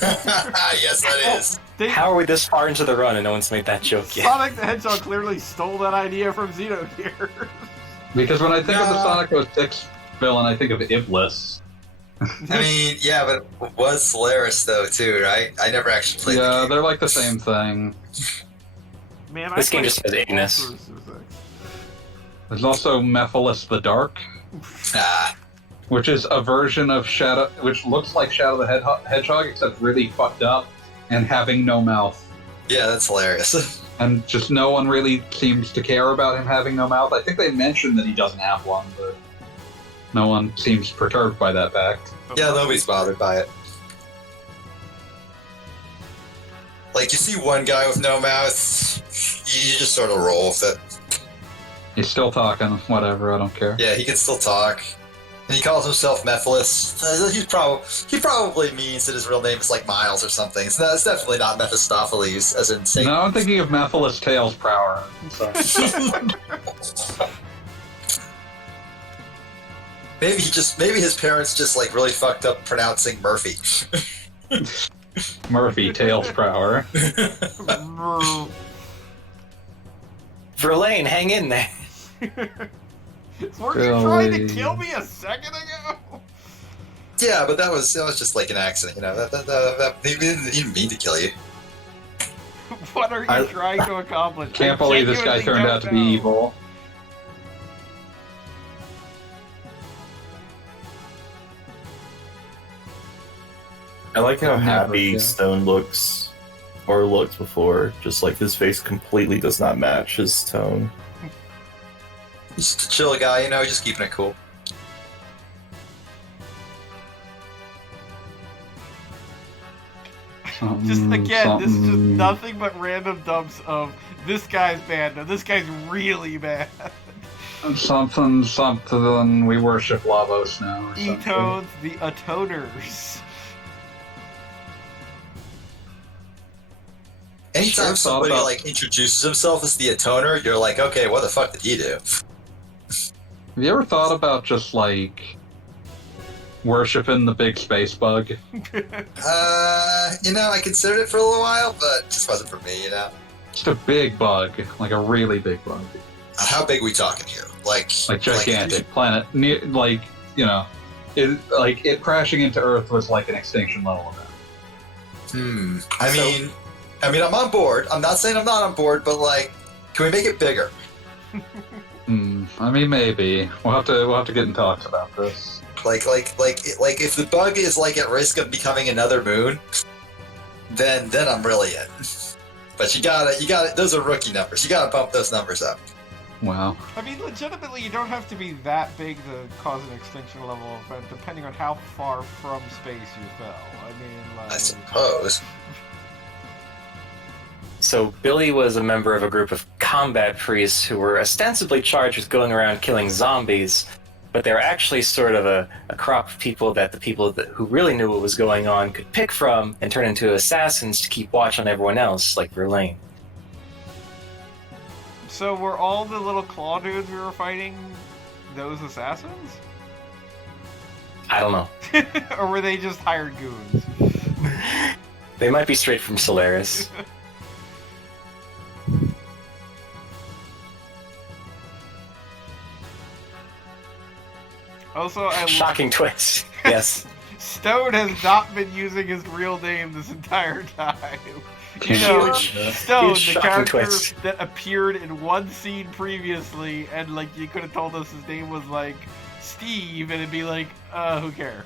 that is. How are we this far into the run and no one's made that joke yet? Sonic the Hedgehog clearly stole that idea from Xenogears. Because when I think of the Sonic 06 villain, I think of Iblis. I mean, yeah, but it was Solaris though too, right? I never actually played the Yeah, game. they're like the same thing. Man, This I game played just has Ignis. all sorts of things. There's also Mephiles the Dark, Ah, which is a version of Shadow, which looks like Shadow the Hedgehog, except really fucked up and having no mouth. yeah, that's hilarious. And just no one really seems to care about him having no mouth. I think they mentioned that he doesn't have one, but no one seems perturbed by that fact. Yeah, nobody's bothered by it. Like, you see one guy with no mouth, you just sort of roll with it. He's still talking, whatever, I don't care. Yeah, he can still talk. And he calls himself Mephiles. He probably means that his real name is like Miles or something. So that's definitely not Mephistopheles, as in Satan. No, I'm thinking of Mephiles Tails Prower. Sorry. Maybe his parents just like really fucked up pronouncing Murphy. Murphy Tails Prower. Verlaine, hang in there. Weren't you trying to Golly. kill me a second ago? Yeah, but that was just like an accident, you know. He didn't mean to kill you. What are you trying to accomplish? Can't I believe this guy genuinely turned out to don't be know. evil. I like how Never, happy yeah. Stone looks, or looked before. Just like his face completely does not match his tone. He's just a chill guy, you know, just keeping it cool. Just again, this is just nothing but random dumps of this guy's bad. No, this guy's really bad. Something. We worship Lavos now. Or something. Etones, the Atoners. Anytime somebody like introduces himself as the Atoner, you're like, okay, what the fuck did he do? Have you ever thought about just like worshiping the big space bug? I considered it for a little while, but it just wasn't for me, Just a big bug, like a really big bug. How big are we talking here? Like gigantic planet, it crashing into Earth was like an extinction level event. I mean, I'm on board. I'm not saying I'm not on board, but like, can we make it bigger? I mean, maybe we'll have to get in talks about this. Like if the bug is like at risk of becoming another moon, then I'm really in. But you gotta. Those are rookie numbers. You gotta bump those numbers up. Wow. I mean, legitimately, you don't have to be that big to cause an extinction level event, depending on how far from space you fell. I mean, like... I suppose. So Billy was a member of a group of combat priests who were ostensibly charged with going around killing zombies, but they were actually sort of a crop of people that the people who really knew what was going on could pick from and turn into assassins to keep watch on everyone else, like Verlaine. So were all the little claw dudes we were fighting those assassins? I don't know. Or were they just hired goons? They might be straight from Solaris. Also, shocking twist. Yes. Stone has not been using his real name this entire time. Stone, the character that appeared in one scene previously, and like you could have told us his name was like Steve, and it'd be like, who cares?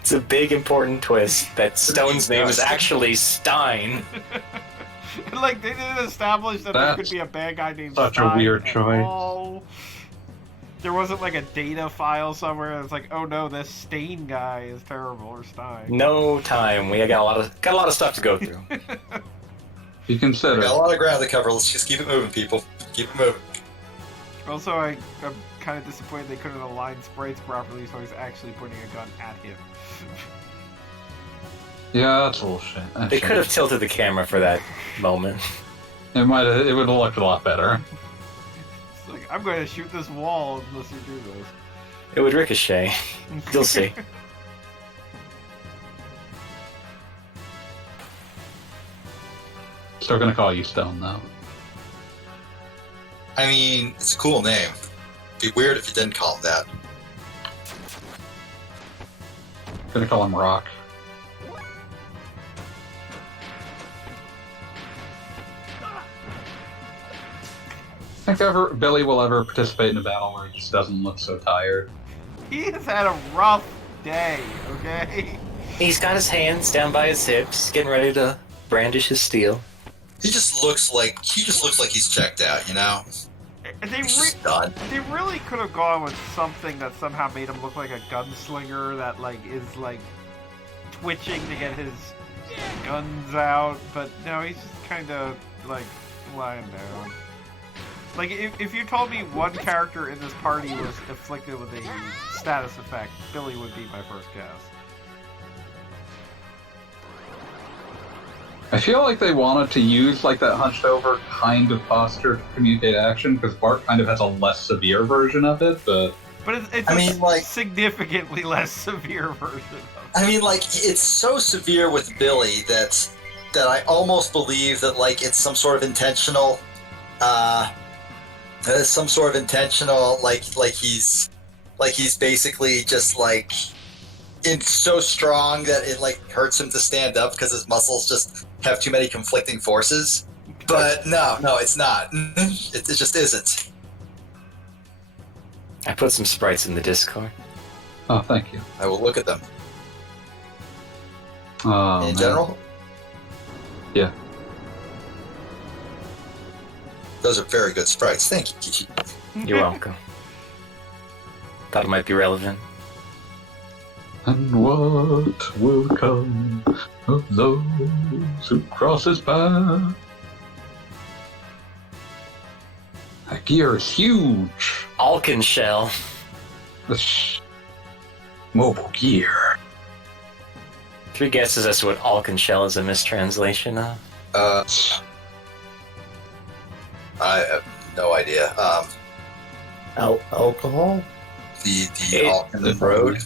It's a big important twist that Stone's name is actually Stein. Like they didn't establish that there could be a bad guy named such Stein a weird at choice. all. There wasn't like a data file somewhere that's like, oh no, this Stain guy is terrible, or Stein. No time. We got a lot of stuff to go through. You consider. We got a lot of ground to cover. Let's just keep it moving, people. Keep it moving. Also, I'm kind of disappointed they couldn't align sprites properly, so he's actually pointing a gun at him. Yeah, that's bullshit. They could have tilted the camera for that moment. It would have looked a lot better. It's like, I'm going to shoot this wall unless you do this. It would ricochet. You'll see. Still gonna call you Stone, though. I mean, it's a cool name. It'd be weird if you didn't call him that. Gonna call him Rock. Think Billy will ever participate in a battle where he just doesn't look so tired. He has had a rough day, okay? He's got his hands down by his hips, getting ready to brandish his steel. He just looks like he's checked out, you know? They really could have gone with something that somehow made him look like a gunslinger that like is like twitching to get his guns out, but no, he's just kind of like lying down. Like if you told me one character in this party was afflicted with a status effect, Billy would be my first guess. I feel like they wanted to use like that hunched over kind of posture to communicate action, because Bart kind of has a less severe version of it, but it's significantly less severe version of it. I mean, like, it's so severe with Billy that I almost believe that like it's some sort of intentional like he's basically just like it's so strong that it like hurts him to stand up because his muscles just have too many conflicting forces. But no, it's not. It just isn't. I put some sprites in the Discord. Oh, thank you. I will look at them. In general? Yeah. Those are very good sprites. Thank you, Kishi. You're welcome. Thought it might be relevant. And what will come of those who cross his path? That gear is huge. Alkenshell. This mobile gear. 3 guesses as to what Alkenshell is a mistranslation of. I have no idea. Alcohol? The road.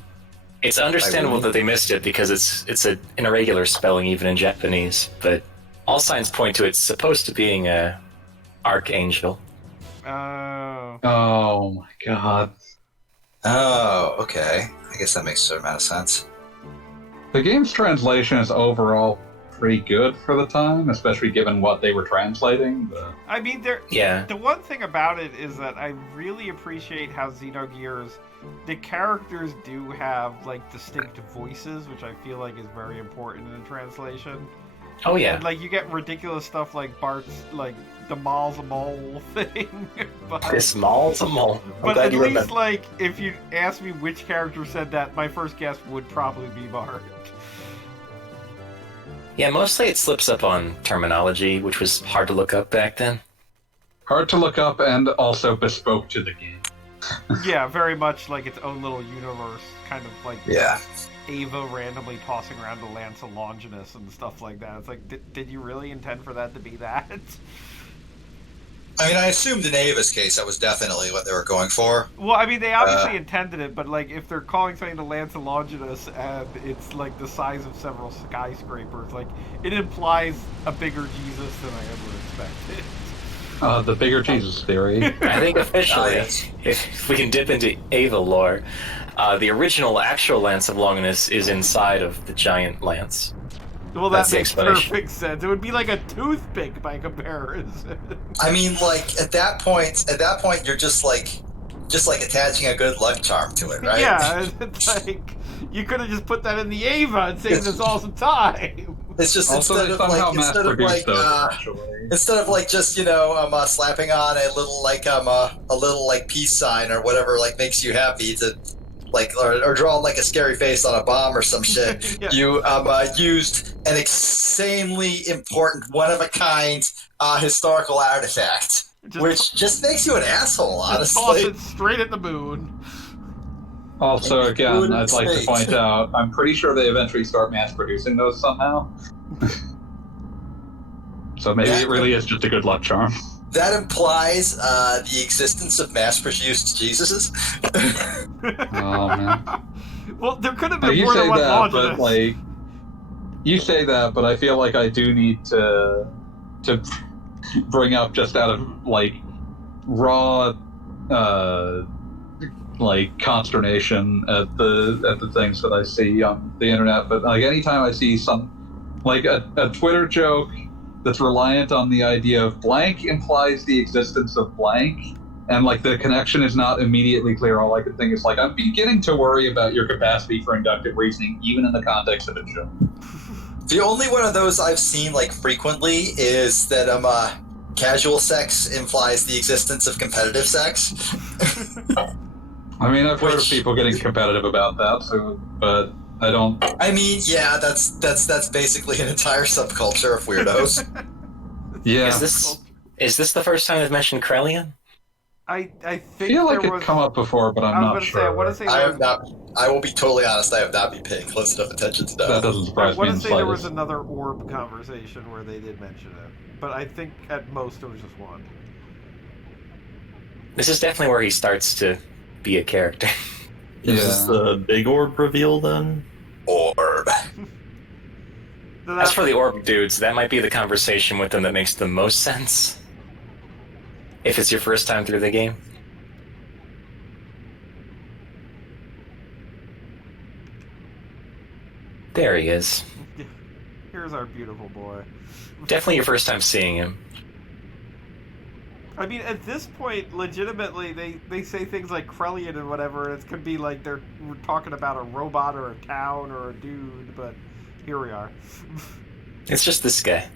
It's understandable that they missed it because it's an irregular spelling even in Japanese, but all signs point to it's supposed to being a archangel. Oh. Oh my god. Oh, okay. I guess that makes a certain amount of sense. The game's translation is overall pretty good for the time, especially given what they were translating. But... I mean, the one thing about it is that I really appreciate how Xenogears, the characters do have like distinct voices, which I feel like is very important in the translation. Oh yeah. And, like, you get ridiculous stuff like Bart's, like, the Maul's a mole thing. This Maul's a mole. But at least, like, if you ask me which character said that, my first guess would probably be Bart. Yeah, mostly it slips up on terminology, which was hard to look up back then. Hard to look up and also bespoke to the game. Yeah, very much like its own little universe, kind of like Ava randomly tossing around the Lance of Longinus and stuff like that. It's like, did you really intend for that to be that? I mean, I assumed in Ava's case that was definitely what they were going for. Well, I mean, they obviously intended it, but like, if they're calling something the Lance of Longinus and it's like the size of several skyscrapers, like, it implies a bigger Jesus than I ever expected. The bigger Jesus theory. I think officially, if we can dip into Ava lore, the original actual Lance of Longinus is inside of the giant lance. Well, that makes perfect sense. It would be like a toothpick by comparison. I mean, like, at that point, you're just like attaching a good luck charm to it, right? Yeah, it's like, you could have just put that in the Ava and saved us all some time. It's just also, instead of like just, you know, slapping on a little peace sign or whatever, like, makes you happy to, like, or draw like a scary face on a bomb or some shit. Yeah. You used an insanely important, one of a kind historical artifact, which just makes you an asshole, honestly. Toss it straight at the moon. Also, again, I'd like to point out, I'm pretty sure they eventually start mass producing those somehow. So maybe it really is just a good luck charm. That implies the existence of mass-produced Jesuses. Oh, man. Well, there could have been more than one Longinus. But, like, you say that, but I feel like I do need to bring up, just out of, like, raw like consternation at the things that I see on the internet. But like, anytime I see some, like, a Twitter joke that's reliant on the idea of blank implies the existence of blank, and like the connection is not immediately clear, all I can think is like, I'm beginning to worry about your capacity for inductive reasoning, even in the context of a joke. The only one of those I've seen, like, frequently is that casual sex implies the existence of competitive sex. I mean, I've heard of people getting competitive about that, so, but I don't. I mean, yeah, that's basically an entire subculture of weirdos. Yeah. Is this the first time I've mentioned Krellian? I think feel like it's come up before, but I'm not sure. I will be totally honest, I have not been paying close enough attention to that. That doesn't surprise me. I want in to say the there was slightest. another orb conversation where they did mention it, but I think at most it was just one. This is definitely where he starts to be a character. Is this the big orb reveal then? Orb. As for the orb dudes, that might be the conversation with them that makes the most sense. If it's your first time through the game. There he is. Here's our beautiful boy. Definitely your first time seeing him. I mean, at this point, legitimately, they say things like Krellian and whatever, and it could be like we're talking about a robot or a town or a dude, but here we are. It's just this guy.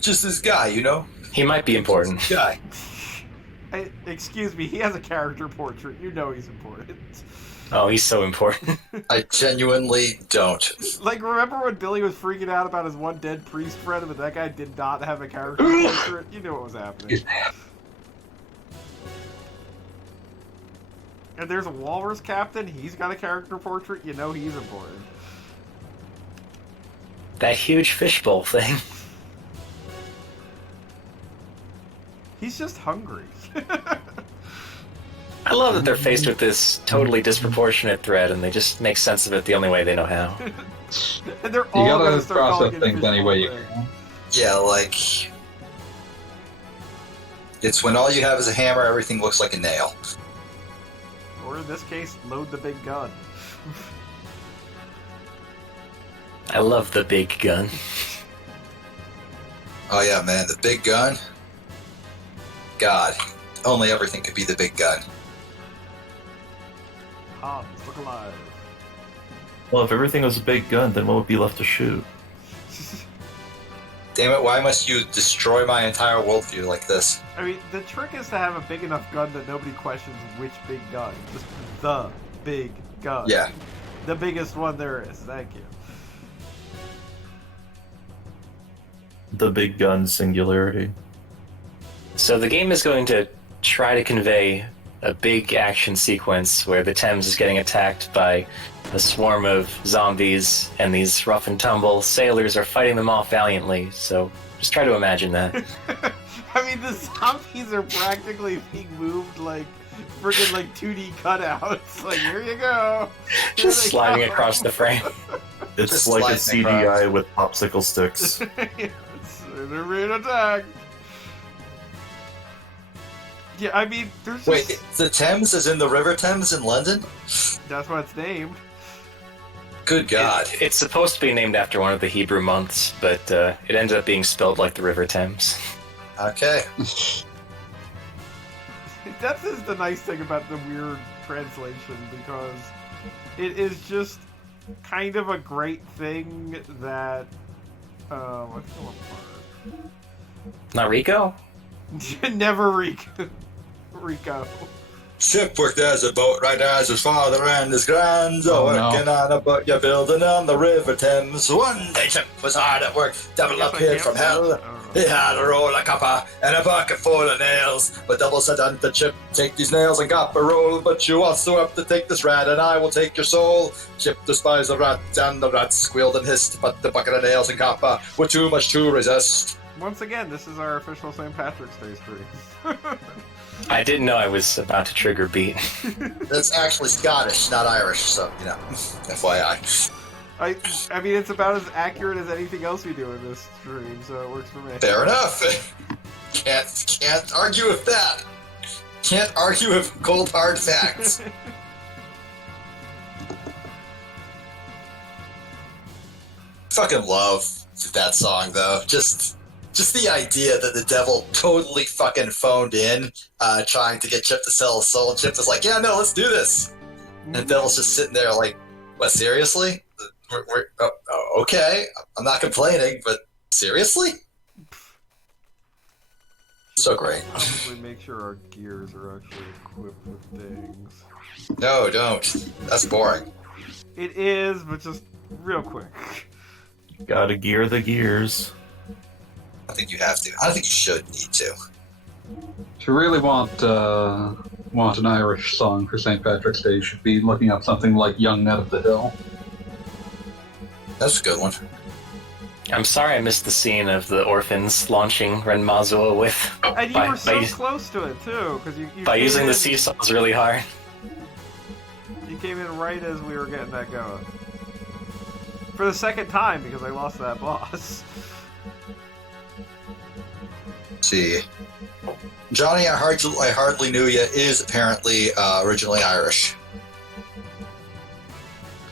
Just this guy, you know? He might be important. Guy. Excuse me, he has a character portrait. You know he's important. Oh, he's so important. I genuinely don't. Like, remember when Billy was freaking out about his one dead priest friend, but that guy did not have a character portrait? You knew what was happening. And there's a walrus captain. He's got a character portrait. You know he's important. That huge fishbowl thing. He's just hungry. I love that they're faced with this totally disproportionate threat, and they just make sense of it the only way they know how. And they're You all gotta gonna start calling process it things any way you fishbowl can. Yeah, like it's when all you have is a hammer, everything looks like a nail. thing. Or in this case, load the big gun. I love the big gun. Oh yeah, man, the big gun. God, only everything could be the big gun. Hans, look alive. Well, if everything was a big gun, then what would be left to shoot? Damn it, why must you destroy my entire worldview like this? I mean, the trick is to have a big enough gun that nobody questions which big gun. Just the big gun. Yeah. The biggest one there is. Thank you. The big gun singularity. So the game is going to try to convey a big action sequence where the Thames is getting attacked by a swarm of zombies, and these rough and tumble sailors are fighting them off valiantly. So just try to imagine that. I mean, the zombies are practically being moved like friggin' like 2D cutouts. Like, here you go. Here Just they sliding go. across the frame. It's Just like a slicing CGI across. with popsicle sticks. Yes, they're being attacked. Yeah, I mean, there's Wait, just... the Thames is in the River Thames in London? That's what it's named. Good God. It's supposed to be named after one of the Hebrew months, but it ended up being spelled like the River Thames. Okay. That's just the nice thing about the weird translation, because it is just kind of a great thing that... what's the one Not Rico? part? Never Rico. Rico. Ship worked as a boat, right as his father and his grands. Oh, working on a boat you're building on the River Thames. One day Ship was hard at work, devil Guess I appeared can't from say- I hell. don't know. He had a roll of copper and a bucket full of nails. But devil said unto Chip, take these nails and copper roll, but you also have to take this rat and I will take your soul. Chip despised the rat and the rat squealed and hissed, but the bucket of nails and copper were too much to resist. Once again, this is our official St. Patrick's Day stream. I didn't know I was about to trigger beat. That's actually Scottish, not Irish, so, you know, FYI. I mean, it's about as accurate as anything else we do in this stream, so it works for me. Fair enough. Can't argue with that. Can't argue with cold hard facts. Fucking love that song though. Just the idea that the devil totally fucking phoned in, trying to get Chip to sell his soul. And Chip was like, "Yeah, no, let's do this." And the devil's just sitting there like, "What? Seriously? Okay. I'm not complaining, but seriously." So great. Probably make sure our gears are actually equipped with things. No, don't. That's boring. It is, but just real quick. Gotta gear the gears. I don't think you have to. I don't think you should need to. If you really want an Irish song for St. Patrick's Day, you should be looking up something like Young Ned of the Hill. That's a good one. I'm sorry I missed the scene of the orphans launching Ren Mazua with And you By- were so by- close to it, too, because you by came using in, the seesaws really hard. You came in right as we were getting that going. For the second time, because I lost that boss. Let's see. Johnny, I hardly knew you is apparently originally Irish.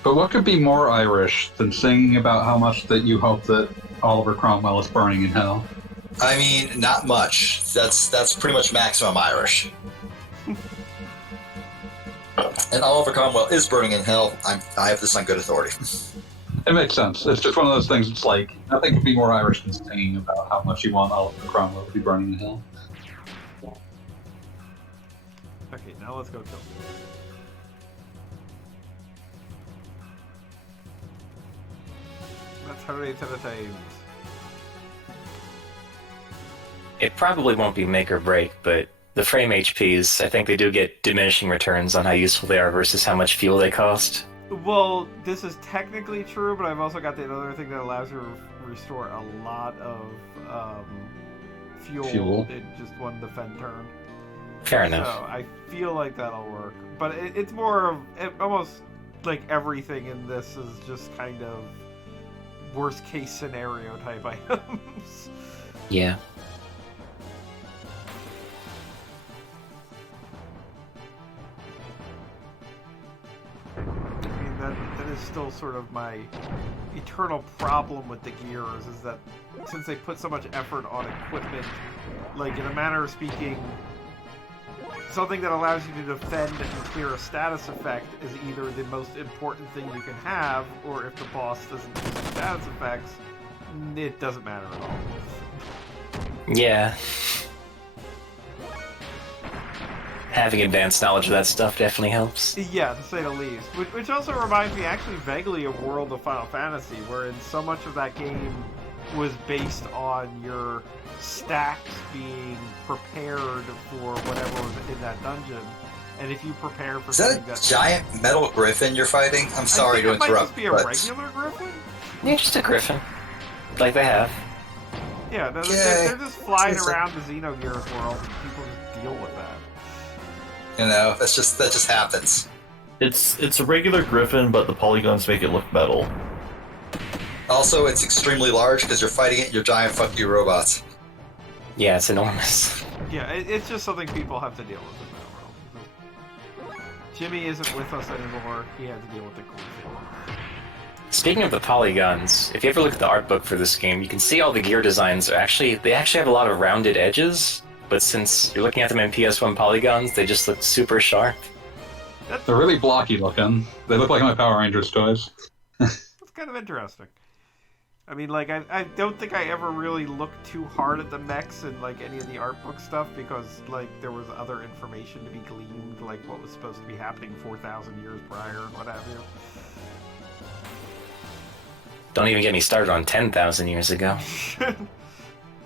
But what could be more Irish than singing about how much that you hope that Oliver Cromwell is burning in hell? I mean, not much. That's pretty much maximum Irish. And Oliver Cromwell is burning in hell. I have this on good authority. It makes sense. It's just one of those things. It's like nothing could be more Irish than singing about how much you want Oliver Cromwell to be burning in hell. Okay, now let's go kill him. That's 110 times. It probably won't be make or break, but the frame HPs, I think they do get diminishing returns on how useful they are versus how much fuel they cost. Well, this is technically true, but I've also got the other thing that allows you to restore a lot of fuel in just one defend turn. Fair enough. So I feel like that'll work. But it's more of almost like everything in this is just kind of worst case scenario type items. Yeah. I mean, that is still sort of my eternal problem with the Gears, is that since they put so much effort on equipment, like in a manner of speaking, something that allows you to defend and clear a status effect is either the most important thing you can have, or if the boss doesn't use the status effects, it doesn't matter at all. Yeah. Having advanced knowledge of that stuff definitely helps. Yeah, to say the least. Which also reminds me actually vaguely of World of Final Fantasy, wherein so much of that game was based on your stacks being prepared for whatever was in that dungeon. And if you prepare for Is that a giant metal griffin you're fighting? I'm sorry to I think it interrupt. might just be a regular griffin? Yeah, just a griffin. Like they have. Yeah, they're just flying around the Xenogears world, and people just deal with that. You know, that just happens. It's a regular griffin, but the polygons make it look metal. Also, it's extremely large because you're fighting it. You're giant fuck you robots. Yeah, it's enormous. Yeah, it's just something people have to deal with in that world. Jimmy isn't with us anymore. He had to deal with the cool thing. Speaking of the polygons, if you ever look at the art book for this game, you can see all the gear designs they actually have a lot of rounded edges, but since you're looking at them in PS1 polygons, they just look super sharp. They're really blocky looking. They look like my Power Rangers toys. That's kind of interesting. I mean, like, I don't think I ever really looked too hard at the mechs and, like, any of the art book stuff because, like, there was other information to be gleaned, like what was supposed to be happening 4,000 years prior and what have you. Don't even get me started on 10,000 years ago.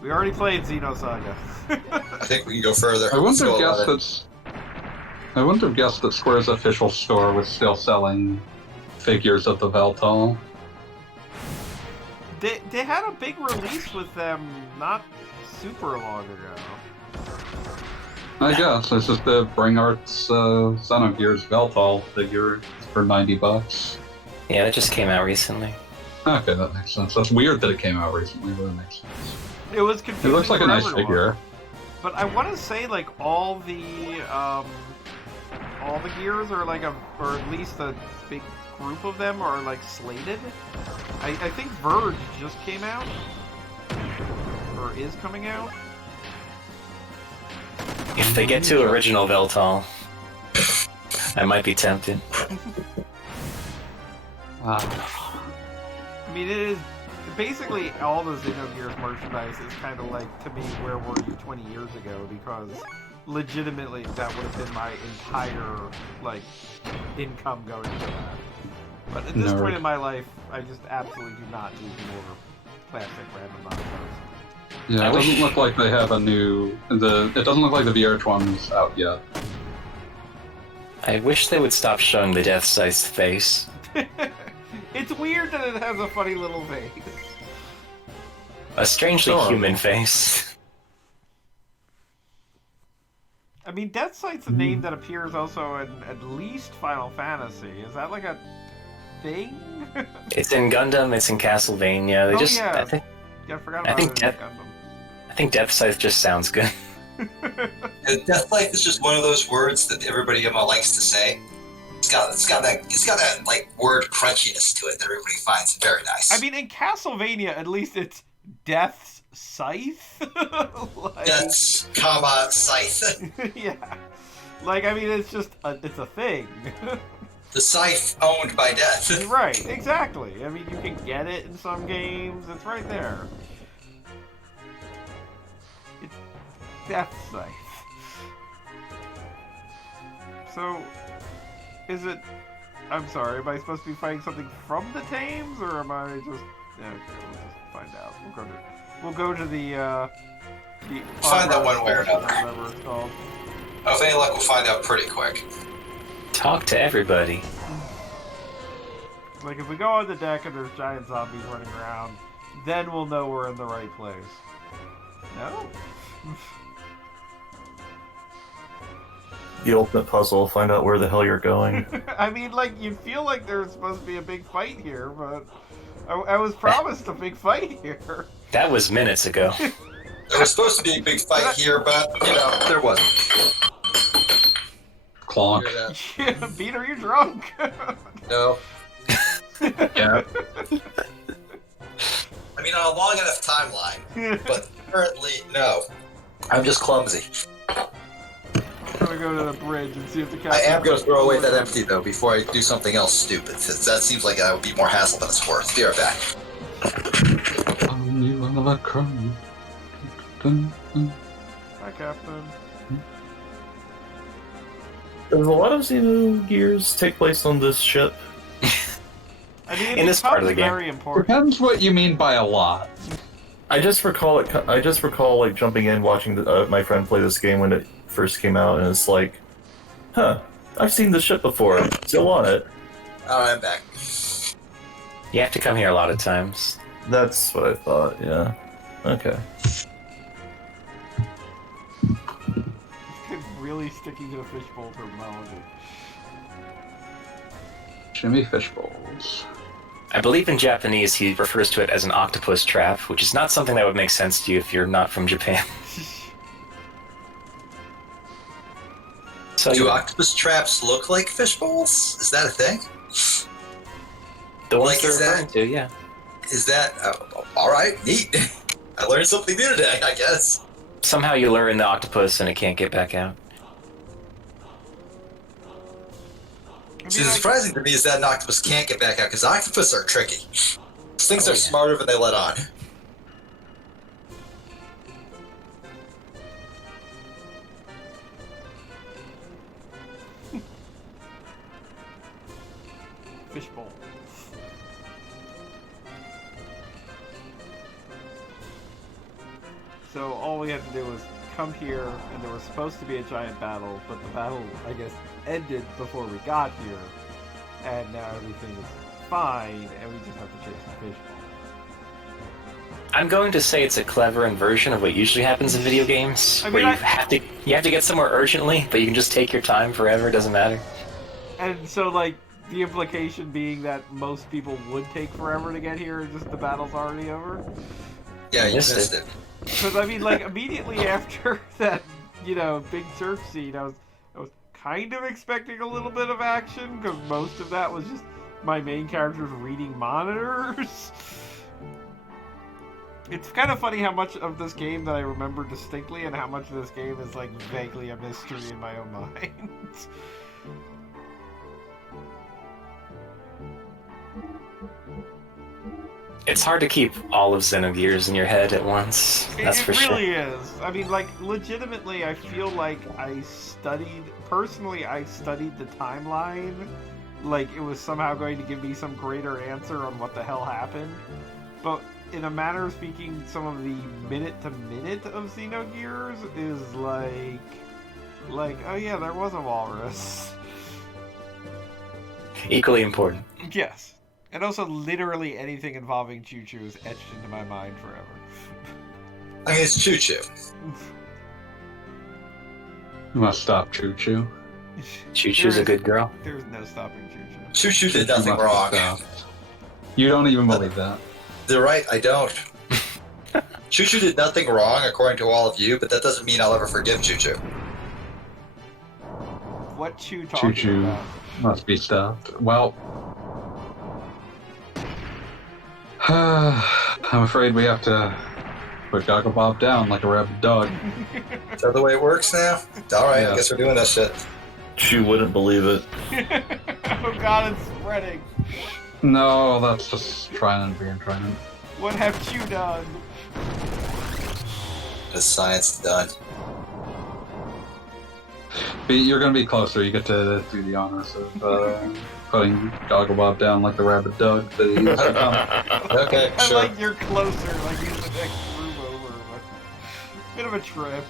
We already played Xenosaga. I think we can go further. I wouldn't Let's have go guessed that Square's official store was still selling figures of the Veltal. They had a big release with them not super long ago. I guess it's just the Bring Arts Xenogears Veltal figure for $90. Yeah, that just came out recently. Okay, that makes sense. That's weird that it came out recently, but it makes sense. It was confusing. It looks like a for nice everyone. figure. But I want to say like all the gears are like or at least a big group of them are like slated. I think Verge just came out or is coming out. If they get to original Veltal, I might be tempted. I mean, it is basically all the Xenogears merchandise is kind of like, to me, where were you 20 years ago? Because legitimately, that would have been my entire like income going to that. But at this point in my life, I just absolutely do not need more plastic random monsters. Yeah, it doesn't look like they have a new. It doesn't look like the VRH1's out yet. I wish they would stop showing the Death Scythe's face. It's weird that it has a funny little face. A strangely human face. I mean, Death Sight's a name that appears also in at least Final Fantasy. Is that like a thing? It's in Gundam, it's in Castlevania. They just, yeah. I think, Yeah, I forgot I about think it in Death- Gundam. I think Death Scythe just sounds good. And Death Life is just one of those words that everybody likes to say. It's got that like word crunchiness to it that everybody finds very nice. I mean, in Castlevania, at least it's Death's Scythe. Like, Death's, scythe. yeah. Like, I mean, it's just it's a thing. The scythe owned by Death. Right, exactly. I mean, you can get it in some games. It's right there. It's Death's Scythe. So, is it... I'm sorry, am I supposed to be fighting something from the Thames, or am I just... Yeah, okay, we'll just find out. We'll go to the Find out one way or station, another. whatever it's called. If any luck, we'll find out pretty quick. Talk to everybody. Like, if we go on the deck and there's giant zombies running around, then we'll know we're in the right place. No? The ultimate puzzle, find out where the hell you're going. I mean, like, you feel like there's supposed to be a big fight here, but I was promised a big fight here. That was minutes ago. There was supposed to be a big fight here, but, there wasn't. Clonk. Hear that? Yeah, Pete, are you drunk? No. Yeah. I mean, on a long enough timeline, but currently, no. I'm just clumsy. I'm gonna go to the bridge and see if the captain... I am going to throw away that empty, though, before I do something else stupid, since that seems like that would be more hassle than it's worth. Be right back. Hi, Captain. Does a lot of Xenogears take place on this ship? I mean, In this part of the game. very important. Depends what you mean by a lot. I just recall like jumping in, watching my friend play this game when it first came out, and it's like, huh, I've seen this ship before. I'm still on it. Alright, I'm back. You have to come here a lot of times. That's what I thought. Yeah. Okay. Really sticking to the fishbowl terminology. Jimmy Fishbowls. I believe in Japanese he refers to it as an octopus trap, which is not something that would make sense to you if you're not from Japan. So Do octopus traps look like fish bowls? Is that a thing? the ones like, they're is that- referring to, yeah. Is that... alright, neat. I learned something new today, I guess. Somehow you lure in the octopus and it can't get back out. See, the surprising to me is that an octopus can't get back out, because octopus are tricky. These things Oh, are yeah. smarter than they let on. Fishbowl. So all we had to do was come here, and there was supposed to be a giant battle, but the battle, I guess, ended before we got here, and now everything is fine, and we just have to chase the fishbowl. I'm going to say it's a clever inversion of what usually happens in video games, I mean, where you I- have to get somewhere urgently, but you can just take your time forever. It doesn't matter. And so, like, the implication being that most people would take forever to get here, and just the battle's already over. Yeah, you Missed missed it. it. Because I mean, like, immediately after that, big surf scene, I was kind of expecting a little bit of action, because most of that was just my main characters reading monitors. It's kind of funny how much of this game that I remember distinctly, and how much of this game is like vaguely a mystery in my own mind. It's hard to keep all of Xenogears in your head at once. That's for It sure. really is. I mean, like, legitimately, I feel like I studied the timeline. Like, it was somehow going to give me some greater answer on what the hell happened. But in a manner of speaking, some of the minute-to-minute of Xenogears is like, oh yeah, there was a walrus. Equally important. Yes. And also, literally anything involving Choo-Choo is etched into my mind forever. I mean, it's Choo Choo. You must stop Choo Choo. Choo-Choo's a good girl. There's no stopping Choo-Choo. Choo Choo did nothing wrong. You don't even believe that. They're right, I don't. Choo Choo did nothing wrong, according to all of you, but that doesn't mean I'll ever forgive Choo Choo. What Choo talking Choo-Choo about? must be stopped. Well, I'm afraid we have to put Goggle Bob down like a rabid dog. Is that the way it works now? Alright, Yeah. I guess we're doing that shit. She wouldn't believe it. Oh god, it's spreading. No, that's just Trident being Trident. What have you done? The science done. You're going to be closer. You get to do the honors of putting Gogglebob down like the rabid dog that he used to come. Okay, I sure. like you're closer, like he's the next room over. But bit of a trip.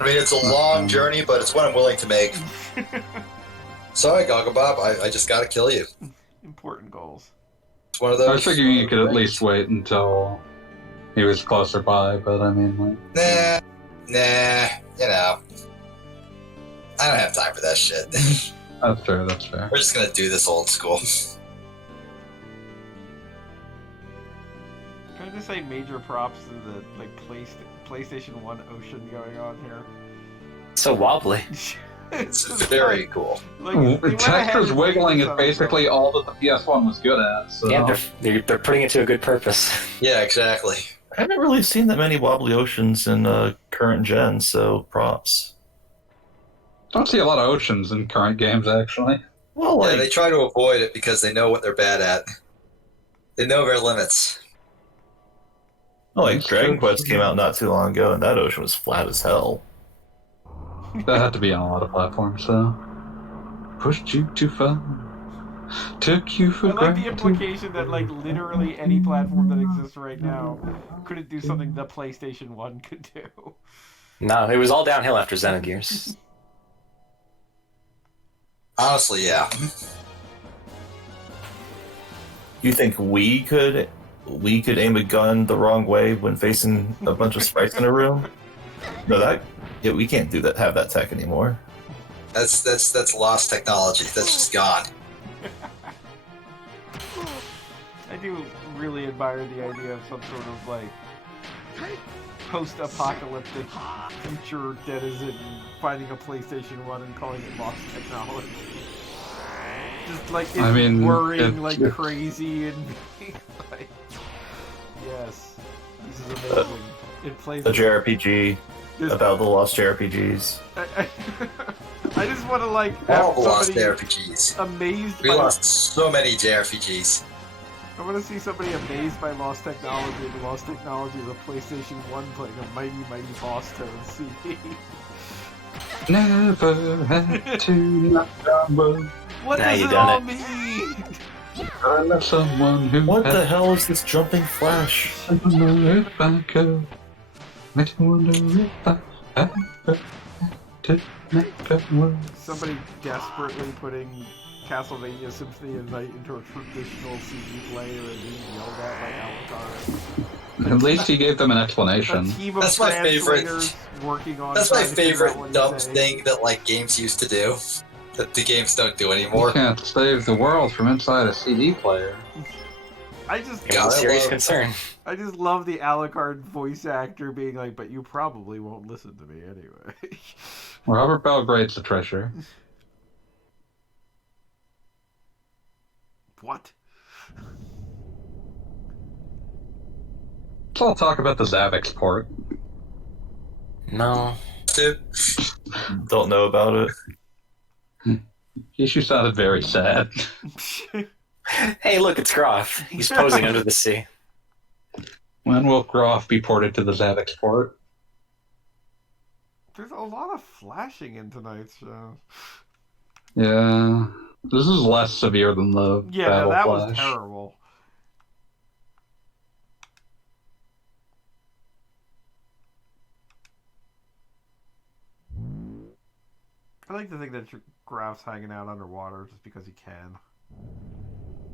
I mean, it's a long journey, but it's one I'm willing to make. Sorry, Gogglebob, I just gotta kill you. Important goals. It's one of those. I was figuring you could at least wait until he was closer by, but I mean, like... Nah, you know. I don't have time for that shit. That's fair, that's fair. We're just gonna do this old school. Can I just say major props to the like PlayStation 1 ocean going on here? So wobbly. It's just very like, cool. like, they went ahead Textures and wiggling figured is something basically out. all that the PS1 was good at, so... Yeah, they're putting it to a good purpose. Yeah, exactly. I haven't really seen that many wobbly oceans in current gen, so props. Don't see a lot of oceans in current games, actually. Well, Yeah, like, they try to avoid it because they know what they're bad at. They know their limits. Dragon Quest came out not too long ago, and that ocean was flat as hell. That had to be on a lot of platforms, so... Pushed you too far. Took you for I like granted. the implication that like literally any platform that exists right now couldn't do something the PlayStation 1 could do. No, it was all downhill after Xenogears. Honestly, yeah. You think we could aim a gun the wrong way when facing a bunch of sprites in a room? No, we can't do that. Have that tech anymore. That's lost technology. That's just gone. I do really admire the idea of some sort of like post-apocalyptic future denizen finding a PlayStation 1 and calling it lost technology. Just like it's whirring like crazy and being like, yes, this is amazing. It plays The JRPG this, about the lost JRPGs. I just want to like All have the lost somebody JRPGs. amazed We by lost so many JRPGs. I want to see somebody amazed by lost technology, and the lost technology of a PlayStation 1 playing a mighty, mighty boss tone CD. Never had to knock down wood. What Now does you it done all it. mean? I love someone who What the had hell is this jumping flash? to wonder if I could. Makes me wonder if I ever had to make a word. Somebody desperately putting Castlevania Symphony of Night into a traditional CD player and being yelled at by Alucard. At least he gave them an A explanation. team of That's my favorite- translators working on. That's my trying to figure out favorite what he's dumb saying. thing that like games used to do. That the games don't do You anymore. can't save the world from inside a CD player. I just, It was a serious love- concern. I just love the Alucard voice actor being like, "But you probably won't listen to me anyway." Robert Belgrade's a treasure. What? Let's all talk about the Zavix port. No. Dude, Don't know about it. Ishu sounded very sad. Hey, look, it's Groff. He's posing under the sea. When will Groff be ported to the Zavix port? There's a lot of flashing in tonight's show. Yeah. This is less severe than the Yeah, no, Battle that Flash. was terrible. I like to think that Graf's hanging out underwater just because he can.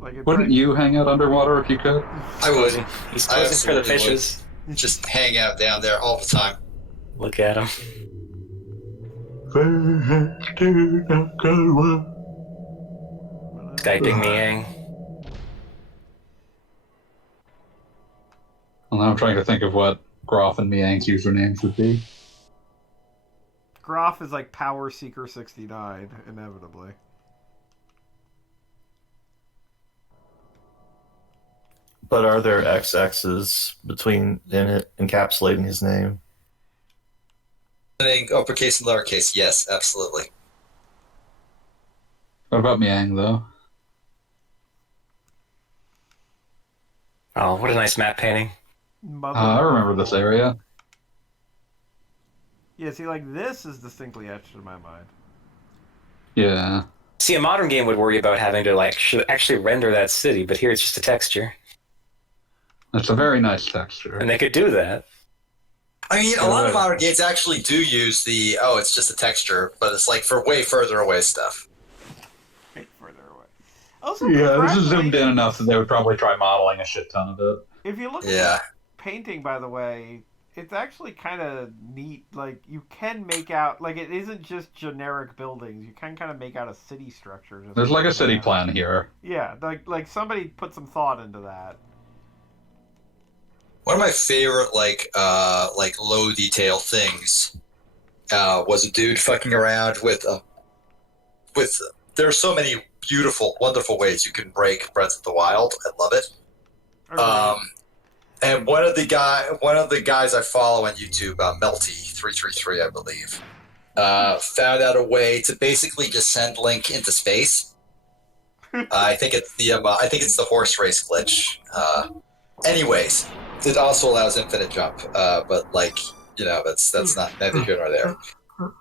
Like, Wouldn't you hang out underwater if you could? I would. He's I posing for the absolutely would. fishes. Just hang out down there all the time. Look at him. Skyping Miang. Well, now I'm trying to think of what Groff and Miang's usernames would be. Graf is like Power Seeker 69, inevitably. But are there XXs between in it encapsulating his name? Uppercase and lowercase, yes, absolutely. What about Miang, though? Oh, what a nice map painting. Mother I remember this area. Yeah, see, like, this is distinctly etched in my mind. Yeah. See, a modern game would worry about having to like actually render that city, but here it's just a texture, It's a very nice texture. and they could do that. I mean, a lot of modern games actually do use it's just a texture, but it's like for way further away stuff. Way further away. Also, Yeah, this is zoomed in congratulations. enough that they would probably try modeling a shit ton of it. If you look at Yeah. the painting, by the way, it's actually kind of neat. Like, you can make out, like, it isn't just generic buildings. You can kind of make out a city structure. Just There's like a city that. plan here. Yeah, like somebody put some thought into that. One of my favorite like low detail things was a dude fucking around with. There are so many beautiful, wonderful ways you can break Breath of the Wild. I love it. And one of the guys I follow on YouTube, Melty333, I believe, found out a way to basically just send Link into space. I think it's the horse race glitch. Anyways, it also allows infinite jump, but that's not neither here nor there.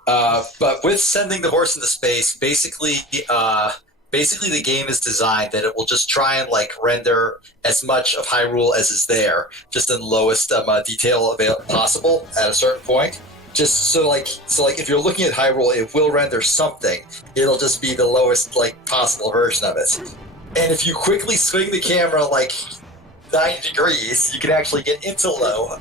But with sending the horse into space, basically the game is designed that it will just try and like render as much of Hyrule as is there, just in lowest detail possible at a certain point. Just so if you're looking at Hyrule, it will render something. It'll just be the lowest possible version of it. And if you quickly swing the camera 90 degrees, you can actually get into low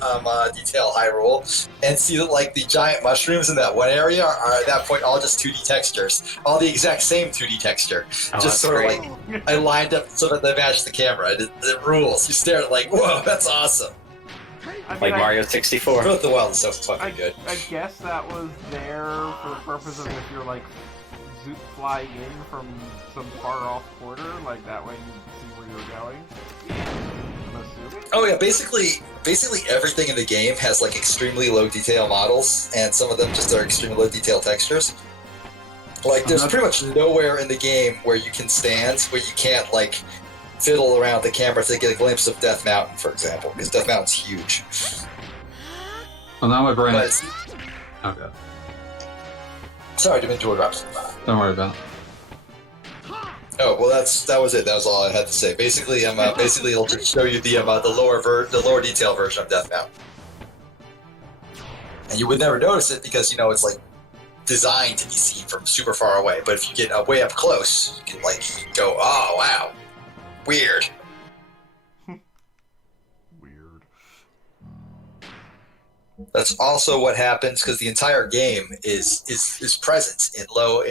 detail Hyrule and see that the giant mushrooms in that one area are at that point all just 2D textures, all the exact same 2D texture. Just sort of I lined up so that they match the camera. It rules. You stare at it whoa, that's awesome. I mean, Like Mario 64. Breath of the Wild is so fucking good. I guess that was there for the purpose of if you're flying in from some far off quarter, that way you can see where you're going. I'm assuming. Oh yeah, basically everything in the game has extremely low detail models, and some of them just are extremely low detail textures. There's pretty much nowhere in the game where you can stand where you can't fiddle around the camera to get a glimpse of Death Mountain, for example, because Death Mountain's huge. Well, now my brain. But, Okay. sorry, didn't mean to interrupt. Don't worry about it. Oh well, that was it. That was all I had to say. Basically, it'll just show you the lower detail version of Death Mountain, and you would never notice it because it's designed to be seen from super far away. But if you get way up close, you can go, oh wow, weird. Weird. That's also what happens because the entire game is present in low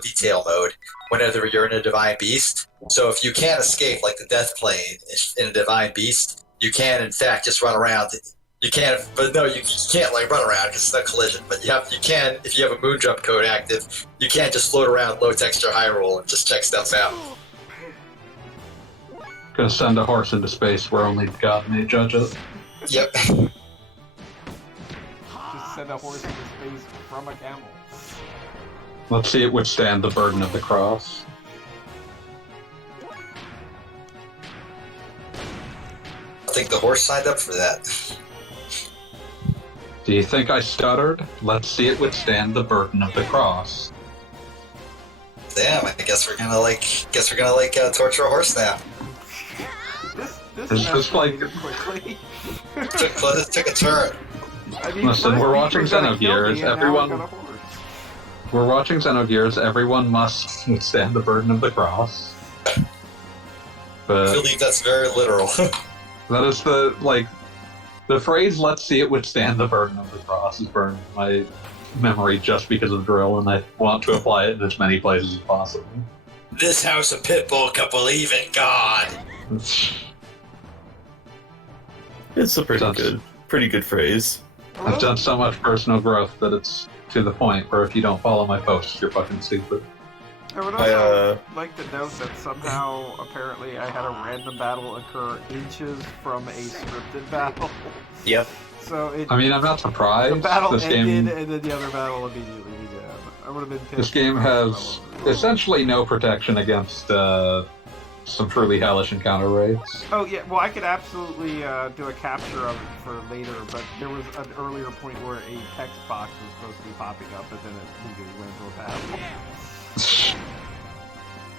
detail mode whenever you're in a Divine Beast. So if you can't escape the Death Plane in a Divine Beast, you can in fact just run around. You can't, but no, you can't run around because it's not collision. But you can if you have a moon jump code active. You can't just float around low texture Hyrule and just check stuff out. Gonna send a horse into space where only God may judge it. Yep. Just send a horse into space from a camel. Let's see it withstand the burden of the cross. I think the horse signed up for that. Do you think I stuttered? Let's see it withstand the burden of the cross. Damn, I guess we're gonna torture a horse now. This It's just escalated quickly. Took a turn. I mean, Listen, first we're you watching were gonna kill Xenogears, me, and now everyone- I've got a horse. We're watching Xenogears. Everyone must withstand the burden of the cross. I But believe that's very literal. that is the phrase "let's see it withstand the burden of the cross" is burned in my memory just because of drill, and I want to apply it in as many places as possible. This house of Pitbull can believe in God. It's a pretty good phrase. I've done so much personal growth that it's to the point where if you don't follow my posts, you're fucking stupid. I would I, also like to note that somehow, apparently, I had a random battle occur inches from a scripted battle. Yep. So it, I mean, I'm not surprised. the battle This ended, game, and then the other battle immediately began. I would have been pissed. this game has essentially no protection against some truly hellish encounter rates. Oh yeah, well I could absolutely do a capture of it for later, but there was an earlier point where a text box was supposed to be popping up, but then it immediately went into a battle.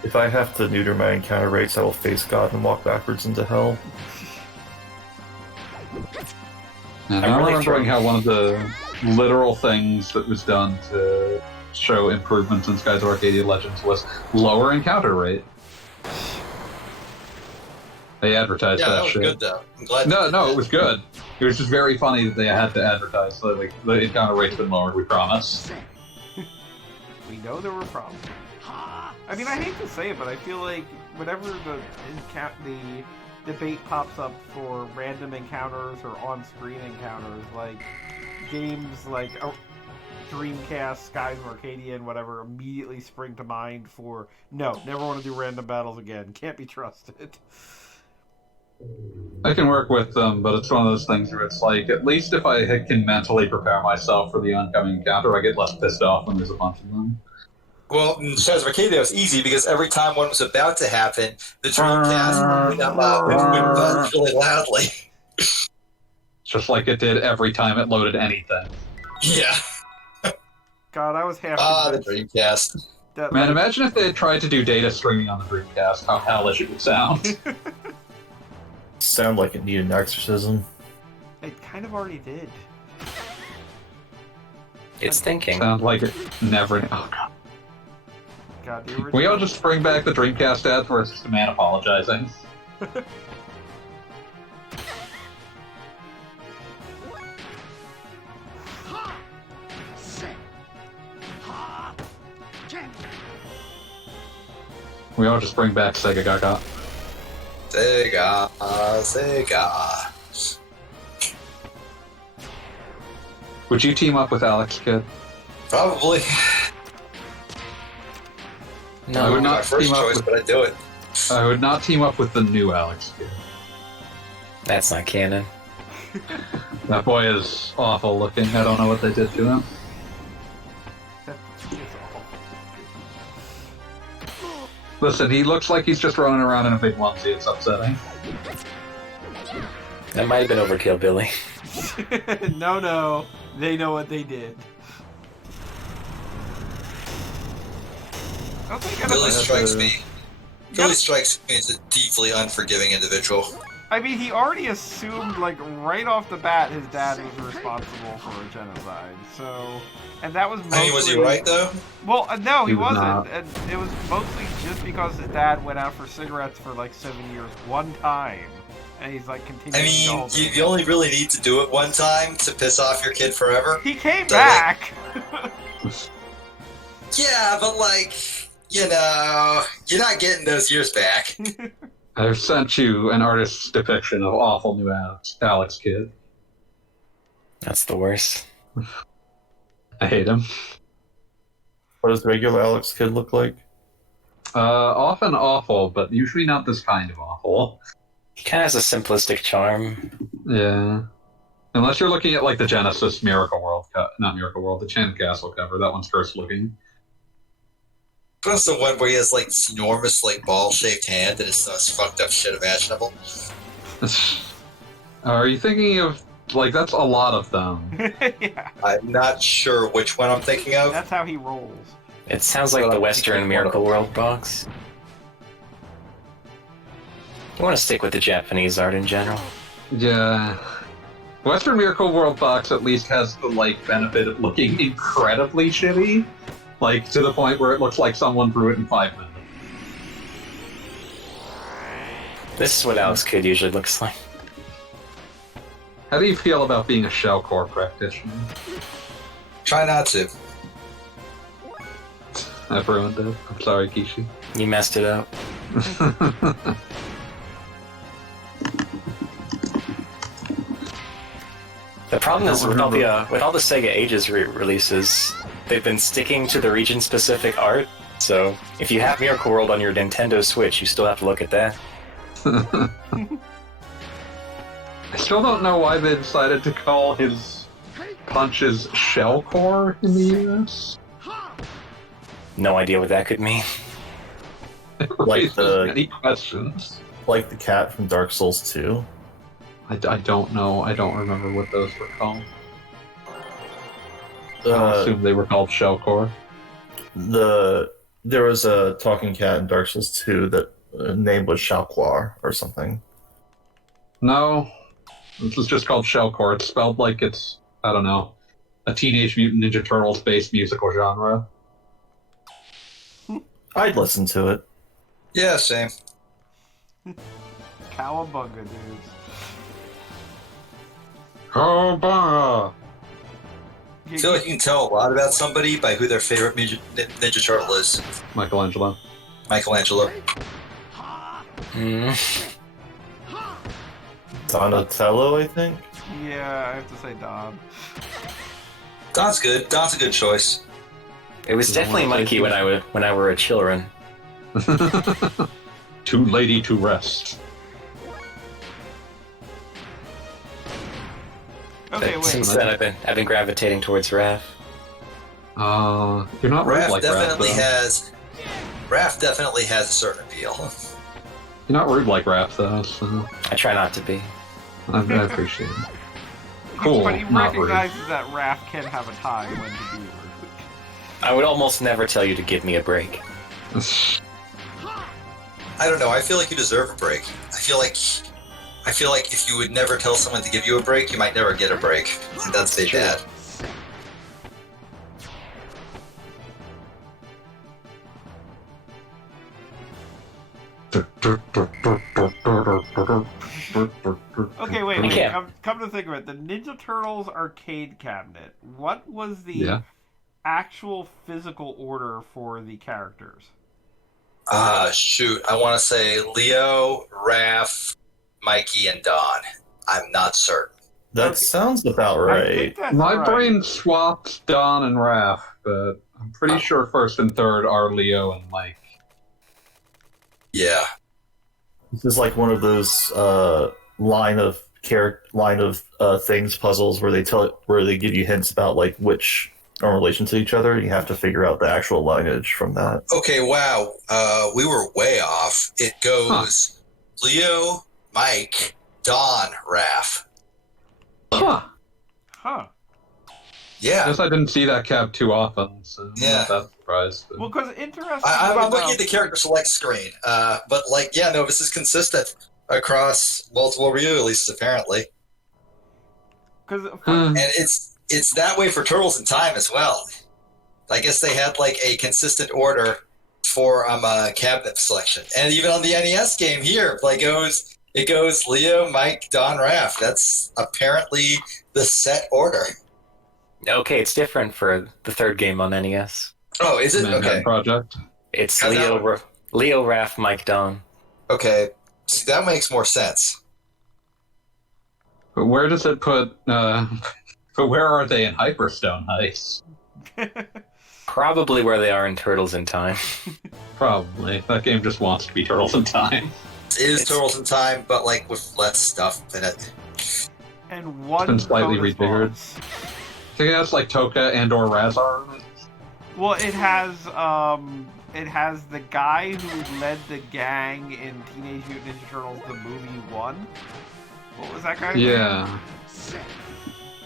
If I have to neuter my encounter rates, I will face God and walk backwards into hell. And I'm I'm really remembering thrilled. how one of the literal things that was done to show improvements in Skies of Arcadia Legends was lower encounter rate. They advertised Yeah, that was shit. good though. I'm glad. No, they no, did it was good. It was just very funny that they had to advertise that like the encounter rate's been lowered. We promise. We know there were problems. I mean, I hate to say it, but I feel like whenever the debate pops up for random encounters or on-screen encounters, like games like Dreamcast, Skies of Arcadia, and whatever immediately spring to mind for no, never want to do random battles again. Can't be trusted. I can work with them, but it's one of those things where it's like, at least if I can mentally prepare myself for the oncoming encounter, I get less pissed off when there's a bunch of them. Well, in Shadows of Arcadia, it was easy because every time one was about to happen, the Dreamcast would buzz really loudly. Just like it did every time it loaded anything. Yeah. God, I was half The convinced Dreamcast. that, Man, like, imagine if they had tried to do data streaming on the Dreamcast, how hellish it would sound. Sound like it needed an exorcism. it kind of already did. It's thinking. Sound like it never... Oh, God. God, the original. We all just bring back the Dreamcast ads where it's just a man apologizing. We all just bring back Sega Gaga. Sega. Would you team up with Alex Kidd? Probably. I would Not my not first team up choice, with... but I'd do it. I would not team up with the new Alex Kidd. That's not canon. That boy is awful looking. I don't know what they did to him. Listen, he looks like he's just running around in a big onesie. It's upsetting. That might have been overkill, Billy. No, they know what they did. I don't think Billy I strikes me. Billy Yep. strikes me as a deeply unforgiving individual. I mean, he already assumed, like, right off the bat, his dad was responsible for a genocide. So, and that was mostly... I mean, was he right though? Well, no, he He was wasn't. not. And it was mostly just because his dad went out for cigarettes for like 7 years one time, and he's like I continuing. mean, to hold it. you only really need to do it one time to piss off your kid forever. He came So, like- back. Yeah, but like, you know, you're not getting those years back. I've sent you an artist's depiction of awful new Alex Kidd. That's the worst. I hate him. What does regular Alex Kidd look like? Often awful, but usually not this kind of awful. He kind of has a simplistic charm. Yeah. Unless you're looking at like the Genesis Miracle World not Miracle World, the Chan Castle cover. That one's cursed looking. What's the one where he has like this enormous, like ball-shaped hand and it's the most fucked up shit imaginable? Are you thinking of like that's a lot of them? Yeah, I'm not sure which one I'm thinking of. that's how he rolls. It sounds like the Western Miracle World box. You want to stick with the Japanese art in general. Yeah. Western Miracle World box at least has the like benefit of looking incredibly shitty. Like to the point where it looks like someone drew it in 5 minutes. This is what Alex Kidd usually looks like. How do you feel about being a shell core practitioner? Try not to. I've ruined it. I'm sorry, Kishi. You messed it up. The problem is with all the Sega Ages releases, they've been sticking to the region-specific art. So if you have Miracle World on your Nintendo Switch, you still have to look at that. I still don't know why they decided to call his punches shell core in the US. No idea what that could mean. Like Many questions. like the cat from Dark Souls 2. I don't know. I don't remember what those were called. I assume they were called Shellcore. There was a talking cat in Dark Souls 2 that name was Shalquar or something. No, this is just called Shellcore. It's spelled like it's, I don't know, a Teenage Mutant Ninja Turtles based musical genre. I'd listen to it. Yeah, same. Cowabunga, dudes. Cowabunga! I feel like you can tell a lot about somebody by who their favorite Ninja Turtle is. Michelangelo. Michelangelo. Donatello, I think. Yeah, I have to say Don. Don's good. Don's a good choice. It was definitely Mikey when I were a children. Too lady to rest. Okay, wait. Since then, I've been gravitating towards Raph. You're not rude Raph like definitely Raph, Raph definitely has a certain appeal. though. You're not rude like Raph, though, so I try not to be. I appreciate it. Cool, But he not rude. recognizes that Raph can have a time when to be rude. I would almost never tell you to give me a break. I don't know. I feel like you deserve a break. I feel like if you would never tell someone to give you a break, you might never get a break, and that's a bad. Okay, wait. Yeah. Come to think of it, the Ninja Turtles arcade cabinet. What was the Yeah. actual physical order for the characters? Shoot. I want to say Leo, Raph, Mikey, and Don. I'm not certain. That Okay. sounds about I right. think that's My right. brain swapped Don and Raph, but I'm pretty sure first and third are Leo and Mike. Yeah. This is like one of those line of things puzzles where they give you hints about like which are in relation to each other, and you have to figure out the actual lineage from that. Okay, wow. We were way off. It goes Leo, Mike, Don, Raph. Huh. Huh. Yeah. Guess I didn't see that cab too often, so I'm Yeah. not that surprised. But... Well, because interesting. I'm about looking at the character select screen. But like, yeah, no, this is consistent across multiple re-releases apparently. Because And it's that way for Turtles in Time as well. I guess they had like a consistent order for cabinet selection. And even on the NES game here, like it goes Leo, Mike, Don, Raph. That's apparently the set order. Okay, it's different for the third game on NES. Oh, is it? Manhattan Okay. Project. It's How's that Leo, Raph, Mike, Don. Okay. See, that makes more sense. But where does it put? But where are they in Hyperstone Heist? Probably where they are in Turtles in Time. Probably. That game just wants to be Turtles in Time. It is Turtles in Time, but like with less stuff in it. and one been slightly bonus rejiggered. boss. I think that's like Toka and or Razar. in it. Well, it has the guy who led the gang in Teenage Mutant Ninja Turtles the movie 1. What was that guy's name? Yeah.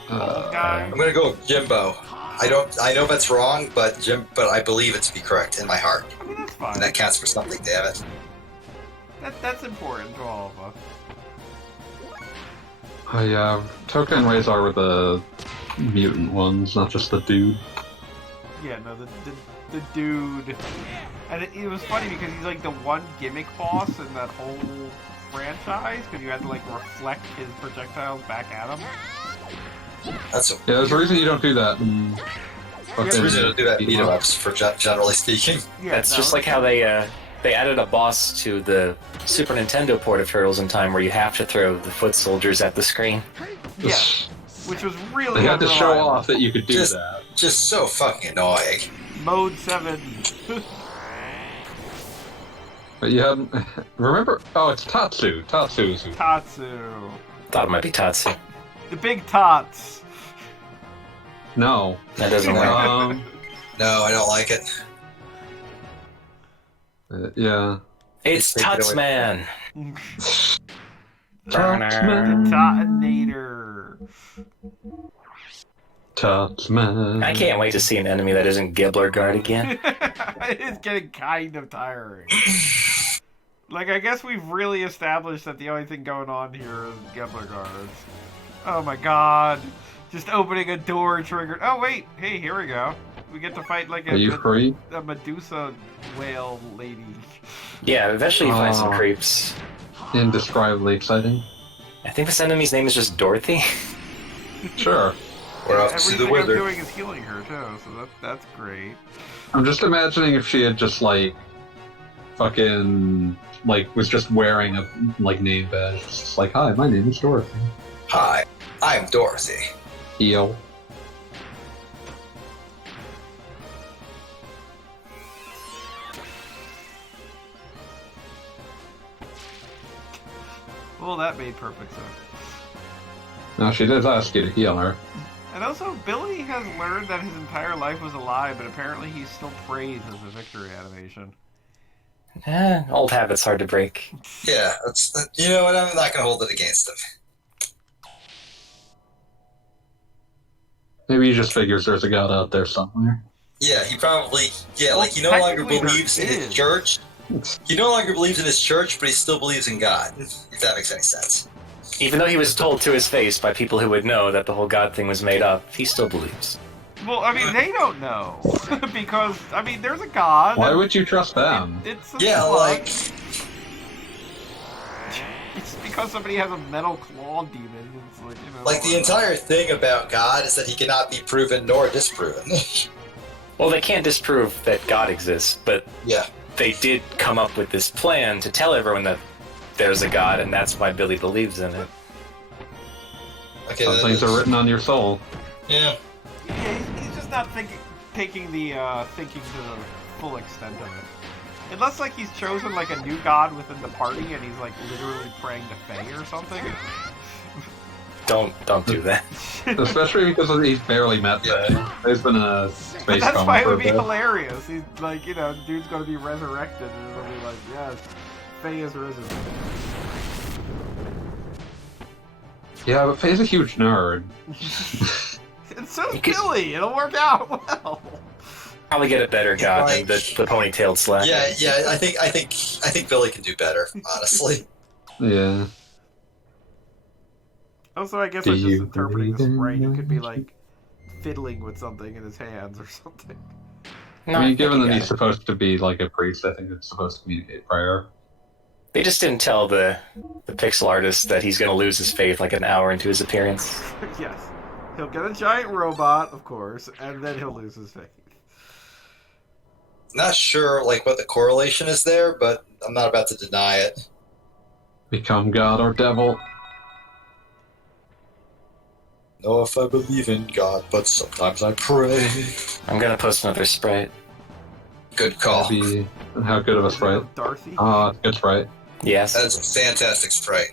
Bald guy? I'm gonna go with Jimbo. I know that's wrong, but I believe it to be correct in my heart. I mean, that's fine. And that counts for something, damn it. That's important to all of us. Oh yeah, Toka and Razar were the mutant ones, not just the dude. Yeah, no, the dude. And it was funny because he's like the one gimmick boss in that whole franchise because you had to like reflect his projectiles back at him. That's Yeah, there's a reason you don't do that. the reason to do that in beat-em ups, for generally speaking. Yeah, That's no, just like how they added a boss to the Super Nintendo port of Turtles in Time where you have to throw the foot soldiers at the screen. Yeah, which was really They had to show unreliable. off that you could do Just- that. Just so fucking annoying. Mode 7. But you had remember? Oh, it's Tatsu. Tatsu is who. Tatsu. Thought it might be Tatsu. The big tots. No. That doesn't work. No, I don't like it. Yeah. It's Take it Tuts away. Man. Tutsman. Detonator. Tutsman. I can't wait to see an enemy that isn't Gibbler Guard again. It's getting kind of tiring. Like, I guess we've really established that the only thing going on here is Gebler guards. Oh my god. Just opening a door triggered. Oh wait, hey, here we go. We get to fight like Are you free? a Medusa whale lady. Yeah, eventually you find some Oh. creeps. Indescribably exciting. I think this enemy's name is just Dorothy. Sure. We're off to see the Everything I'm wither. doing is healing her too, so that's great. I'm just imagining if she had just like fucking like was just wearing a like name badge. It's just like, hi, my name is Dorothy. Hi, I'm Dorothy. Heal. Well, that made perfect sense. Now she did ask you to heal her. And also, Billy has learned that his entire life was a lie, but apparently he's still praised as a victory animation. Old habits hard to break. Yeah, you know what? I'm not gonna hold it against him. Maybe he just figures there's a god out there somewhere. Yeah, he probably Well, like he no longer technically there believes in his is. church. He no longer believes in his church, but he still believes in God. If that makes any sense. Even though he was told to his face by people who would know that the whole God thing was made up, he still believes. Well, I mean, they don't know. Because, I mean, there's a god. Why and would you trust them? it's a Yeah, book. like It's because somebody has a metal claw demon. It's like, you know, like the entire thing about God is that he cannot be proven nor disproven. Well, they can't disprove that God exists, but Yeah. they did come up with this plan to tell everyone that there's a God, and that's why Billy believes in it. Okay. Some that things is- are written on your soul. Yeah. Yeah, he's just not taking the thinking to the full extent of it. It looks like he's chosen like a new god within the party, and he's like literally praying to Faye or something. Don't do that. Especially because he's barely met Faye. He's been in a But space that's coma why it for a would be bit. hilarious. He's like, you know, dude's gonna be resurrected, and it'll be like, yes, Faye is risen. Yeah, but Faye's a huge nerd. And so's You could- Billy. It'll work out well. Probably get a better God than Like- the ponytailed slack. Yeah. I think Billy can do better. Honestly. Yeah. Also, I guess Do I'm just you interpreting this believe in right. He could be magic? like fiddling with something in his hands or something. No, I mean, think given he that got he's it. supposed to be like a priest, I think it's supposed to communicate prayer. They just didn't tell the pixel artist that he's going to lose his faith like an hour into his appearance. Yes. He'll get a giant robot, of course, and then he'll lose his faith. Not sure like what the correlation is there, but I'm not about to deny it. Become god or devil. Know if I believe in God, but sometimes I pray. I'm going to post another sprite. Good call. Be how good of a sprite? Darcy? Good sprite. Yes. That's a fantastic sprite.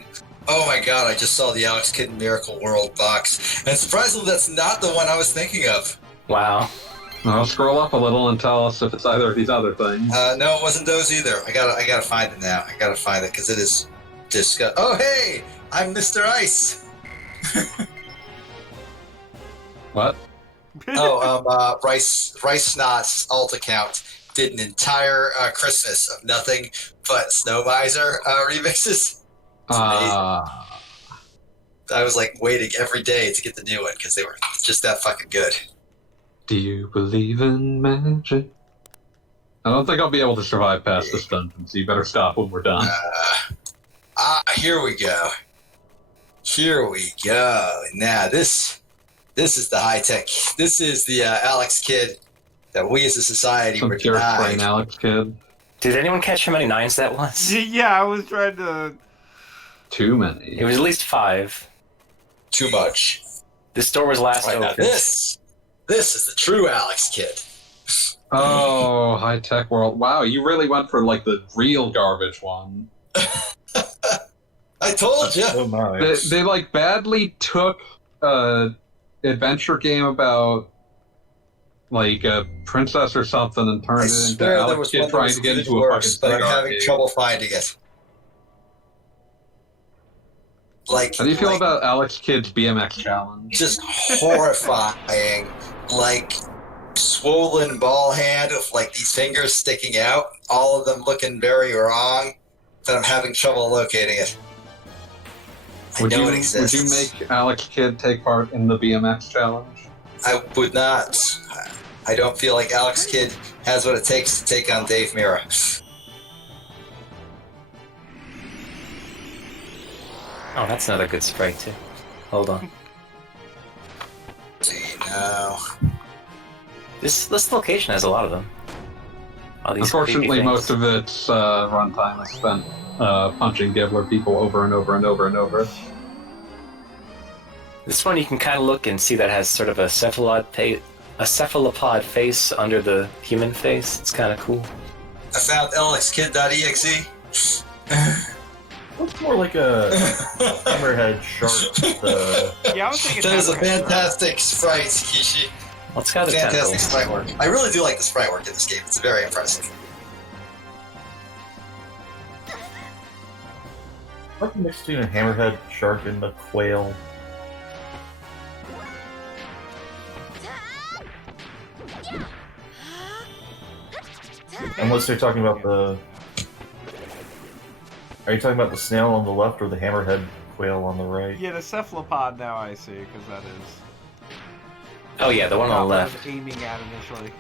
Oh my god, I just saw the Alex Kidd Miracle World box. And surprisingly, that's not the one I was thinking of. Wow. I'll scroll up a little and tell us if it's either of these other things. No, it wasn't those either. I gotta find it now. I gotta find it because it is disgust. Oh hey, I'm Mr. Ice. What? Rice Snot's alt account did an entire Christmas of nothing but Snow Miser remixes. I was like waiting every day to get the new one because they were just that fucking good. Do you believe in magic? I don't think I'll be able to survive past this dungeon, so you better stop when we're done. Here we go. Here we go. Now this is the high tech. This is the Alex Kidd that we as a society Some were pure brain denied. Alex kid. Did anyone catch how many nines that was? Yeah, I was trying to... Too many. It was at least 5. Too much. This door was last Right now, open. this is the true Alex Kidd. Oh, high tech world. Wow, you really went for like the real garbage one. I told you. Oh my. They like badly took a adventure game about like a princess or something and turned I it into swear there Alex was Kidd one that trying was to get even into a fucking worse, but I'm cigar having cave. trouble finding it. Like, How do you feel about Alex Kidd's BMX challenge? just horrifying, like swollen ball hand with like these fingers sticking out, all of them looking very wrong, that I'm having trouble locating it. I know it exists. Would you make Alex Kidd take part in the BMX challenge? I would not. I don't feel like Alex Kidd has what it takes to take on Dave Mirra. Oh, that's another good sprite too. Hold on. See now. This location has a lot of them. All these Unfortunately, creepy most things. of its runtime is spent punching Gibbler people over and over and over and over. This one you can kind of look and see that has sort of a cephalopod face under the human face. It's kind of cool. I found lxkid.exe. Looks more like a hammerhead shark. Yeah, I was thinking That is a Hammerhead. fantastic sprite, Kishi. Well, it's got a Fantastic tentacle. sprite work. I really do like the sprite work in this game. It's very impressive. Like a mix between a hammerhead shark and a quail. Unless they're talking about the... Are you talking about the snail on the left or the hammerhead quail on the right? Yeah, the cephalopod now I see, because that is Oh yeah, the one on the what I was left. aiming at initially.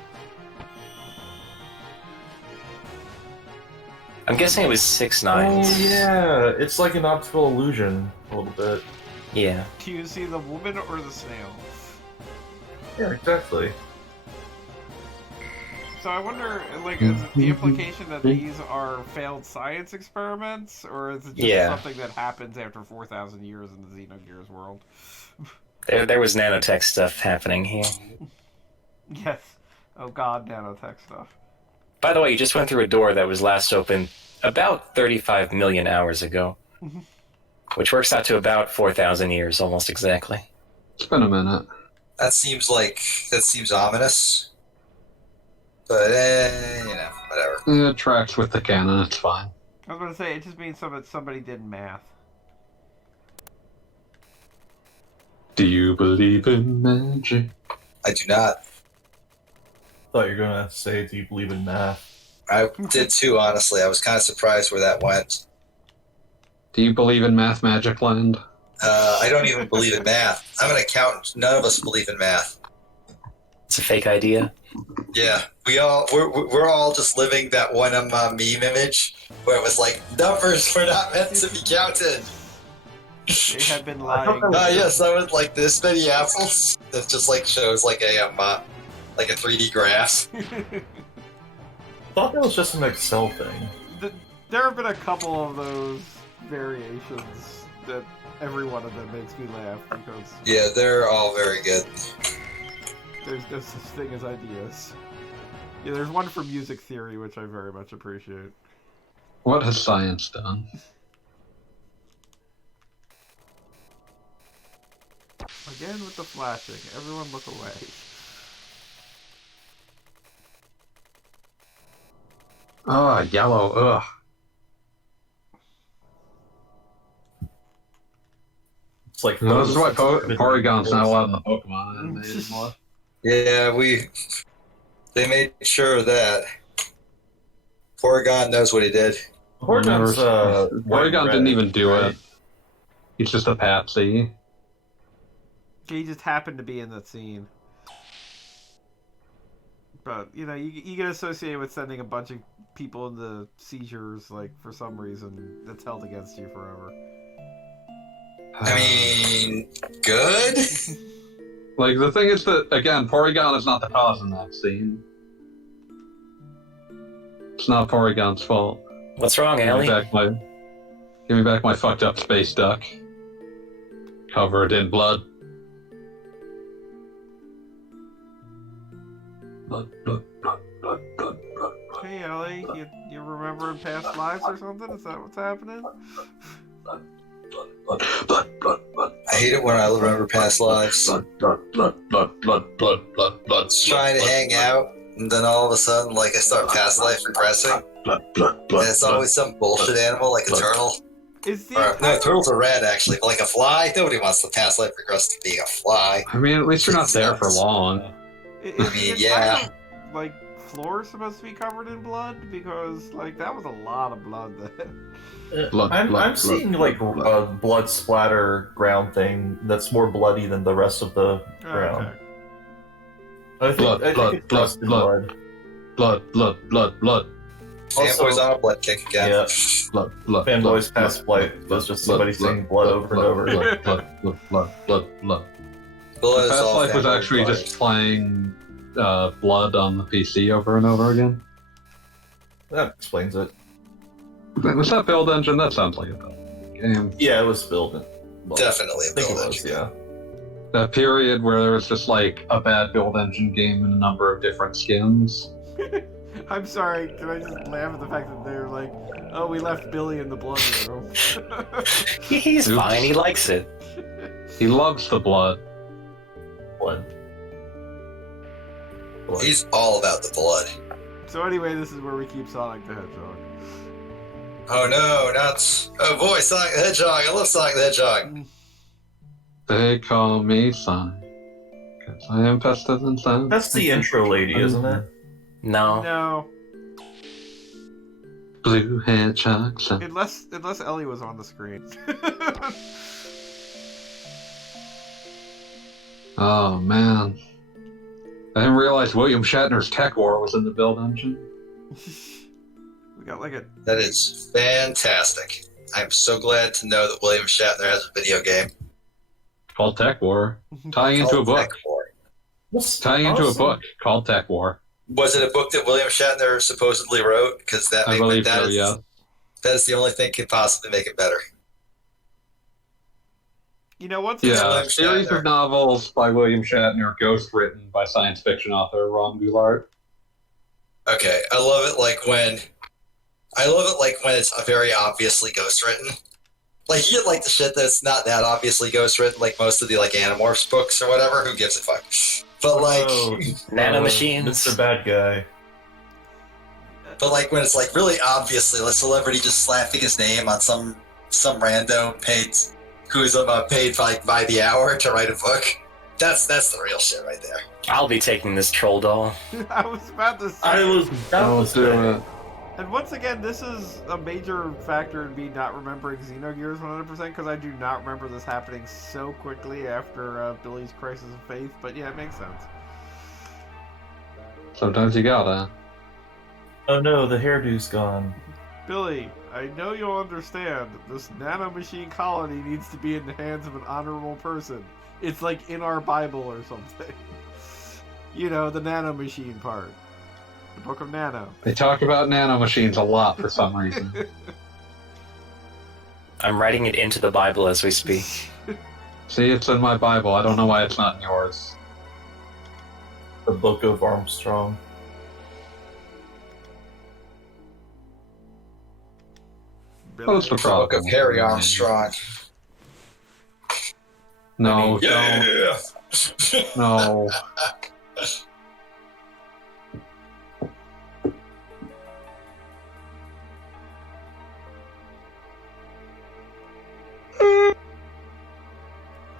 I'm guessing it was 6'9". Oh yeah, it's like an optical illusion a little bit. Yeah. Do you see the woman or the snail? Yeah, exactly. So I wonder, like, is it the implication that these are failed science experiments, or is it just Yeah. something that happens after 4,000 years in the Xenogears world? There was nanotech stuff happening here. Yes. Oh god, nanotech stuff. By the way, you just went through a door that was last open about 35 million hours ago. Which works out to about 4,000 years, almost exactly. It's been a minute. That seems ominous. But, whatever. It tracks with the canon, it's fine. I was going to say, it just means somebody did math. Do you believe in magic? I do not. Thought you were gonna say, do you believe in math? I did too, honestly. I was kind of surprised where that went. Do you believe in Math Magic Land? I don't even believe in math. I'm an accountant. None of us believe in math. It's a fake idea. Yeah, we're all just living that one meme image where it was like, numbers were not meant to be counted. They have been lying. Yes, that was like this many apples. That just like shows like a 3D graph. I thought that was just an Excel thing. There have been a couple of those variations that every one of them makes me laugh because Yeah, they're all very good. there's no such thing as ideas. Yeah, there's one for music theory which I very much appreciate. What has science done? Again with the flashing. Everyone look away. Ah, yellow, ugh. It's like No, this is why photosynthesis- Porygon's not allowed in the Pokemon anime anymore. Yeah, they made sure of that. Porygon knows what he did. Porygon's, white and Porygon red, didn't even do right? it. He's just a patsy. He just happened to be in that scene. But, you know, you get associated with sending a bunch of people into seizures, like, for some reason, that's held against you forever. I mean, good? Like, the thing is that, again, Porygon is not the cause in that scene. It's not Porygon's fault. What's wrong, Give Allie? me back my fucked up space duck. Covered in blood. Blood, blood, blood, blood, blood, blood, blood. Hey, Ellie, you remembering past lives or something? Is that what's happening? Blood, blood, blood, blood. I hate it when I remember past lives. Just trying to hang out, and then all of a sudden, like, I start past life regressing, and it's always some bullshit animal, like a turtle. Is the Or, no, entire- turtles are red, actually, but like a fly? Nobody wants to past life regress to being a fly. I mean, at least you're not there for long. Is I the mean, entire, like, floor supposed to be covered in blood? Because, like, that was a lot of blood then. I'm seeing like a blood splatter ground thing that's more bloody than the rest of the ground. Okay. I think it's dust and blood. Blood. Fanboy's on a blood kick again. Yeah. Blood. Fanboys past life. That's just somebody saying blood over and over. Blood. Blood is Past all Life was fanboy actually blood. just playing Blood on the PC over and over again. That explains it. Was that build engine? That sounds like a build game. Yeah, it was built. Well, Definitely I a think it build was. engine. Yeah. That period where there was just like a bad build engine game and a number of different skins. I'm sorry, can I just laugh at the fact that they're like, oh, we left Billy in the blood room. He's Oops. fine. He likes it. He loves the blood. Blood. He's all about the blood. So anyway, this is where we keep Sonic the Hedgehog. Oh no, not... Oh boy, Sonic the Hedgehog. I love Sonic the Hedgehog. They call me Sonic, 'cause I am pested and sand. That's the intro lady, isn't it? No. No, Blue hedgehog. Son. unless Ellie was on the screen. Oh man, I didn't realize William Shatner's Tech War was in the build engine. We got like a That is fantastic. I'm so glad to know that William Shatner has a video game. Called Tech War, tying into a called book. Tech War. Tying into a book called Tech War. Was it a book that William Shatner supposedly wrote? Because that I believe that so. is- Yeah. that is the only thing that could possibly make it better. You know what's Yeah, William a series Shatner. of novels by William Shatner, ghost written by science fiction author Ron Goulart. Okay, I love it when it's a very obviously ghostwritten. Like you get like the shit that's not that obviously ghostwritten, like most of the like Animorphs books or whatever. Who gives a fuck? But like, Nanomachines. Mr. Bad Guy. but like when it's like really obviously a celebrity just slapping his name on some rando paid who's paid by the hour to write a book. That's the real shit right there. I'll be taking this troll doll. I was about to say. I'll do it. And once again, this is a major factor in me not remembering Xenogears 100% because I do not remember this happening so quickly after Billy's Crisis of Faith. But yeah, it makes sense. Sometimes you gotta. Oh no, the hairdo's gone. Billy, I know you'll understand. This nanomachine colony needs to be in the hands of an honorable person. It's like in our Bible or something. You know, the nanomachine part. The Book of Nano. They talk about nanomachines a lot for some reason. I'm writing it into the Bible as we speak. See, it's in my Bible. I don't know why it's not in yours. The Book of Armstrong. Billy. What's the The problem? book of Harry Armstrong. No, Yeah. don't. No.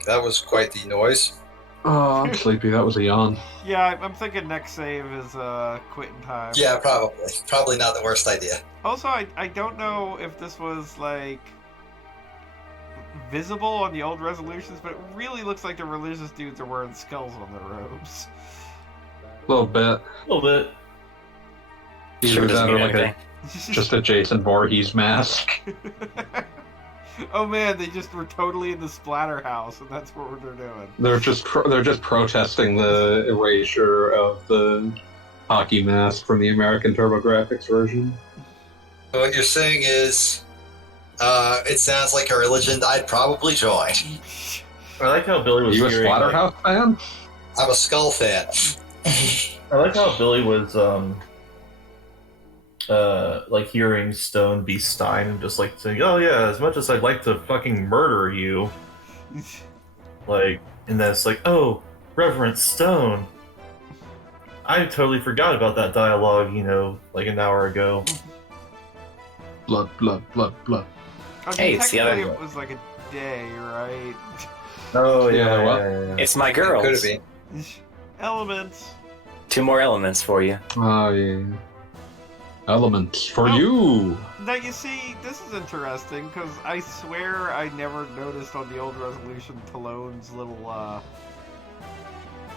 That was quite the noise. Oh, I'm sleepy. That was a yawn. Yeah, I'm thinking next save is quitting time. Yeah, probably not the worst idea. Also, I don't know if this was like visible on the old resolutions, but it really looks like the religious dudes are wearing skulls on their robes. A little bit. A little bit. Either Sure that doesn't or mean like anything. just a Jason Voorhees mask. Oh man, they just were totally in the Splatterhouse, and that's what they're doing. They're just protesting the erasure of the hockey mask from the American TurboGrafx version. What you're saying is, it sounds like a religion I'd probably join. I like how Billy Are was you a hearing, like, Splatterhouse fan? I'm a Skull fan. I like how Billy was like hearing Stone be Stein and just like saying, "Oh yeah, as much as I'd like to fucking murder you, Like, and then it's like, oh, Reverend Stone. I totally forgot about that dialogue, like an hour ago. Blood, blood, blood, blood. Hey, it's the other- It was like a day, right? Oh, Yeah, what? yeah. It's my Could girls. have been. Elements. 2 more elements for you. Oh, yeah. Elements for Oh. you! Now you see, this is interesting because I swear I never noticed on the old resolution Talon's little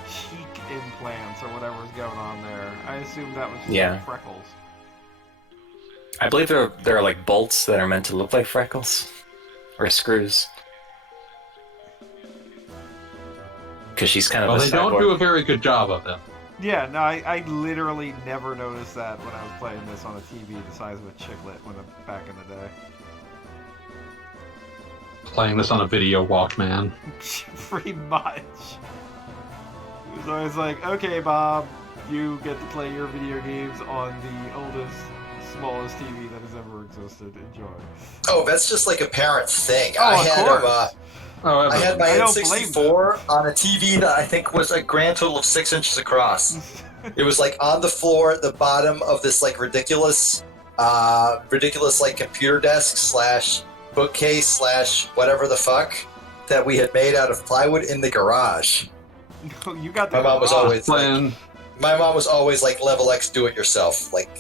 cheek implants or whatever's going on there. I assumed that was just Yeah. like freckles. I believe there are like bolts that are meant to look like freckles. Or screws. Because she's kind of Well, a they don't cyborg. do a very good job of them. Yeah, no, I literally never noticed that when I was playing this on a TV the size of a chiclet back in the day. Playing this on a video Walkman. Pretty much. It was always like, okay, Bob, you get to play your video games on the oldest, smallest TV that has ever existed. Enjoy. Oh, that's just like a parent thing. Oh, I of had course. I had my I don't blame N64 on a TV that I think was a grand total of 6 inches across. It was like on the floor at the bottom of this like ridiculous like computer desk slash bookcase slash whatever the fuck that we had made out of plywood in the garage. You got the My mom was always like, Playing. my mom was always like level X do it yourself. Like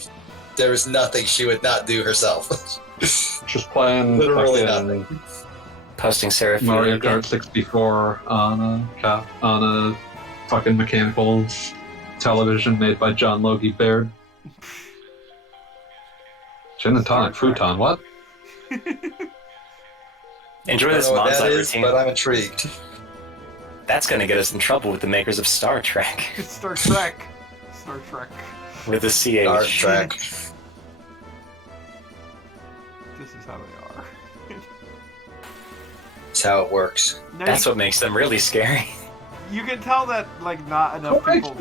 there was nothing she would not do herself. Just playing Literally fucking nothing. Posting Seraphine Mario again. Kart 64 on a fucking mechanical television made by John Logie Baird. Gin and tonic Star Trek. futon, what? Enjoy I don't this know what that bonsai is, routine. but I'm intrigued. That's going to get us in trouble with the makers of Star Trek. Star Trek. Star Trek. With the CH. Star Trek. This is how they are. That's how it works. Now That's what makes them really scary. you can tell that like not enough What? people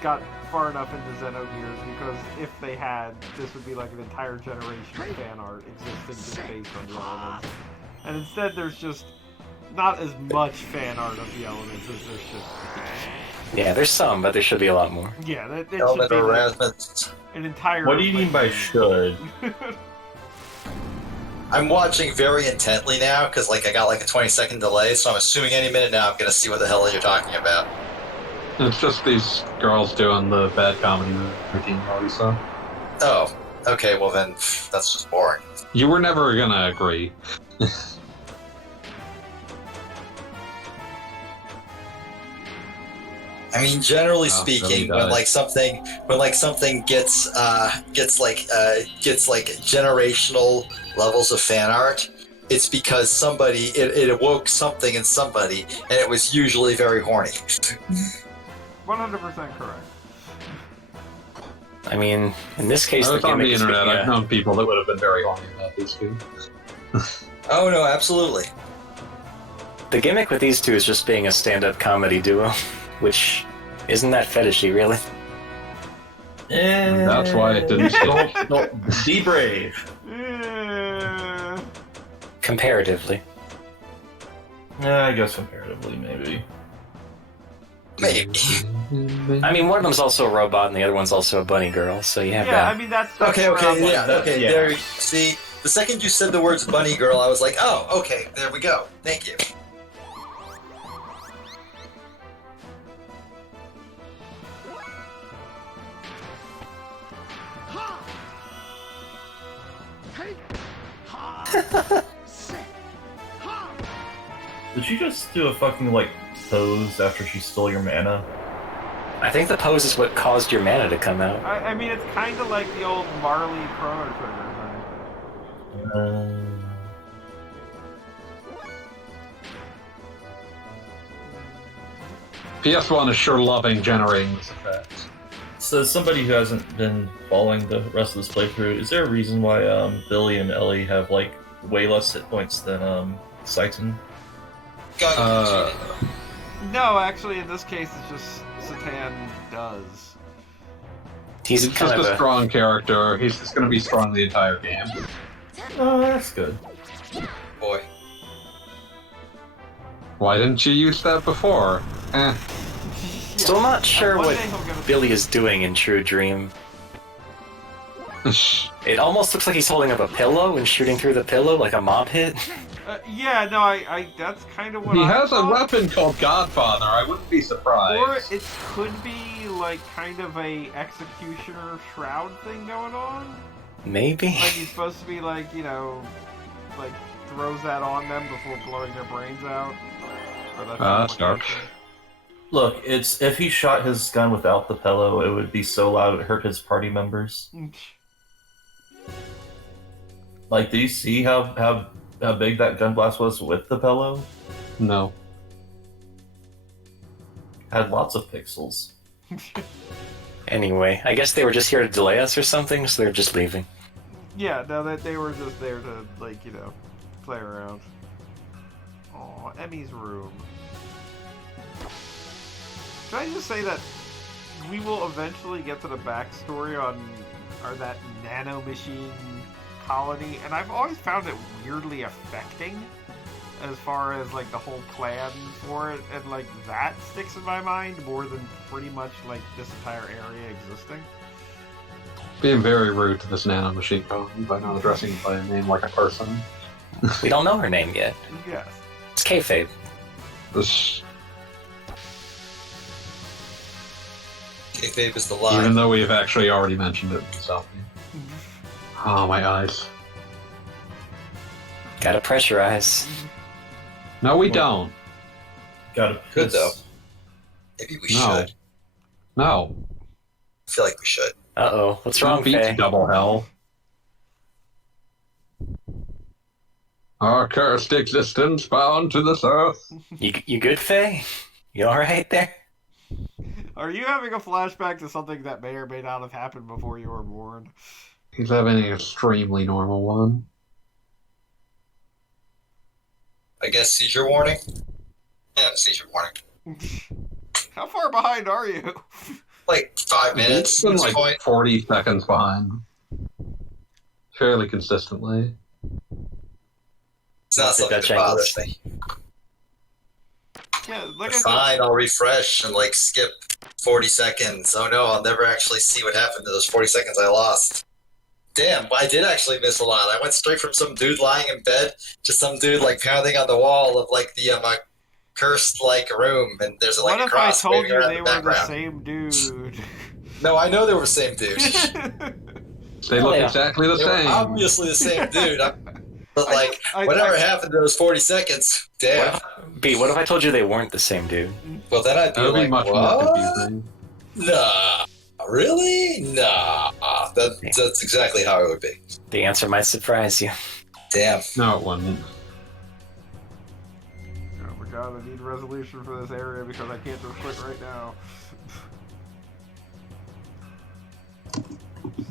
got far enough into Xenogears because if they had, this would be like an entire generation of fan art existing just based on the elements. And instead, there's just not as much fan art of the elements as there should Yeah, there's some, but there should be a lot more. be. Yeah, it should Element be like harassment. an entire. What do you mean by should? I'm watching very intently now because like I got like a 20-second delay, so I'm assuming any minute now I'm gonna see what the hell you're talking about. It's just these girls doing the bad comedy routine all you saw. Oh, okay. Well then, that's just boring. You were never gonna agree. I mean, generally Oh, speaking, really when like something gets generational levels of fan art, it's because somebody it awoke something in somebody, and it was usually very horny. 100% correct. I mean, in this case, I the was on the gimmick is internet. making I've known people that would have been very horny about these two. Oh no, absolutely. the gimmick with these two is just being a stand-up comedy duo, which isn't that fetishy, really. And That's why it didn't stick. don't be brave. Comparatively. I guess comparatively, maybe. Maybe. I mean, one of them's also a robot and the other one's also a bunny girl, so you have Yeah, I that. mean that's Okay, where I'm like, yeah, okay. Yeah. There. See, the second you said the words "bunny girl," I was like, oh, okay, there we go. Thank you. Did she just do a fucking like pose after she stole your mana? I think the pose is what caused your mana to come out. I mean, it's kind of like the old Marley Chrono Trigger thing. PS1 is sure loving generating this effect. So, as somebody who hasn't been following the rest of this playthrough, is there a reason why Billy and Ellie have like way less hit points than Saiton? No, actually, in this case, it's just Satan does. He's He's kind just of a strong character. He's just going to be strong the entire game. Oh, that's good. Boy. Why didn't you use that before? Eh. Still not sure One what day he'll get Billy is doing in True Dream. It almost looks like he's holding up a pillow and shooting through the pillow like a mob hit. Yeah, no, I that's kind of what He I has a thought. weapon called Godfather. I wouldn't be surprised. Or it could be like kind of a executioner shroud thing going on. Maybe. Like he's supposed to be like, you know, like throws that on them before blowing their brains out. Or that's That's dark. Look, it's if he shot his gun without the pillow, it would be so loud it would hurt his party members. Like, do you see how big that gun blast was with the pillow? No. Had lots of pixels. Anyway, I guess they were just here to delay us or something, so they're just leaving. Yeah, no, that they were just there to, like, you know, play around. Aw, Emmy's room. Can I just say that we will eventually get to the backstory on that nano machine colony, and I've always found it weirdly affecting as far as, like, the whole plan for it, and, like, that sticks in my mind more than pretty much, like, this entire area existing. Being very rude to this nanomachine by not addressing it by a name like a person. We don't know her name yet. Yes. It's kayfabe. This, Kayfabe is the lie. even though we've actually already mentioned it himself. Oh, my eyes. Gotta pressurize. No, we don't. Gotta Good, piss. though. Maybe we No. should. No. I feel like we should. Uh-oh. What's wrong, Beats Faye? double hell. Our cursed existence bound to this earth. You good, Faye? You alright there? Are you having a flashback to something that may or may not have happened before you were born? He's having an extremely normal one. I guess seizure warning? Yeah, seizure warning. How far behind are you? Like 5 minutes It's at been this like point. 40 seconds behind. Fairly consistently. It's not something Dutch that bothers angles. me. Yeah, like I said, Fine, I'll refresh and like skip 40 seconds. Oh no, I'll never actually see what happened to those 40 seconds I lost. Damn, I did actually miss a lot. I went straight from some dude lying in bed to some dude like pounding on the wall of like the cursed like room, and there's like what a if I cross told waving you around they the were the background. same dude? No, I know they were the same dude. They look yeah. exactly the They were same. obviously the same dude. But I like, just- I- whatever I- happened to those 40 seconds? Damn. What if I told you they weren't the same dude? Well, then I'd be That would like, be much more what? confusing. Nah. Really? Nah. That's exactly how it would be. The answer might surprise you. Damn. No, it wouldn't. Oh my god, I need resolution for this area because I can't just quit right now.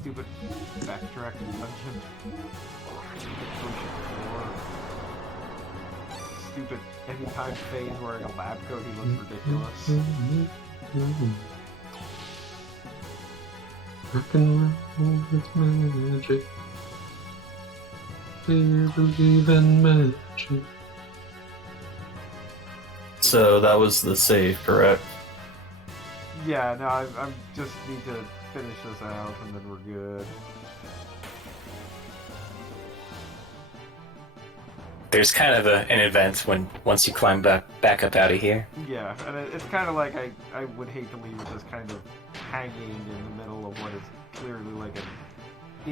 Stupid backtrack dungeon. Stupid potion floor. Stupid anytime phase wearing a lab coat, he looks ridiculous. Rock and roll with magic. Do you believe in magic? So that was the save, correct? Yeah, no, I just need to finish this out and then we're good. There's kind of an event once you climb back up out of here. Yeah, and it's kind of like I would hate to leave it just kind of hanging in the middle of what is clearly like an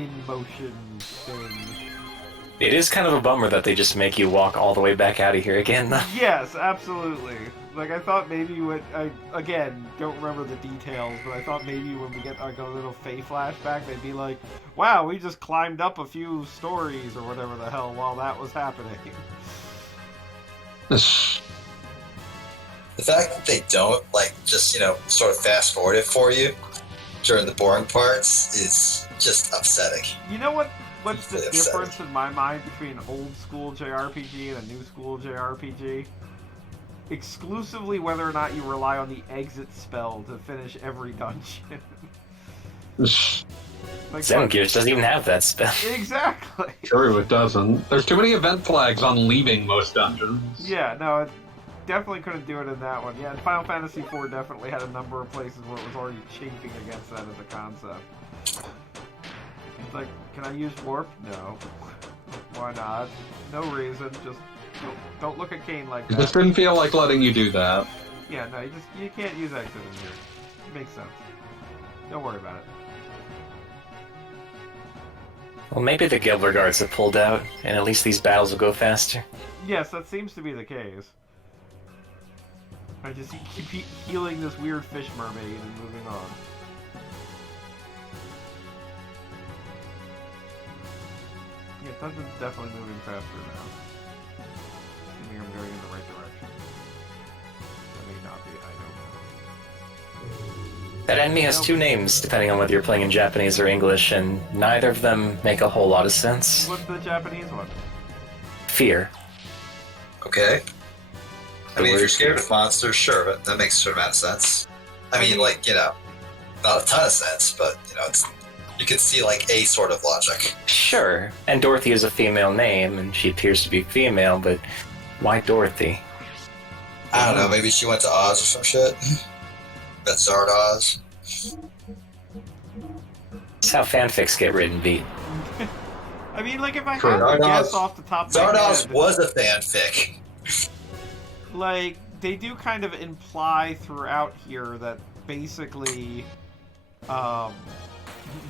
in-motion thing. It is kind of a bummer that they just make you walk all the way back out of here again, though. Yes, absolutely. Like, I thought maybe again, don't remember the details, but I thought maybe when we get like a little Faye flashback, they'd be like, wow, we just climbed up a few stories or whatever the hell while that was happening. The fact that they don't, like, just, sort of fast forward it for you during the boring parts is just upsetting. You know what's the Really upsetting. difference in my mind between old school JRPG and a new school JRPG? Exclusively whether or not you rely on the exit spell to finish every dungeon. Like, Xenogears doesn't even have that spell. exactly. True, it doesn't. There's too many event flags on leaving most dungeons. Yeah, no, definitely couldn't do it in that one. Yeah, and Final Fantasy IV definitely had a number of places where it was already chafing against that as a concept. It's like, can I use warp? No. Why not? No reason. Just don't look at Kane like It that. just didn't feel like letting you do that. Yeah, no, you can't use exit in here. It makes sense. Don't worry about it. Well, maybe the Gilbert guards have pulled out, and at least these battles will go faster. Yes, that seems to be the case. I just keep healing this weird fish mermaid and moving on. Yeah, dungeon's definitely moving faster now. Assuming I'm going in the right direction. That may not be, I don't know. That enemy has two names, depending on whether you're playing in Japanese or English, and neither of them make a whole lot of sense. What's the Japanese one? Fear. Okay. I mean, if word you're scared fear. of monsters, sure, but that makes a certain amount of sense. I mean, like, you know, not a ton of sense, but, you know, you can see, like, a sort of logic. Sure, and Dorothy is a female name, and she appears to be female, but why Dorothy? I don't know, maybe she went to Oz or some shit. Met Zardoz. That's how fanfics get written, Beat. I mean, like, if I had Sure. to guess Zardoz- off the top of my Zardoz head, was a fanfic. like, they do kind of imply throughout here that basically,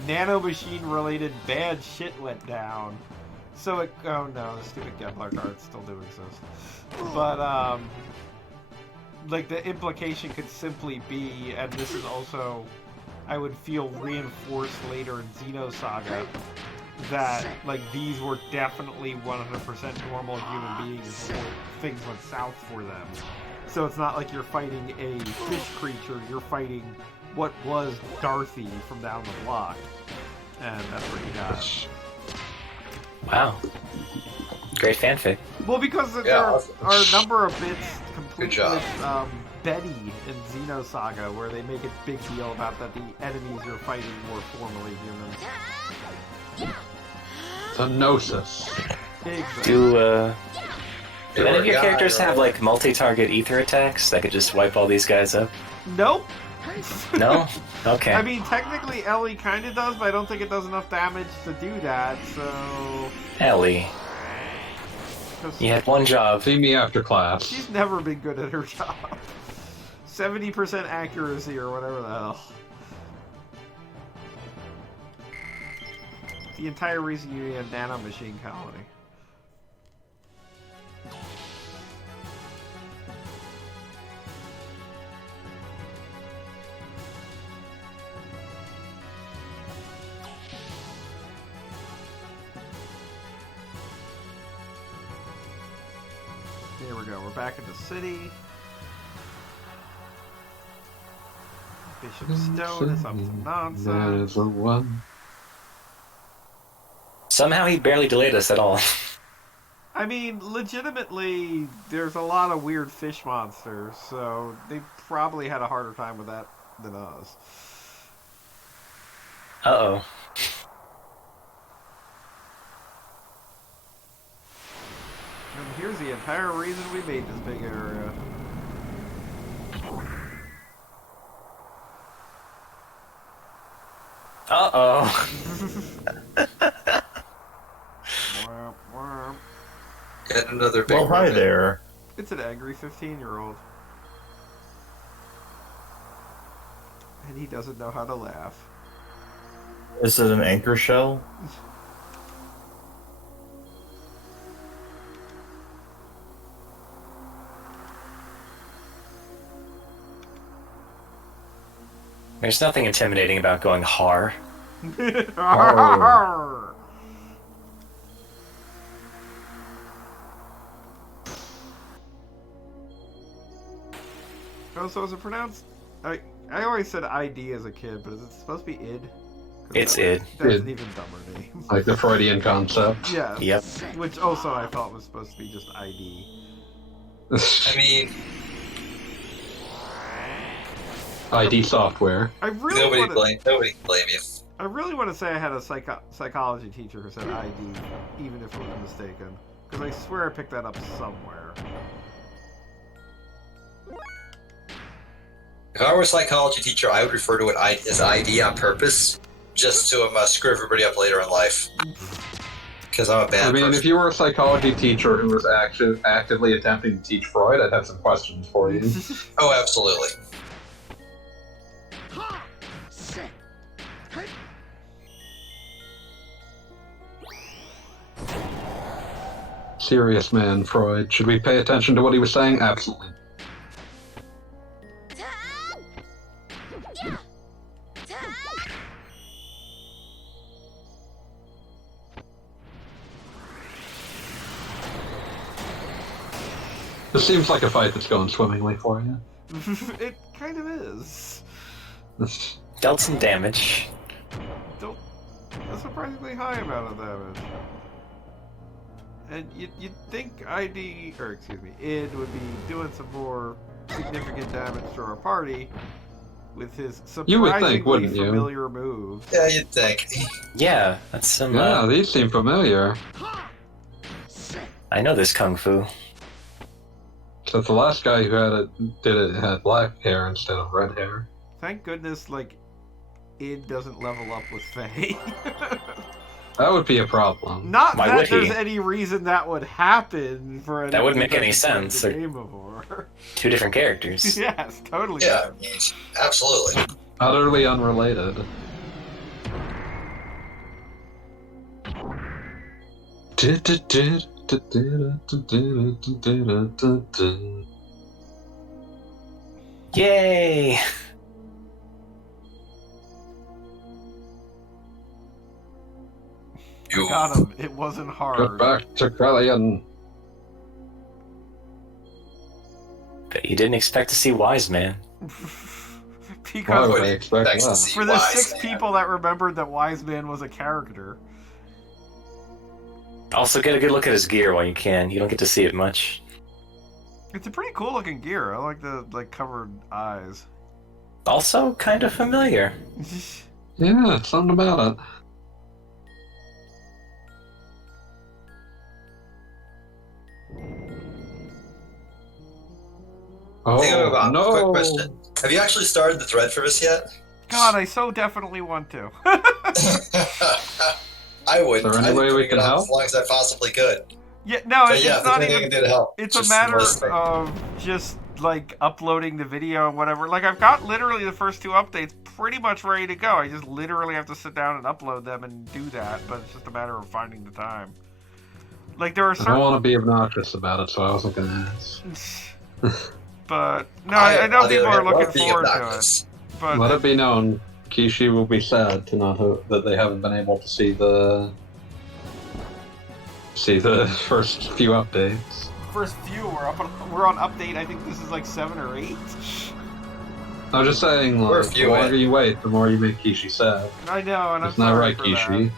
nanomachine-related bad shit went down. So it, oh no, the stupid Kevlar cards still do exist. But, like, the implication could simply be, and this is also, I would feel reinforced later in Xenosaga, that, like, these were definitely 100% normal human beings before things went south for them. So it's not like you're fighting a fish creature, you're fighting what was Dorothy from down the block. And that's what you got. Wow. Great fanfic. Well, because Yeah, there awesome. are a number of bits complete Good job. with Betty in Xenosaga, where they make a big deal about that the enemies you're fighting were formerly humans. The Gnosis. Exactly. Do any of your characters have, like, multi-target ether attacks that could just wipe all these guys up? Nope. No? Okay. I mean, technically Ellie kind of does, but I don't think it does enough damage to do that, so... Ellie. 'cause You had one job. See me after class. she's never been good at her job. 70% accuracy or whatever the hell. The entire reason you need a nanomachine colony. There we go, we're back in the city. Bishop Stone is up to That nonsense. is the one. Somehow he barely delayed us at all. I mean, legitimately, there's a lot of weird fish monsters, so they probably had a harder time with that than us. Uh-oh. And here's the entire reason we made this big area. Uh-oh. Womp, womp. Get another big Well, hi one. there. It's an angry 15-year-old. And he doesn't know how to laugh. Is it an anchor shell? There's nothing intimidating about going har. Oh, so is it pronounced? I always said ID as a kid, but is it supposed to be id? 'Cause It's that- id. That's Id. an even dumber name. Like the Freudian concept. Yeah. Yep. Which also I thought was supposed to be just ID. I mean, ID software. I really nobody want can blame you. I really want to say I had a psychology teacher who said ID, even if it was mistaken, because I swear I picked that up somewhere. If I were a psychology teacher, I would refer to it as ID on purpose, just to screw everybody up later in life. Because I'm a bad person. If you were a psychology teacher who was actively attempting to teach Freud, I'd have some questions for you. Oh, absolutely. Serious man, Freud. Should we pay attention to what he was saying? Absolutely. This seems like a fight that's going swimmingly for you. It kind of is. Dealt some damage. A surprisingly high amount of damage. And you'd think id would be doing some more significant damage to our party with his surprisingly wouldn't you? familiar moves. Yeah, you'd think. Yeah, that's some. Yeah, these seem familiar. I know this kung fu. So the last guy who had black hair instead of red hair. Thank goodness, id doesn't level up with Faye. That would be a problem. Not Why that would he? there's any reason that would happen for That wouldn't make any sense. The game before. Two different characters. Yes, totally. Yeah, absolutely. Utterly unrelated. Yay! You Got him. It wasn't Get hard. back to Krellian. Bet you didn't expect to see Wise Man. Why Because would I expect Next to that? see for the Wise 6 Man. people that remembered that Wise Man was a character. Also, get a good look at his gear while you can. You don't get to see it much. It's a pretty cool looking gear. I like the covered eyes. Also, kind of familiar. Yeah, something about it. Think Oh, about no! Quick question. Have you actually started the thread for this yet? God, I so definitely want to. I would. Is there any I'd way we bring it can on help? As long as I possibly could. Yeah, no, But it's yeah, if not there's anything I even. can do to help. It's just a matter listening. of just uploading the video and whatever. I've got literally the first 2 updates pretty much ready to go. I just literally have to sit down and upload them and do that. But it's just a matter of finding the time. There are I don't certain. want to be obnoxious about it, so I wasn't going to ask. But no, I know on the people other are hand, looking love being forward to it. obnoxious. But Let it be known, Kishi will be sad to that they haven't been able to see the first few updates. first few we're on update. I think this is 7 or 8. I'm just saying, We're a the few longer in. you wait, the more you make Kishi sad. I know, and I'm Isn't that sorry right, for Kishi?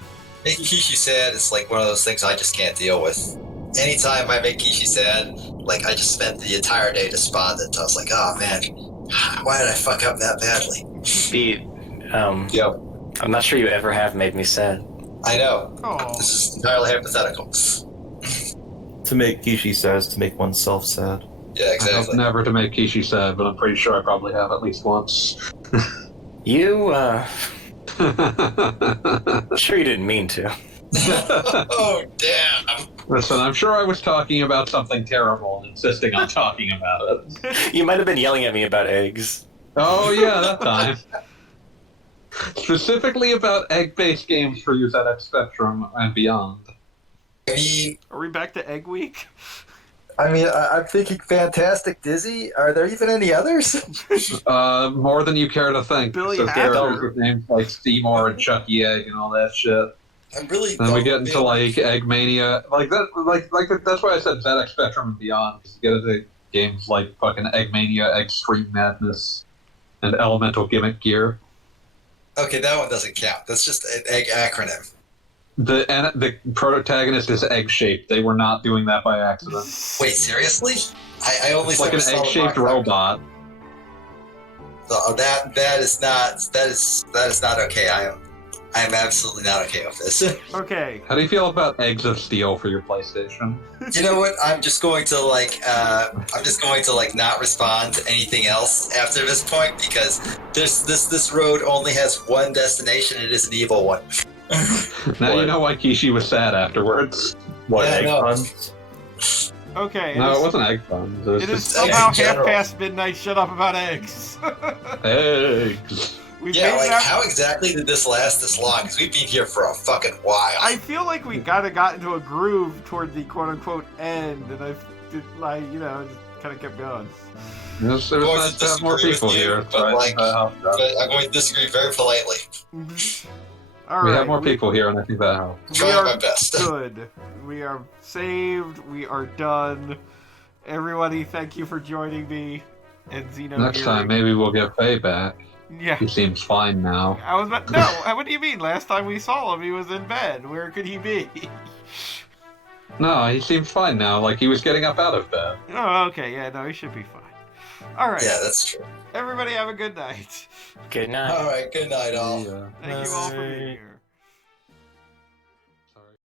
Making Kishi sad is one of those things I just can't deal with. Anytime I make Kishi sad, I just spent the entire day despondent. I was like, oh man, why did I fuck up that badly? Beat. Yep. I'm not sure you ever have made me sad. I know. Oh. This is entirely hypothetical. To make Kishi sad is to make oneself sad. Yeah, I hope exactly. never to make Kishi sad, but I'm pretty sure I probably have at least once. You, sure you didn't mean to. Oh, damn. Listen, I'm sure I was talking about something terrible and insisting on talking about it. You might have been yelling at me about eggs. Oh yeah, that time. Specifically about egg-based games for use at Spectrum and beyond. Are we back to Egg Week? I'm thinking Fantastic Dizzy. Are there even any others? More than you care to think. Billy So Hatter. characters with names like Seymour and Chucky Egg and all that shit. I'm really. Then we get into Eggmania, that's why I said ZX Spectrum and beyond. Because you get into games like fucking Eggmania, Extreme Madness, and Elemental Gimmick Gear. Okay, that one doesn't count. That's just an egg acronym. The protagonist is egg-shaped. They were not doing that by accident. Wait, seriously? I only It's like ever an saw the egg-shaped mark. robot. That is not okay. I'm absolutely not okay with this. Okay. How do you feel about Eggs of Steel for your PlayStation? You know what? I'm just going to not respond to anything else after this point because this road only has one destination. It is an evil one. Now you know why Kishi was sad afterwards. What, Yeah, egg no. puns? Okay. No, it wasn't egg puns. It was It is just somehow eggs in half general. past midnight. Shut up about eggs. eggs. We've Yeah, made like that- how exactly did this last this long? Because we've been here for a fucking while. I feel like we kind of got into a groove toward the quote-unquote end, and I did, like, you know, just kind of kept going. It was I'm going nice to to have more disagree with people you, here. but, like, helped out. But I'm going to disagree very politely. All We right, have more people here, and I think that helps. We Trying are my best. good. We are saved. We are done. Everybody, thank you for joining me and Xenogears. Next time, maybe we'll get Faye back. Yeah. He seems fine now. I was about, no, what do you mean? Last time we saw him, he was in bed. Where could he be? No, he seems fine now, like he was getting up out of bed. Oh, okay. Yeah, no, he should be fine. All right. Yeah, that's true. Everybody have a good night. Good night. All right, good night, all. Yeah. Thank you all for being here.